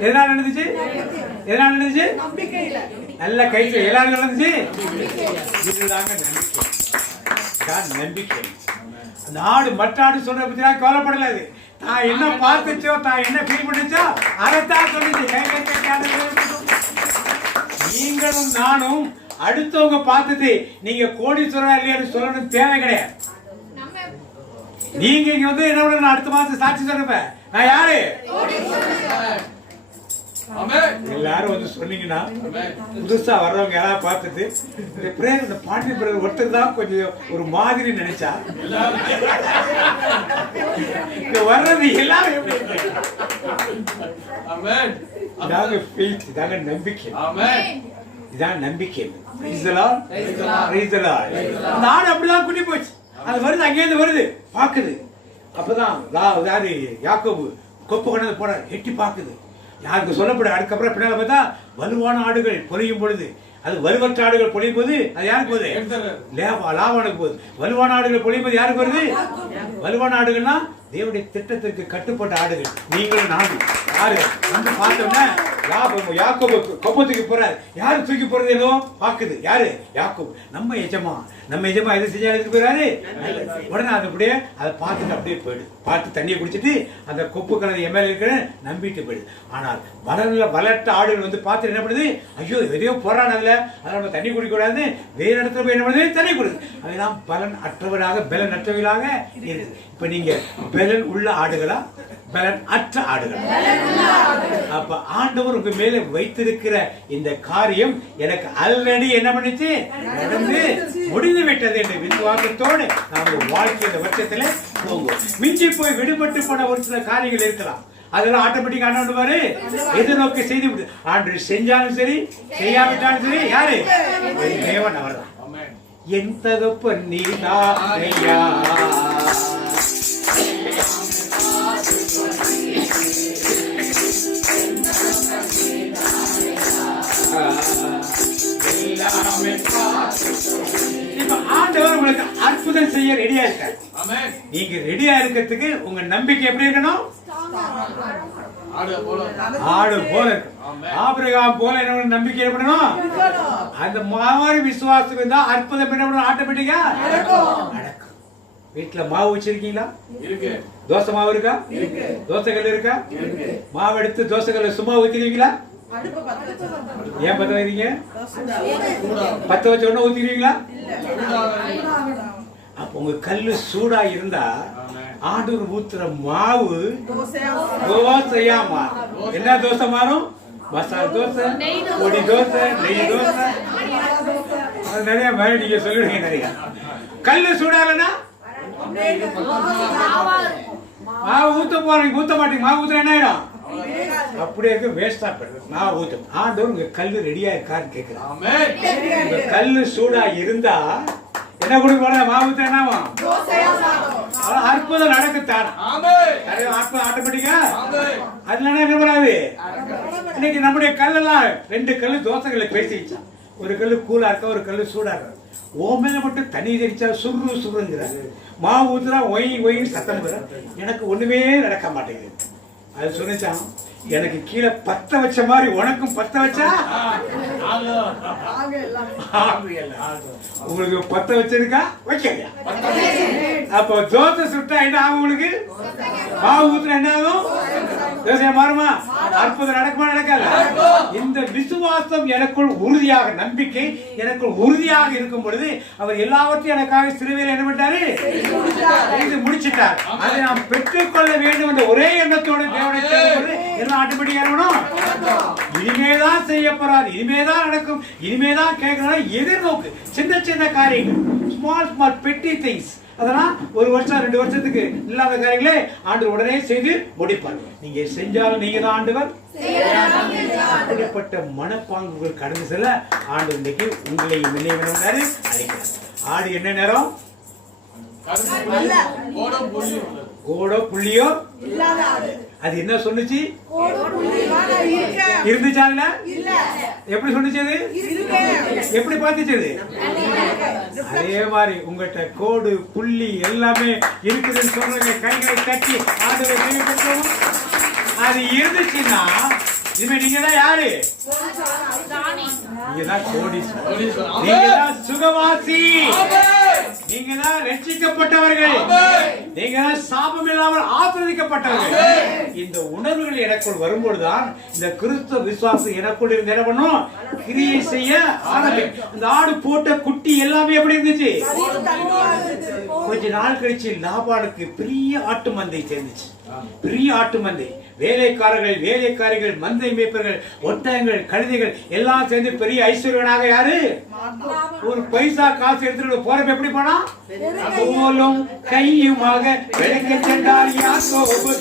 எதனால நடந்துச்சு? எதனால நடந்துச்சு? நல்ல கையில எல்லாரும் நடந்துச்சு. இதுதாங்க நம்பிக்கை. அந்த ஆடு மற்ற ஆடு சொல்ற பத்தி கவலைப்படல. அது தான் என்ன பார்த்துச்சோ, தான் என்ன ஃபீல் பண்ணிச்சோ அதைத்தான் சொல்லுச்சு. நீங்களும் நானும் அடுத்தவங்க பார்த்தது நீங்க கோடீஸ்வரா இல்லையான்னு சொல்லணும் தேவை கிடையாது. நீங்க இங்க வந்து என்ன, நான் அடுத்த மாசம் சாட்சி சொல்றேன் நான் யாரு. எல்லாரும் வந்து சொன்னீங்கன்னா புதுசா வர்றவங்க யாராவது பார்த்துட்டு இந்த பாண்டி பிரதர் ஒருத்தர் தான் கொஞ்சம் ஒரு மாதிரி நினைச்சா இங்க வர்றது எல்லாரும் எப்படி? இதாங்க நம்பிக்கை. இதான் நம்பிக்கை. நாடு அப்படிதான் குட்டி போச்சு. அது வருது, அங்கேயிருந்து வருது, பாக்குது. அப்பதான் யாக்கோபு கொப்பு கொண்டு போற எட்டி பாக்குது. யாருக்கு சொல்லப்பட அதுக்கப்புறம் பின்னால பார்த்தா வலுவான ஆடுகள் பொழியும் பொழுது, அது வலுவற்ற ஆடுகள் பொழியும் போது அது யாருக்கு போகுது? லாபானுக்கு போகுது. வலுவான ஆடுகள் பொழியும் போது யாருக்கு வருது? வலுவான ஆடுகள்னா தேவனுடைய திட்டத்திற்கு கட்டுப்பட்ட ஆடுகள். நீங்களும் நானும் யாரு வந்து பார்த்தோம்னா யாக்கோபு கொப்பத்துக்கு போறாரு. யாரு தூக்கி போறது ஏதோ பாக்குது. யாரு? யாக்கோபு. நம்ம எஜமா எதை செஞ்சா எடுத்துட்டு போயிடாரு. உடனே அது அப்படியே அதை பார்த்துட்டு அப்படியே போயிடு. பார்த்து தண்ணியை குடிச்சிட்டு அந்த கொப்பு கலர் எம்எல்ஏ இருக்கிற நம்பிட்டு போயிடுது. ஆனால் வளர்த்த ஆடுகள் வந்து பார்த்து என்ன பண்ணுது? ஐயோ எதையோ போறான், அதுல நம்ம தண்ணி குடிக்க கூடாது, வேற இடத்துல போய் என்ன பண்ணுது? தண்ணி குடிக்குது. அதெல்லாம் பலன் அற்றவராக பலன் அற்றவர்களாக இருக்குது. இப்ப நீங்க பலன் உள்ள ஆடுகளா, பலன் அற்ற ஆடுகள்? அப்ப ஆண்டவர் உங்க மேல வைத்திருக்கிற இந்த காரியம் எனக்கு ஆல்ரெடி என்ன பண்ணிச்சு? நடந்து முடிந்து விட்டது என்ற விசுவாசத்தோடு நம்ம வாழ்க்கை இந்த வருஷத்துல போகும். மிஞ்சி போய் விடுபட்டு போன ஒரு சில காரியங்கள் இருக்கலாம். அதெல்லாம் ஆட்டோமேட்டிக் ஆண்டவர் எதிர்நோக்கி செய்து விடு. ஆண்டு செஞ்சாலும் சரி, செய்யாவிட்டாலும் சரி, யாரு? தேவன் அவர்தான். என் தகப்பன் நீதான் ஐயா. ஆண்டவர் உங்களுக்கு அற்புதம் செய்ய ரெடியா இருக்காரு. நீங்க ரெடியா இருக்கிறதுக்கு உங்க நம்பிக்கை எப்படி இருக்கணும்? ஆடு போல இருக்கு. ஆபிரகாம் போல என்ன நம்பிக்கை ஏற்படணும். அந்த மாதிரி விசுவாசம் இருந்தா அற்புதம் என்ன பண்ணணும்? ஆட்டோமேட்டிக்கா நடக்கும். வீட்டுல மாவு வச்சிருக்கீங்களா? இருக்கு. தோசை மாவு இருக்கா? இருக்கு. தோசை கல் இருக்கா? இருக்கு. மாவு எடுத்து தோசை கல்ல சும்மா ஊத்திடுவீங்களா? ஏன் பத்த வைக்கிறீங்க? பத்த வச்ச உடனே ஊத்திடுவீங்களா? அப்ப உங்க கல்லு சூடா இருந்தா ஆண்டவர் ஊத்துற மாவு தோசையா மாறும். என்ன தோசை மாறும்? மசாலா தோசை, பொடி தோசை, நெய் தோசை, நிறைய மாதிரி நீங்க சொல்லிடுங்க. நிறைய கல்லு சூடாலன்னா மாவு ஊத்த போறீங்க, ஊத்த மாட்டீங்க. மாவு ஊத்துற என்ன ஆயிடும்? அப்படியே இருக்கு, வேஸ்டா போயிடும். மாவு ஊத்தும். ஆண்டவர் உங்க கல்லு ரெடியா இருக்கான்னு கேட்கிறேன். உங்க கல்லு சூடா இருந்தா என்ன கொடுக்க போற? மாவு ஊத்த என்ன அற்புதம் நடக்குத்தான். ஆட்டோமேட்டிக்கா அதனால என்ன பண்ணாது. இன்னைக்கு நம்முடைய கல்லெல்லாம் 2 கல்லு தோசைகளை பேசிச்சா. ஒரு கல்லு கூலா இருக்கா, ஒரு கல்லு சூடா இருக்கா. ஓமையில மட்டும் தண்ணி தெரிச்சா சுரு சுருங்கிற மாவு ஊத்துறா ஒய் ஒயின்னு சத்தம் போற. எனக்கு ஒண்ணுமே நடக்க மாட்டேங்குது. அது சொன்னான், எனக்கு கீழே பத்த வச்ச மாதிரி உனக்கும் பத்த வச்சா உங்களுக்கு பத்த வச்சிருக்கா வைக்கலையா? அப்போ தோசை சுட்டா என்ன ஆகும்? உங்களுக்கு மாவு ஊத்துற என்ன ஆகும்? தோசையா மாறுமா? அற்புதம் நடக்குமா நடக்காது? இந்த விசுவாசம் எனக்குள் உறுதியாக, நம்பிக்கை எனக்குள் உறுதியாக இருக்கும் பொழுது அவர் எல்லாவற்றையும் எனக்காக சிலுவையில் என்ன பண்ணாரு? முடிச்சிட்டார். அதை நாம் பெற்றுக்கொள்ள வேண்டும் என்ற ஒரே எண்ணத்தோடு தேவனை தேடும்போது எல்லாம் ஆட்டோமேட்டிக்கா இருக்கணும். இனிமேதான் செய்ய போறாரு, இனிமேதான் நடக்கும், இனிமேதான் கேட்கணும். எதிர்நோக்கு சின்ன சின்ன காரியங்கள், ஸ்மால் ஸ்மால் பெட்டி திங்ஸ், அதெல்லாம் 1 வருஷம் 2 வருஷத்துக்கு இல்லாத காரியங்களே ஆண்டவர் உடனே செய்து முடிப்பார். நீங்க செஞ்சாலும் நீங்க தான் ஆண்டவர். அப்படிப்பட்ட மனப்பாங்குகள் கடந்து செல்ல ஆண்டவர் இன்னைக்கு உங்களை நினைவு ஆடு என்ன நேரம்? கோடோ புள்ளியோ அது என்ன சொன்னுச்சு? இருந்துச்சாங்க? எப்படி சொன்னுச்சு? அது எப்படி பார்த்துச்சு? அதே மாதிரி உங்கள்கிட்ட கோடு புள்ளி எல்லாமே இருக்குதுன்னு சொல்றீங்க. கைகளை தட்டி ஆண்டவரை அது இருந்துச்சுன்னா இனிமே நீங்க தான் யாரு? நீங்க தான் கோடீஸ்வரர், நீங்க தான் சுகவாசி, நீங்க தான் ரட்சிக்கப்பட்டவர்கள், நீங்க தான் சாபம் இல்லாமல் ஆசீர்வதிக்கப்பட்டவர்கள். இந்த உணர்வுகள் எனக்குள் வரும்பொழுதுதான் இந்த கிறிஸ்துவ விசுவாசம் எனக்குள் இருந்து என்ன பண்ணும்? கிரியை செய்ய ஆரம்பிக்கும். இந்த ஆடு போட்ட குட்டி எல்லாமே எப்படி இருந்துச்சு? கொஞ்ச நாள் கழிச்சு லாபானுக்கு பெரிய ஆட்டு மந்தை சேர்ந்துச்சு. பெரிய ஆட்டு மந்தை, வேலைக்காரர்கள், மந்தை மேய்ப்பர்கள், ஒட்டகங்கள், கழுதைகள் எல்லாம் சேர்ந்து பெரிய ஐஸ்வர்யனாக யாரு? ஒரு பைசா காசு எடுத்துட்டு போறப்ப எப்படி போனா? கோலும் கையுமாக விளக்க சென்றார் யாக்கோபு.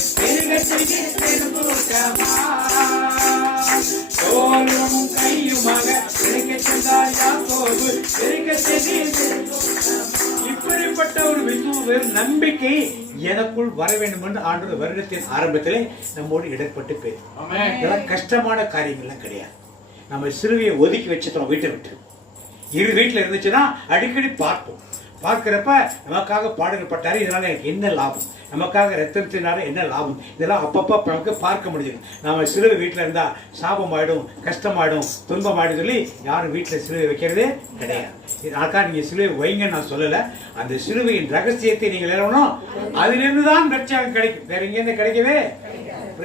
கோலும் கையுமாக விளக்க சென்றார் யாக்கோபு. இப்படிப்பட்ட ஒரு நம்பிக்கை எனக்குள் வர வேண்டும் என்று ஆண்டவர் வருடத்தின் ஆரம்பத்திலே நம்மோடு இடப்பட்டு போயிடும். இதெல்லாம் கஷ்டமான காரியங்கள்லாம் கிடையாது. நம்ம சிலுவையை ஒதுக்கி வச்சுட்டோம், வீட்டை விட்டு. வீட்டில் இருந்துச்சுன்னா அடிக்கடி பார்ப்போம். பார்க்கிறப்ப நமக்காக பாடுபட்டாரு, இதனால எனக்கு என்ன லாபம், நமக்காக ரத்தத்தினால என்ன லாபம், இதெல்லாம் அப்பப்போ நமக்கு பார்க்க முடியுது. நாம சிலுவை வீட்டில் இருந்தா சாபமாயிடும், கஷ்டமாயிடும், துன்பமாயிடும் சொல்லி யாரும் வீட்டில் சிலுவை வைக்கிறதே கிடையாது. அதுக்காக நீங்க சிலுவை வைங்கன்னு நான் சொல்லல. அந்த சிலுவையின் ரகசியத்தை நீங்கள் எழுதணும். அதிலிருந்து தான் ரட்சகம் கிடைக்கும், வேற எங்கேருந்து கிடைக்கவே.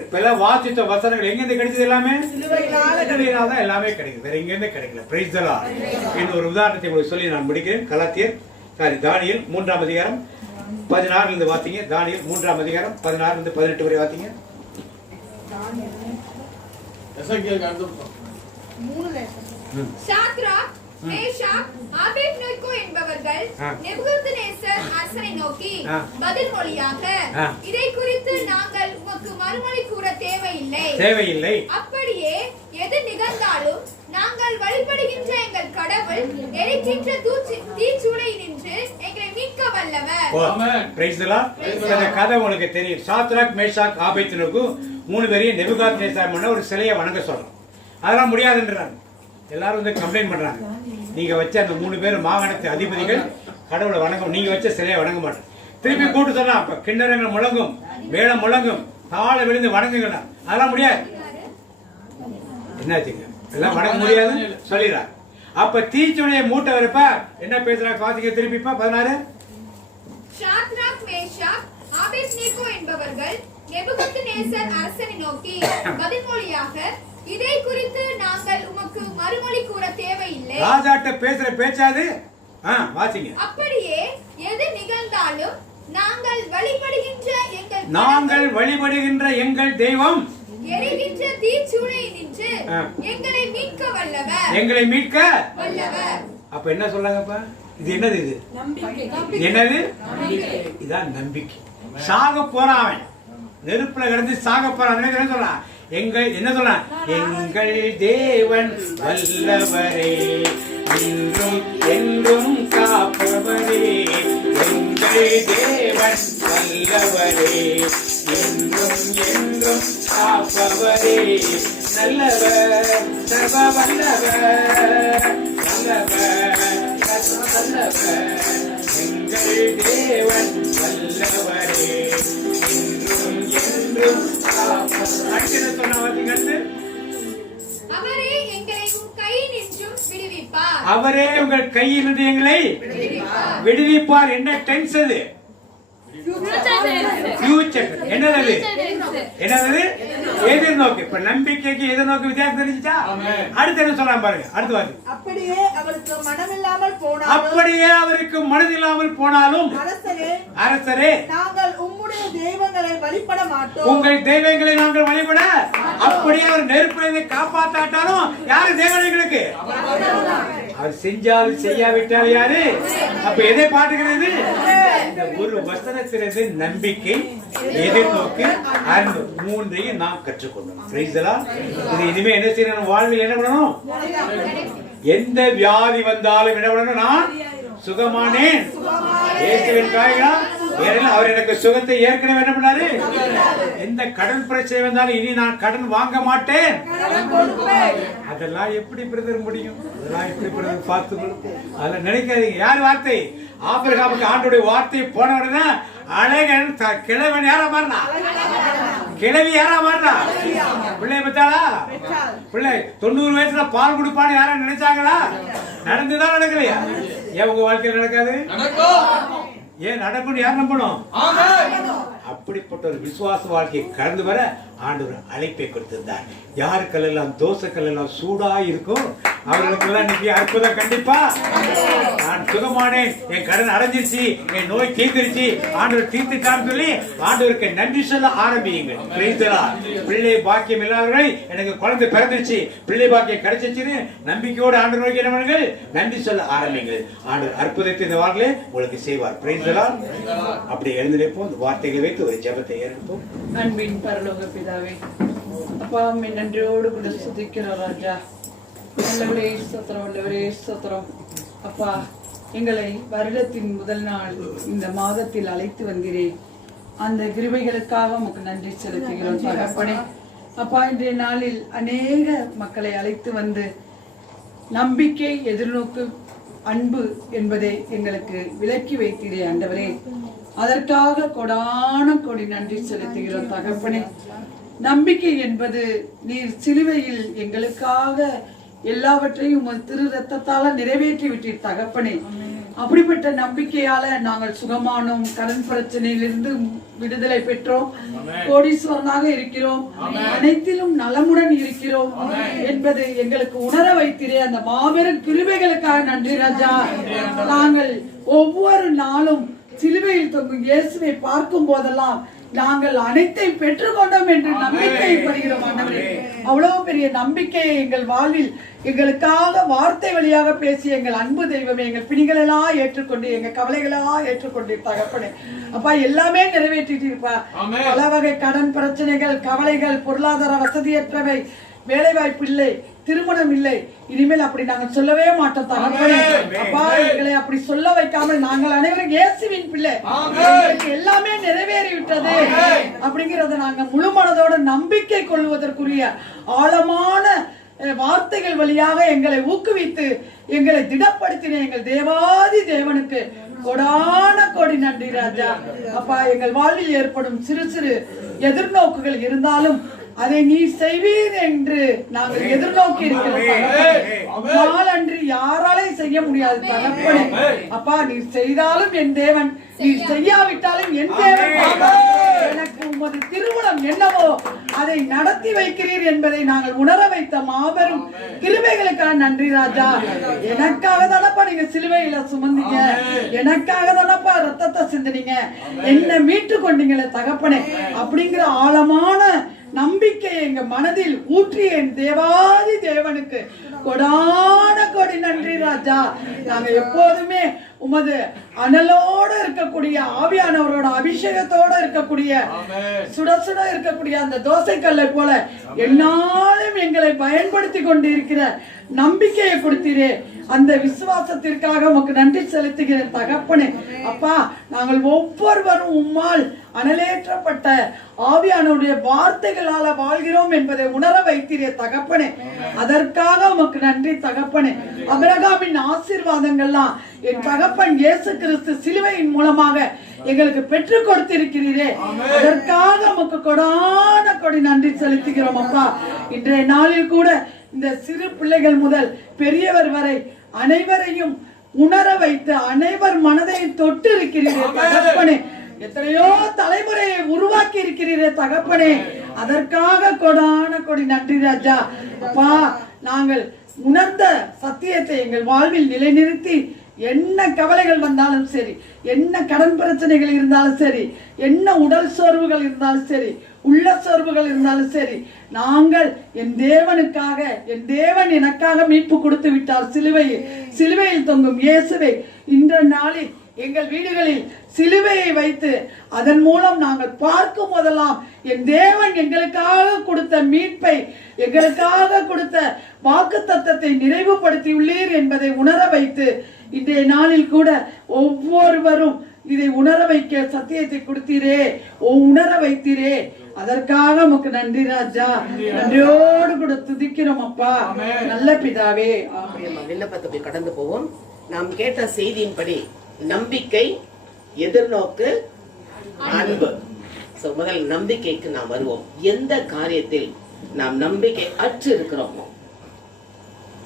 இப்பெல்லாம் வாசித்த வசனங்கள் எங்கிருந்து கிடைச்சது? எல்லாமே சிலுவையினால தான் எல்லாமே கிடைக்கும், வேற எங்கேருந்து கிடைக்கல. Price the Lord. இன்னும் ஒரு உதாரணத்தை உங்களுக்கு சொல்லி நான் முடிக்கிறேன். தானியேல் 3ஆம் அதிகாரம் 16 இருந்து வாசிங்க. தானியேல் 3ஆம் அதிகாரம் 16 இருந்து 18 வரை வாசிங்க. சாத்ராக், மேஷாக், ஆபேத்நேகோ என்பவர்கள் நேபுகாத்நேசர் அரசனை நோக்கி பதில் மொழியாக, இதை குறித்து நாங்கள் உமக்கு மறுமொழி கூற தேவையில்லை. அப்படியே எது நிகழ்ந்தாலும் நாங்கள் வழிபடுகின்ற எங்கள் கடவுள் எரிக்கின்ற தீச்சூளையினின்று எங்களை மீட்க வல்லவர். ஆமென். Praise the Lord. இந்த கதை உங்களுக்கு தெரியும். சாத்ராக், மேஷாக், ஆபேத்நேகோ 3 பேரையும் நேபுகாத்நேசர் மன்னர் ஒரு சிலையை வணங்க சொல்றான். அதெல்லாம் முடியாதுன்றாங்க. எல்லாரும் வந்து கம்ப்ளைண்ட் பண்றாங்க. நீங்க வச்ச அந்த 3 பேர் மாகாணத்து அதிபதிகள் கடவுளை வணங்க, நீங்க வச்ச சிலையை வணங்க மாட்டோம். திருப்பி கூட்டு சொன்னா கிண்ணறங்கள் முழங்கும், மேளம் முழங்கும், தாழ விழுந்து வணங்குங்க. அதெல்லாம் முடியாது. என்னாச்சுங்க? எல்லாம் வணங்க முடியாதுன்னு சொல்லிடுறாங்க. அப்ப தீச்சுடைய மூட்டை வரப்ப என்ன பேசுறாங்க? வாசிக்க திருப்பிப்பா 16. ஷாத்ராக், மேஷாக், ஆபேத்நேகோ என்பவர்கள் நேபுகத்நேசர் அரசனை நோக்கி பதில்மொழியாக, இதை குறித்து நாங்கள் உமக்கு மறுமொழி கூற தேவையில்லை. ராஜாட்ட பேசுற பேச்சாது வாசிங்க. அப்படியே எது நிகழ்ந்தாலும் நாங்கள் வழிபடுகின்ற எங்கள் தெய்வம் எரிகின்ற தீச்சூளை நின்று எங்களை மீட்க வல்லவர். அப்ப என்ன சொல்றாங்கப்பா? இது என்னது? இது என்னது? இதான் நம்பிக்கை. சாக போறான், நெருப்புல கிடந்து சாக போறான். என்ன சொல்றான்? என்ன சொல்றான்? எங்கள் தேவன் வல்லவரே, இன்றும் என்றும் காப்பவரே. எங்கள் தேவன் வல்லவரே, இன்றும் என்றும் காப்பவரே. நல்லவர், சர்வ வல்லவர், நல்லவர், சர்வ வல்லவர். எங்கள் தேவன் வல்லவரே, இன்றும் என்றும் காப்பவரே. அடுத்து சொன்ன வார்த்தைகள், அவரே எங்களை உம் கையினின்றும் விடுவிப்பார். அவரே உங்கள் கையிலிருந்து எங்களை விடுவிப்பார். என்ன டென்ஸ் அது? ஃபியூச்சர். என்னது? எதிர்நோக்கு. இப்ப நம்பிக்கைக்கு எதிர்நோக்கு வித்தியாசம் தெரிஞ்சுச்சா? அடுத்து என்ன சொல்லலாம் பாருங்க. அடுத்து வாசி. அப்படியே அவருக்கு மனமில்லாமல் போனாலும் அரசரே, நாங்கள் உம்முடைய தெய்வங்களை வழிபட மாட்டோம். உங்கள் தெய்வங்களை நாங்கள் வழிபட. அப்படியே அவர் நெருப்பிலிருந்து காப்பாற்றாட்டாலும் யாரு தேவதைகளுக்கு? அவர் செஞ்சாலும் செய்யாவிட்டால் யாரு? அப்ப எதை பாட்டுகிறது? இந்த ஒரு வசனத்திலிருந்து நம்பிக்கை, எதிர்நோக்கு, அன்பு மூன்றையும் நாம் கற்றுக்கொண்டோம். இது இனிமே என்ன செய்யணும்? வாழ்வில் என்ன பண்ணணும்? எந்த வியாதி வந்தாலும் என்ன பண்ணணும்? நான் சுகமானேன், இயேசுவின் காயங்களா அவர் எனக்கு சுகத்தை ஏற்கனவே என்ன பண்ணாரு? எந்த கடன் பிரச்சனை வந்தாலும் இனி நான் கடன் வாங்க மாட்டேன். அதெல்லாம் எப்படி பிரதர் முடியும்? அதெல்லாம் எப்படி பிரதர் பார்த்து? அதெல்லாம் நினைக்காதீங்க. யார் வார்த்தை? ஆபிரகாமுக்கு ஆண்டோடைய வார்த்தை போன உடனே அழகன் கிழவன் யாரா மாறினா? கிழவி யாரா மாறினா? பிள்ளை பெற்றாளா? பிள்ளை 90 வயசுல பால் கொடுப்பான்னு யாரா நினைச்சாங்களா? நடந்துதான் நடக்கலையா? ஏன் உங்க வாழ்க்கையில் நடக்காது? ஏன் நடக்கும்? யார் நம்பணும்? அப்படிப்பட்ட ஒரு விசுவாச வாழ்க்கையை கடந்து வர ஆண்டவர் அழைப்பை கொடுத்திருந்தார். யாருக்கெல்லாம் தோசைகள் எல்லாம் சூடா இருக்கும் அவர்களுக்கெல்லாம் இன்னைக்கு அற்புதம் கண்டிப்பா. நான் சுகமானேன், என் கடன் அடைஞ்சிருச்சு, என் நோய் தீர்ந்துருச்சு, ஆண்டவர் தீர்த்துட்டான்னு சொல்லி ஆண்டவருக்கு நன்றி சொல்ல ஆரம்பியுங்கள். பிள்ளை பாக்கியம் இல்லாதவர்கள் எனக்கு குழந்தை பிறந்துருச்சு, பிள்ளை பாக்கியம் கிடைச்சிருச்சுன்னு நம்பிக்கையோடு ஆண்டவர் நோக்கி என்ன பண்ணுங்கள்? நன்றி சொல்ல ஆரம்பிங்கள். ஆண்டவர் அற்புதத்தை இந்த வாழ்க்கையிலே உங்களுக்கு செய்வார். அப்படி எழுந்திருப்போம். இந்த வார்த்தைகளை வைத்து ஒரு ஜெபத்தை ஏற்போம். அன்பின் பரலோக பிதாவே, அப்பா நன்றியோடு கூட சுதிக்கிறோம். ராஜா நல்லவரே ஸ்தோத்திரம், உள்ளவரே ஸ்தோத்திரம். அப்பா எங்களை வருடத்தின் முதல் நாள் இந்த மாதத்தில் அழைத்து வந்தீரே, அந்த கிருபைகளுக்காக உமக்கு நன்றி செலுத்துகிறோம் தகப்பனே. அப்பா இன்றைய நாளில் அநேக மக்களை அழைத்து வந்து நம்பிக்கை, எதிர்நோக்கு, அன்பு என்பதை எங்களுக்கு விலக்கி வைத்தீரே ஆண்டவரே. அதற்காக கொடான கொடி நன்றி செலுத்துகிறோம் தகப்பனே. நம்பிக்கை என்பது நீர் சிலுவையில் எங்களுக்காக எல்லாவற்றையும் திரு ரத்தத்தால நிறைவேற்றி விட்டீர் தகப்பனே. அப்படிப்பட்ட நம்பிக்கையால நாங்கள் சுகமானோம், கடன் பிரச்சனையிலிருந்து விடுதலை பெற்றோம், கோடீஸ்வரனாக இருக்கிறோம், அனைத்திலும் நலமுடன் இருக்கிறோம் என்பது எங்களுக்கு உணர வைத்தீரே. அந்த மாபெரும் கிருபைகளுக்காக நன்றி ராஜா. நாங்கள் ஒவ்வொரு நாளும் சிலுவையில் தொங்கும் இயேசுவை பார்க்கும் போதெல்லாம் நாங்கள் அனைத்தையும் பெற்றுக்கொண்டோம் என்று நம்பிக்கை படுகிறோம் ஆண்டவரே. அவ்வளவு பெரிய நம்பிக்கையை எங்கள் வாழ்வில் எங்களுக்காக வார்த்தை வழியாக பேசி எங்கள் அன்பு தெய்வமே, எங்கள் பிணிகளெல்லாம் ஏற்றுக்கொண்டு, எங்கள் கவலைகளெல்லாம் ஏற்றுக்கொண்டு தகப்பனே. அப்பா எல்லாமே நிறைவேற்றிட்டு இருப்பா. பல வகை கடன் பிரச்சனைகள், கவலைகள், பொருளாதார வசதியற்றவை, வேலை வாய்ப்பு இல்லை, திருமணம் இல்லை, இனிமேல் அப்படி நாங்கள் சொல்லவே மாட்டோம் தகப்பனே. அப்பா எங்களை அப்படி சொல்ல வைக்காமல் நாங்கள் அனைவரும் இயேசுவின் பிள்ளை, எல்லாமே நிறைவேறி விட்டது அப்படிங்கறத நாங்க முழு மனதோட நம்பிக்கை கொள்வதற்குரிய ஆழமான வார்த்தைகள் வழியாக எங்களை ஊக்குவித்து எங்களை திடப்படுத்தின எங்கள் தேவாதி தேவனுக்கு கொடான கொடி நன்றி ராஜா. அப்பா எங்கள் வாழ்வில் ஏற்படும் சிறு சிறு எதிர்நோக்குகள் இருந்தாலும் அதை நீ செய்வீர் என்று நாங்கள் எதிர்நோக்கி இருக்கிறோம். அன்று யாராலே செய்ய முடியாது தகப்பனே. அப்பா நீ செய்தாலும் என் தேவன், நீ செய்யாவிட்டாலும் என் தேவன். எனக்கு உமது திருமணம் என்னவோ அதை நடத்தி வைக்கிறீர் என்பதை நாங்கள் உணர வைத்த மாபெரும் கிருபைகளுக்காக நன்றி ராஜா. எனக்காக தானப்பா நீங்க சிலுவையில சுமந்தீங்க, எனக்காக தானப்பா ரத்தத்தை சிந்தினீங்க, என்ன மீட்டு கொண்டீங்களே தகப்பனே. அப்படிங்கிற ஆழமான நம்பிக்கையை எங்க மனதில் ஊற்றிய என் தேவாதி தேவனுக்கு கொடான கொடி நன்றி ராஜா. நாங்க எப்போதுமே உமது அனலோடு இருக்கக்கூடிய ஆவியானவரோட அபிஷேகத்தோட இருக்கக்கூடிய சுட சுட இருக்கக்கூடிய அந்த தோசை கல்லை போல என்னாலும் எங்களை பயன்படுத்தி கொண்டிருக்கிற நம்பிக்கையை கொடுத்தீரே, அந்த விசுவாசத்திற்காக உமக்கு நன்றி செலுத்துகிறேன் தகப்பனே. அப்பா நாங்கள் ஒவ்வொருவரும் உம்மால் அனலேற்றப்பட்ட ஆவியானவருடைய வார்த்தைகளால வாழ்கிறோம் என்பதை உணர வைத்தீரே தகப்பனே. அதற்காக உமக்கு நன்றி தகப்பனே. ஆபிரகாமின் ஆசீர்வாதங்கள்லாம் என் தகப்பன் இயேசு கிறிஸ்து சிலுவையின் மூலமாக எங்களுக்கு பெற்றுக் கொடுத்திருக்கிறீரே, அதற்காக உமக்கு கொடான கொடி நன்றி செலுத்துகிறோம் அப்பா. இன்றைய நாளில் கூட இந்த சிறு பிள்ளைகள் முதல் பெரியவர் வரை அனைவரையும் உணர வைத்து அனைவர் மனதையும் தொட்டு இருக்கிறீரே தகப்பனே. எத்தனையோ தலைமுறையை உருவாக்கி இருக்கிறீரே தகப்பனே, அதற்காக கொடான கொடி நன்றி ராஜா. அப்பா நாங்கள் உணர்ந்த சத்தியத்தை எங்கள் வாழ்வில் நிலைநிறுத்தி என்ன கவலைகள் வந்தாலும் சரி, என்ன கடன் பிரச்சனைகள் இருந்தாலும் சரி, என்ன உடல் சோர்வுகள் இருந்தாலும் சரி, உள்ள சோர்வுகள் இருந்தாலும் சரி, நாங்கள் என் தேவனுக்காக, என் தேவன் எனக்காக மீட்பு கொடுத்து விட்டார் சிலுவையில் தொங்கும் இயேசுவை இன்ற நாளில் எங்கள் வீடுகளில் சிலுவையை வைத்து அதன் மூலம் நாங்கள் பார்க்கும் போதெல்லாம் என் தேவன் எங்களுக்காக கொடுத்த மீட்பை, எங்களுக்காக கொடுத்த வாக்குத்தத்தத்தை நிறைவுபடுத்தியுள்ளீர் என்பதை உணர வைத்து இன்றைய நாளில் கூட ஒவ்வொருவரும் இதை உணர வைக்க சத்தியத்தை கொடுத்தீரே, உணர வைத்தீரே, அதற்காக உமக்கு நன்றி ராஜா. நன்றியோடு கூட துதிக்கிறோம் அப்பா, நல்ல பிதாவே. விண்ணப்பத்தை கடந்து போவோம். நாம் கேட்ட செய்தியின்படி நம்பிக்கை, எதிர்நோக்கு, அன்பு. முதல் நம்பிக்கைக்கு நாம் வருவோம். எந்த காரியத்தில் நாம் நம்பிக்கை அற்று இருக்கிறோமோ,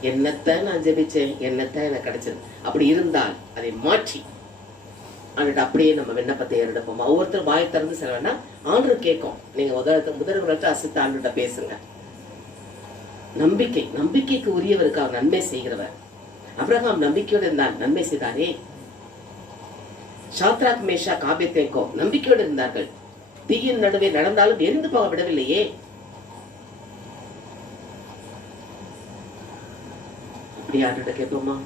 என்னத்தை நான் ஜெபிச்சேன், என்னத்தை எனக்கு கிடைச்சது, அப்படி இருந்தால் அதை மாற்றி ஆண்டு அப்படியே நம்ம விண்ணப்பத்தை ஏறெடுப்போம். ஒவ்வொருத்தரும் வாயை திறந்து செல்வனா ஆண்டு கேட்கும். நீங்க முதல் அசித்த ஆண்டுகிட்ட பேசுங்க. நம்பிக்கை, நம்பிக்கைக்கு உரியவருக்கு அவர் நன்மை செய்கிறவர். அப்ரஹாம் நம்பிக்கையோடு இருந்தான், நன்மை செய்தாரே. ஷாத்ராக் மேஷாக் ஆபேத்நேகோ நம்பிக்கையோடு இருந்தார்கள். தீயின் நடுவே நடந்தாலும் எரிந்து போக விடவில்லையே. அப்படி யார்கிட்ட கேட்போமா?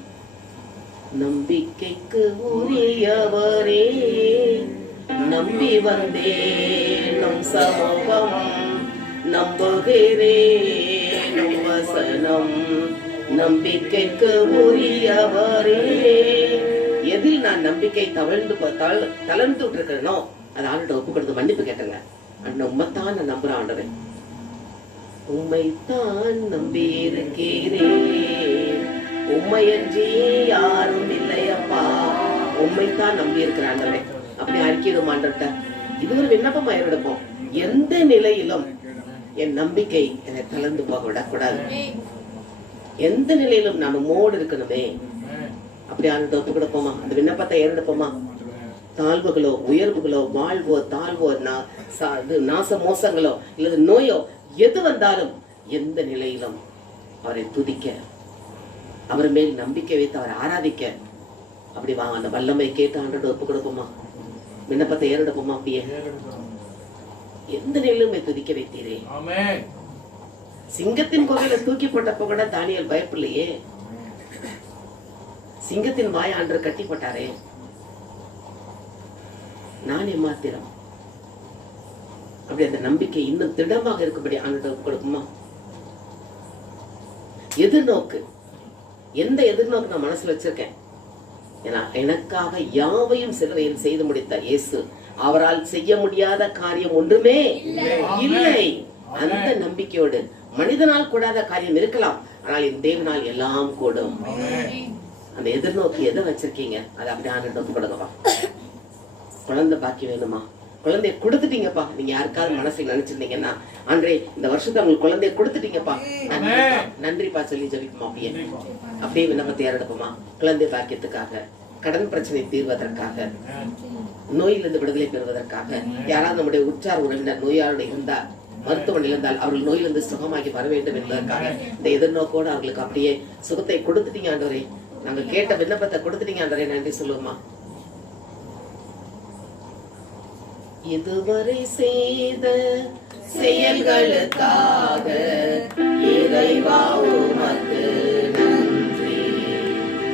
நம்பிக்கைக்கு உரியவரே, நம்பி வந்தேன் நம் சமூகம், நம்புகிறேன் வசனம். நம்பிக்கைக்கு உரியவரே. எதில் நான் நம்பிக்கை தளர்ந்து விட்டுருக்கேனோ அது ஆண்டு ஒப்பு கொடுத்து மன்னிப்பு கேட்டங்க. அண்ணன் உண்மைத்தான் நான் நம்புறேன் ஆண்டவன், உண்மைத்தான் நம்பி இருக்கிறேன், உண்மையன்றி யாரும் இல்லையப்பா, உண்மைத்தான் நம்பி இருக்கிறேன் ஆண்டவன். அப்படி அறிக்கையிடும் ஆண்டவர்கிட்ட இது ஒரு விண்ணப்பமா எடுப்போம். எந்த நிலையிலும் என் நம்பிக்கை என்னை தளர்ந்து போக விடக்கூடாது. எந்த நிலையிலும் நான் உம்மோடு இருக்கணுமே. அப்படி ஆண்டு ஒப்பு கொடுப்போமா? அந்த விண்ணப்பத்தை ஏறெடுப்போமா? தாழ்வுகளோ உயர்வுகளோ, வாழ்வோ தாழ்வோ, நாச மோசங்களோ இல்லது நோயோ எது வந்தாலும் எந்த நிலையிலும் அவரை துதிக்க, அவர் மேல் நம்பிக்கை வைத்து அவரை ஆராதிக்க அப்படி வாங்க. அந்த வல்லமை கேட்டு ஆண்டு ஒப்பு கொடுப்போமா? விண்ணப்பத்தை ஏறெடுப்போமா? அப்படியே எந்த நிலையிலும் துதிக்க வைத்தீரே. சிங்கத்தின் குகையில தூக்கி போட்டப்ப கூட தானியேல் பயப்படலையே. சிங்கத்தின் வாய் ஆண்டு கட்டி போட்டாரே. நான் ஏமாத்திரம். அப்படி அந்த நம்பிக்கை இன்னும் திடமாக இருக்கும்படி ஆண்டு கொடுக்குமா? எதிர்நோக்கு, எந்த எதிர்நோக்கு நான் மனசுல வச்சிருக்கேன்? ஏன்னா எனக்காக யாவையும் சிலுவையில் செய்து முடித்த இயேசு, அவரால் செய்ய முடியாத காரியம் ஒன்றுமே இல்லை. அந்த நம்பிக்கையோடு மனிதனால் கூடாத காரியம் இருக்கலாம், ஆனால் இந்த தேவனால் எல்லாம் கூடும். அந்த எதிர்நோக்கி எதை வச்சிருக்கீங்க? அதை அப்படி ஆண்டு கொடுங்கப்பா. குழந்தை பாக்கி வேணுமா? குழந்தைய கொடுத்துட்டீங்கப்பா. நீங்க யாருக்காவது மனசுல நினைச்சிருந்தீங்கன்னா ஆண்டவரே இந்த வருஷத்தை உங்களுக்கு குழந்தைய கொடுத்துட்டீங்கப்பா, நன்றிப்பா சொல்லி ஜெபிப்போமா. அப்படியே விண்ணப்பத்தை ஏறெடுப்போமா. குழந்தை பாக்கியத்துக்காக, கடன் பிரச்சனை தீர்வதற்காக, நோயிலிருந்து விடுதலை பெறுவதற்காக, யாராவது நம்முடைய உற்றார் உறவினர் நோயாளோட இருந்தால், மருத்துவமனையில் இருந்தால் அவர்கள் நோயிலிருந்து சுகமாகி வர வேண்டும் என்பதற்காக இந்த எதிர்நோக்கோடு அவர்களுக்கு அப்படியே சுகத்தை கொடுத்துட்டீங்க ஆண்டவரே. நாங்க கேட்ட விண்ணப்பத்தை கொடுத்துட்டீங்க ஆண்டவரே, நன்றி சொல்லுவோமா. இதுவரை செய்த செயல்களுக்காக இறைவா உமக்கு நன்றி.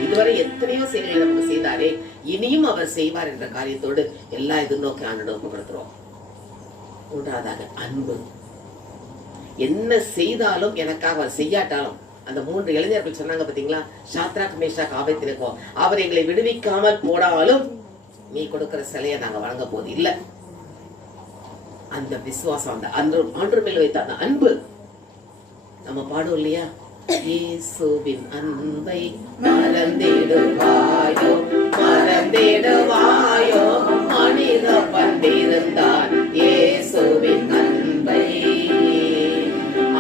இதுவரை எத்தனையோ செயல்களை நமக்கு செய்தாரே, இனியும் அவர் செய்வார் என்ற காரியத்தோடு எல்லா எதிர்நோக்கி ஆண்டோடு ஒப்புக்கொடுத்துறோம். மூன்றாவதாக அன்பு. என்ன செய்தாலும் எனக்காக அவர் செய்யாட்டாலும், அந்த 3 இளைஞர்கள் சொன்னாங்க பாத்தீங்களா, ஷாத்ராக் மேஷாக் ஆபேத்நேகோ, அவர் எங்களை விடுவிக்காமல் போனாலும் நீ கொடுக்கிற சிலையை நாங்க வழங்க போது இல்ல. அந்த விசுவாசம், அந்த ஆண்டு மேல் வைத்த அந்த அன்பு நம்ம பாடுவோம் இல்லையா, இயேசுவின் அன்பை மறந்திடுவாயோ மறந்திடுவாயோ மனித பண்டிருந்தார் இயேசுவின் அன்பை,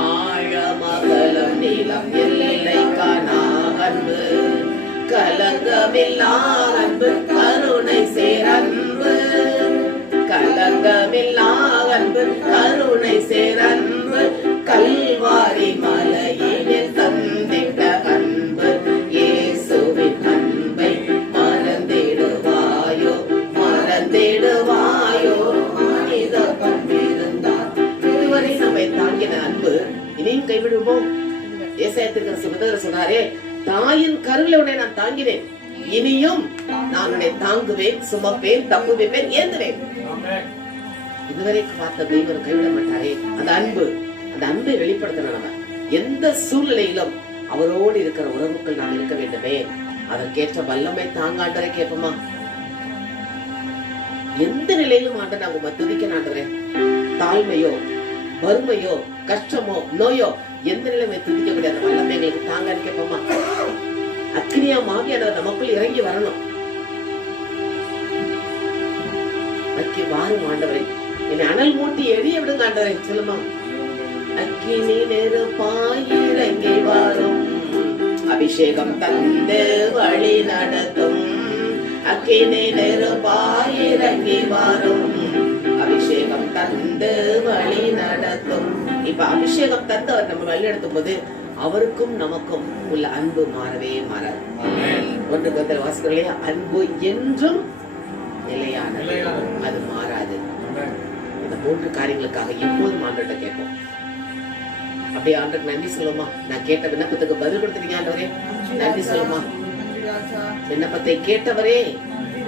ஆழமகலம் நீளம் எல்லை காணா அன்பு, கலங்கமில்லா அன்பு கருணை சேரன்பு, கலங்கமில்லா அன்பு கருணை சேரன்பு, கல்வாரி மலையினில் தந்திட்ட அன்பு, இயேசுவின் அன்பை மறந்திடுவாயோ மறந்திடுவாயோ மனித பண்டிருந்தார். இதுவரை நம்மை தாங்கின அன்பு இனியும் கைவிடுவோம். ஏசாயத்திற்கு சுமதர் சொன்னாரே, தாயின் கருவில உன்னை நான் தாங்கினேன், இனியும் நான் உன்னை தாங்குவேன், சுமப்பேன், தப்பு வைப்பேன், ஏந்துவேன். இதுவரைக்கும் பார்த்த தெய்வம் கைவிட மாட்டாரே. அந்த அன்பு, அந்த அன்பை வெளிப்படுத்தணும். நம்ம எந்த சூழ்நிலையிலும் அவரோடு இருக்கிற உறவுகள் நாம் இருக்க வேண்டுமே, அதற்கேற்ற வல்லமை தாங்காண்டரை கேட்போமா. எந்த நிலையிலும் ஆண்ட நாங்க துதிக்க ஆண்டவரே, தாழ்மையோ வறுமையோ கஷ்டமோ நோயோ எந்த நிலைமை துதிக்க முடியாத வல்லமை எங்களுக்கு தாங்கான்னு கேட்போமா. அக்னியா மாவியானவர் நமக்குள் இறங்கி வரணும். அக்கி வாரும் ஆண்டவரை, என்னை அனல் மூட்டி எரிய விடுங்க ஆண்டவரை சொல்லுமா. அக்கினி நெருப்பாய் இறங்கி வரும், அபிஷேகம் தந்து வழி நடத்தும், அக்கினி நெருப்பாய் இறங்கி வரும், அபிஷேகம் தந்து வழி நடத்தும். இப்ப அபிஷேகம் தந்து அவர் நம்ம வழி நடத்தும் போது அவருக்கும் நமக்கும் உள்ள அன்பு மாறவே மாறாது. ஒன்று கொத்தர் வாசிக்கிறோம், அன்பு என்றும் நிலையானது, அது மாறாது. இந்த 3 காரியங்களுக்காக எப்போதும் ஆண்டவர்கிட்ட கேட்போம். அப்படியே ஆண்டவருக்கு நன்றி சொல்லுமா. நான் கேட்ட விண்ணப்பத்துக்கு பதில் கொடுத்துட்டீங்க ஆண்டவரே, நன்றி சொல்லுமா. விண்ணப்பத்தை கேட்டவரே,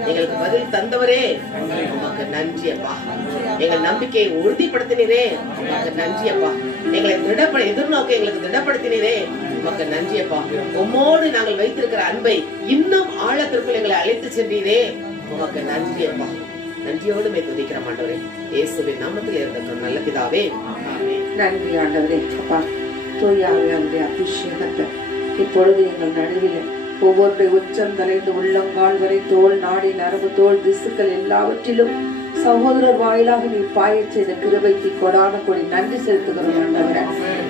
எங்களுக்கு பதில் தந்தவரே, உமக்கு நன்றி அப்பா. எங்கள் நம்பிக்கையை உறுதிப்படுத்தினீரே, உமக்கு நன்றி அப்பா. எங்களை எதிர்நோக்க எங்களுக்கு திடப்படுத்தினீரே, உமக்கு நன்றி அப்பா. உம்மோடு நாங்கள் வைத்திருக்கிற அன்பை இன்னும் ஆழத்திற்குள் எங்களை அழைத்து சென்றீரே, உமக்கு நன்றி அப்பா. நன்றியோடு துதிக்கிற ஆண்டவரே, இயேசுவின் நாமத்தில் இருந்த நல்ல பிதாவே, நன்றி ஆண்டவரே. அப்பா தூயாவே அவருடைய அபிஷேகத்தை இப்பொழுது எங்கள் நடுவில் ஒவ்வொருடைய உச்சம் தலைந்து உள்ளங்கால் வரை தோல் நாடி நரம்பு தோல் திசுக்கள் எல்லாவற்றிலும் சகோதரர் வாயிலாக நீ பாயச் செய்த கிருபைக்கு கொடான கொடி நன்றி செலுத்துகிறோம் ஆண்டவரே.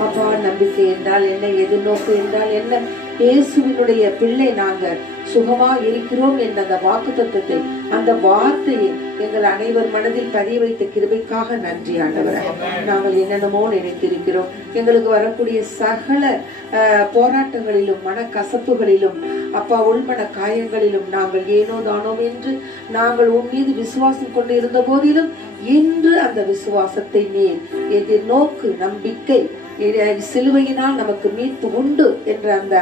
அப்பா நம்பிக்கை என்றால் என்ன, எதிர்நோக்கு என்றால் என்ன, இயேசுவினுடைய பிள்ளை நாங்கள் சுகமா இருக்கிறோம் என்ற அந்த வாக்கு தத்துவத்தை, அந்த வார்த்தையை எங்கள் அனைவர் மனதில் பதிய வைத்த கிருபைக்காக நன்றி ஆண்டவரே. நாங்கள் என்னென்னமோ நினைத்திருக்கிறோம். எங்களுக்கு வரக்கூடிய சகல போராட்டங்களிலும் மனக்கசப்புகளிலும் அப்பா உள்மன காயங்களிலும் நாங்கள் ஏனோ தானோம் என்று நாங்கள் உன் மீது விசுவாசம் கொண்டு இருந்த போதிலும் இன்று அந்த விசுவாசத்தை மேல் எதிர்நோக்கு நம்பிக்கை, சிலுவையினால் நமக்கு மீட்பு உண்டு என்ற அந்த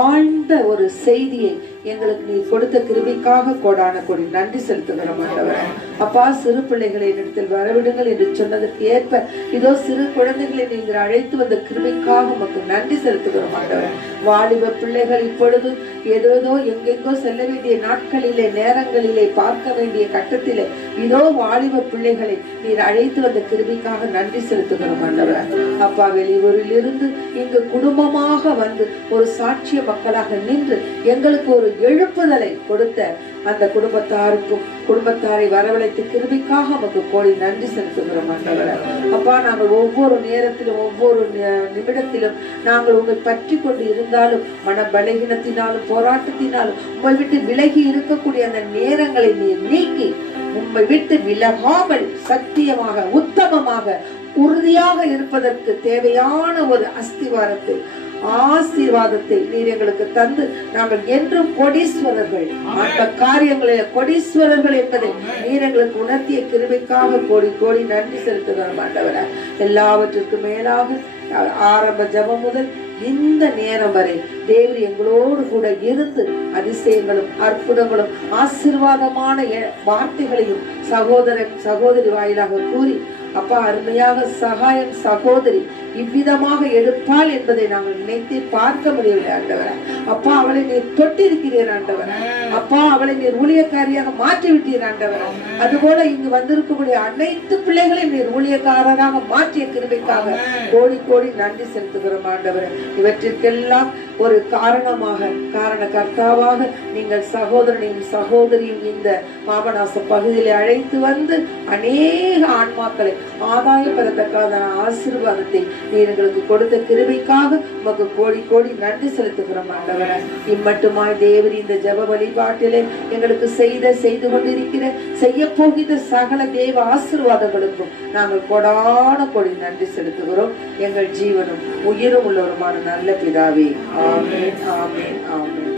ஆழ்ந்த ஒரு செய்தியை எங்களுக்கு நீ கொடுத்த கிருபைக்காக கோடான கொடி நன்றி செலுத்துகிறோம் ஆண்டவரே. அப்பா சிறு பிள்ளைகளை இடத்தில் வரவிடுங்கள் என்று சொன்னதற்கு ஏற்ப இதோ சிறு குழந்தைகளை நீங்கள் அழைத்து வந்த கிருபைக்காக உமக்கு நன்றி செலுத்துகிறோம் ஆண்டவரே. வாலிப பிள்ளைகள் இப்பொழுது ஏதோ எங்கெங்கோ செல்ல வேண்டிய நாட்களிலே நேரங்களிலே பார்க்க வேண்டிய கட்டத்திலே இதோ வாலிப பிள்ளைகளை நீர் அழைத்து வந்த கிருபைக்காக நன்றி செலுத்துகிறோம் ஆண்டவரே. அப்பா வெளியூரில் இருந்து இங்கு குடும்பமாக வந்து ஒரு சாட்சிய மக்களாக நின்று எங்களுக்கு ஒரு எழுப்புதலை கொடுத்த அந்த குடும்பத்தாரை வரவழைத்து கிருபைக்காக நமக்கு கோடி நன்றி செலுத்துகிறோம் ஆண்டவரே. அப்பா, நாங்கள் ஒவ்வொரு நேரத்திலும் ஒவ்வொரு நிமிடத்திலும் நாங்கள் உங்களை பற்றி கொண்டு இருந்தாலும் மன பலகீனத்தினாலும் போராட்டத்தினாலும் உங்களை விட்டு விலகி இருக்கக்கூடிய அந்த நேரங்களை நீர் நீக்கி உம்மை விட்டு விலகாமல் சத்தியமாக உத்தமமாக உறுதியாக இருப்பதற்கு தேவையான ஒரு ஆசீர்வாதத்தை நீர் எங்களுக்கு தந்து நாங்கள் என்றும் கோடீஸ்வரர்கள், அந்த காரியங்களில் கோடீஸ்வரர்கள் என்பதை நீர் எங்களுக்கு உணர்த்திய கிருபைக்காக கோடி கோடி நன்றி செலுத்துகிறோம் ஆண்டவரே. எல்லாவற்றிற்கும் மேலாக ஆரம்ப ஜெபம் முதல் இந்த நேரம் வரை தேவன் எங்களோடு கூட இருந்து அதிசயங்களும் அற்புதங்களும் ஆசீர்வாதமான வார்த்தைகளையும் சகோதரி வாயிலாக கூறி, அப்பா, அருமையாக சகோதரி இவ்விதமாக எடுப்பாள் என்பதை நாங்கள் நினைத்து பார்க்க முடியவில்லை ஆண்டவரே. அப்பா, அவளை நீர் தொட்டிருக்கிறீர் ஆண்டவரே. அப்பா, அவளை நீர் ஊழியக்காரியாக மாற்றி விட்டீர் ஆண்டவரே. அதுபோல இங்கு வந்திருக்கக்கூடிய அனைத்து பிள்ளைகளையும் நீர் ஊழியக்காரராக மாற்றிய கிருபைக்காக கோடி கோடி நன்றி செலுத்துகிறோம் ஆண்டவரே. இவற்றிற்கெல்லாம் ஒரு காரணகர்த்தாவாக நீங்கள் சகோதரியும் இந்த பாபநாச பகுதியிலே அழைத்து வந்து அநேக ஆன்மாக்களை ஆதாயப்படத்தக்கான ஆசீர்வாதத்தை நீர் எங்களுக்கு கொடுத்த கிருபைக்காக உமக்கு கோடி கோடி நன்றி செலுத்துகிறோம் ஆண்டவரே. இம்மட்டுமாய் தேவரி இந்த ஜெப வழிபாட்டிலே எங்களுக்கு செய்து கொண்டிருக்கிற செய்ய போகிற சகல தேவ ஆசீர்வாதங்களுக்கும் நாங்கள் கொடான கோடி நன்றி செலுத்துகிறோம். எங்கள் ஜீவனும் உயிரும் உள்ளவருமான நல்ல பிதாவே, ஆமென், ஆமென், ஆமென்.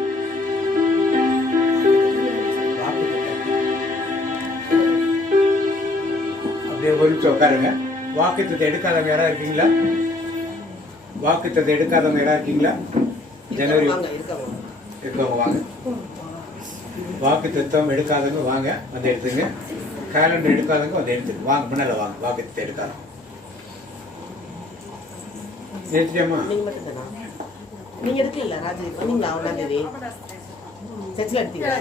அப்படியே ஒரு நிமிஷம் உட்காருங்க. வாக்குத்தத்தை எடுக்காதவங்க யாராவது இருக்கீங்களா? வாக்குத்தத்தை எடுக்காதவங்க யாராவது இருக்கீங்களா? ஜனவரி இருக்கவங்க வாங்க. வாக்கு தத்துவம் எடுக்காதவங்க வாங்க, வந்து எடுத்துங்க. கேலண்டர் எடுக்காதவங்க வந்து எடுத்துங்க. வாங்க, முன்னால வாங்க. வாக்குத்தத்தை எடுக்காதவங்க எடுத்துட்டியாமா? நீங்க எடுக்கல ராஜி, நீங்க அவனாதே சர்ச்சில் எடுத்தீங்களா?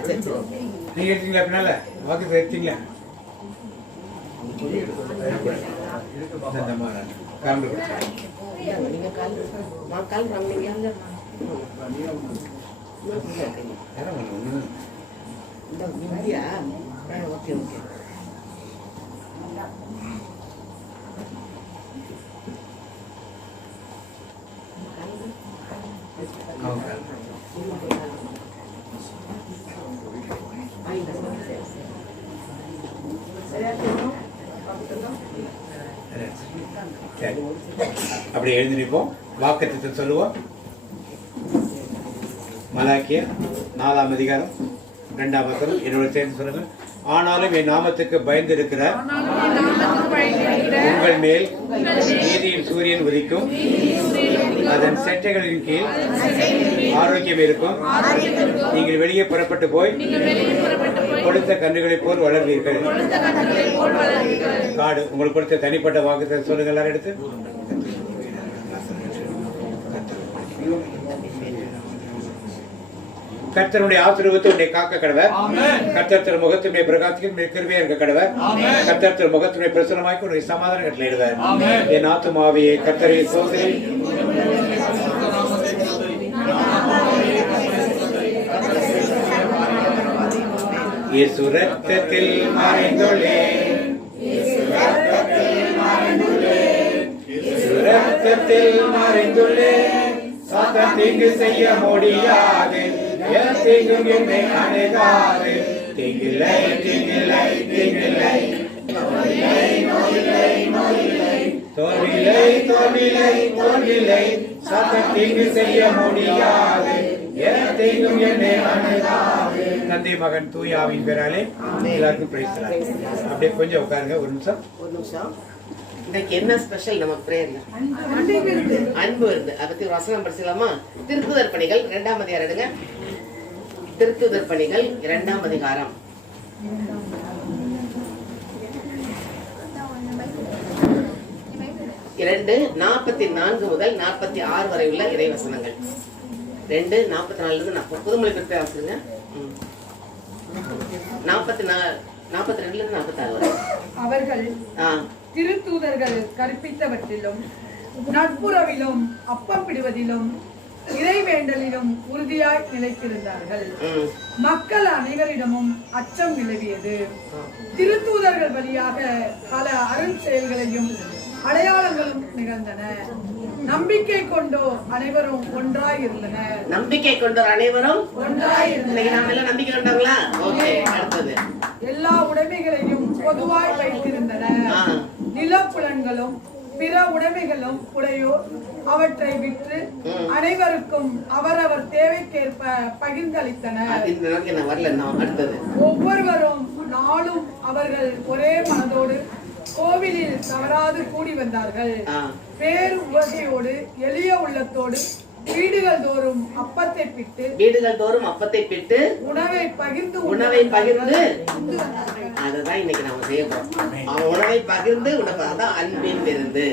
நீங்க எடுத்தீங்களா? பின்னால வாக்குத்தத்தை எடுத்தீங்களா? நீங்க கால் வாங்குனீங்க இந்தியா? Okay okay. அப்படி எழுதி நிற்போம். வாக்குத்தத்தை சொல்லுவோம். மலாக்கியா 4ஆம் அதிகாரம் 2ஆம் வசனம் என்னோட சேர்ந்து சொல்லுங்க. ஆனாலும் என் நாமத்துக்கு பயந்து இருக்கிறார் உங்கள் மேல் நீதியின் சூரியன் உதிக்கும், அதன் செட்டைகளின் கீழ் ஆரோக்கியம் இருக்கும். நீங்கள் வெளியே புறப்பட்டு போய் கொடுத்த கன்றுகளை போல் வளர்வீர்கள். காடு உங்களுக்கு கொடுத்த தனிப்பட்ட வாக்குத்தத்தை சொல்லுங்க எல்லாரும் எடுத்து. கர்த்தருடைய ஆசீர்வாதத்தை உன்னை காக்க கடவர். கர்த்தர் முகத்துடைய பிரகாசிக்கும் கிருபையா இருக்க கடவர். கர்த்தர் முகத்துடைய பிரசன்னமாக்கி உன்னை சமாதானம் கட்டளையிடுவார். என் ஆத்துமாவே கர்த்தரை சோதனை இயேசு ரத்தத்தில் மறைந்துள்ளேன், இயேசு ரத்தத்தில் மறைந்துள்ளேன். சாத்தான் தீங்கு செய்ய முடியாது, தீங்கும் என்னை அணுகாது. தீங்கில்லை தீங்கில்லை தீங்கில்லை, தோல்வில்லை தோல்வில்லை தோல்வில்லை. சாத்தான் தீங்கு செய்ய முடியாது, தீங்கும் என்னை அணுகாது. தந்தை மகன் தூய ஆவியின் பேராலே எல்லாருக்கும் பிரைஸ் தரேன். அப்படியே கொஞ்சம் உட்காருங்க. ஒரு நிமிஷம். இன்னைக்கு என்ன ஸ்பெஷல் நம்ம பிரேயர்ல? அன்பு இருந்து அதை பத்தி வசனம் படிச்சலாமா? திருத்துதர் பணிகள் 2ஆம் அதிகாரம் எடுங்க. திருத்துதர் பணிகள் 2ஆம் அதிகாரம் 2:44 முதல் 46 வரை உள்ள இறைவசனங்கள். 2:44 புதுமொழி பெற்ற வாசிங்க. 42 46 வரை. அவர்கள் திருத்தூதர்கள் கற்பித்தவற்றிலும் நட்புறவிலும் அப்பம் பிடுவதிலும் இறைவேண்டலிலும் உறுதியாய் நிலைத்திருந்தார்கள். மக்கள் அனைவரிடமும் அச்சம் நிலவியது. திருத்தூதர்கள் வழியாக பல அருள் செயல்களையும் அடையாளங்களும் நிகழ்ந்தன. நம்பிக்கை கொண்டோர் அனைவரும் ஒன்றாய் இருந்தனர். நம்பிக்கை கொண்டோர் அனைவரும் ஒன்றாய் இருந்தனர். நம்பிக்கை கொண்டவங்களா? ஓகே, அடுத்தது. எல்லா உடைமைகளையும் பொதுவாய் வைத்திருந்தனர். நிலப்புலன்களும் பிற உடைமைகளும் உடையோர் அவற்றை விற்று அனைவருக்கும் அவரவர் தேவைக்கேற்ப பகிர்ந்தளித்தனர். ஒவ்வொருவரும் நாளும் அவர்கள் ஒரே மனதோடு கோவிலில் தவறாது கூடி வந்தார்கள். பேரு உவகையோடு எளிய உள்ளத்தோடு வீடுகள் தோறும் அப்பத்தை பிட்டு உணவை பகிர்ந்து அதுதான் இன்னைக்கு நாம செய்ய போறோம். அவன் உணவை பகிர்ந்து உணவு, அதான் அன்பின் விருந்து.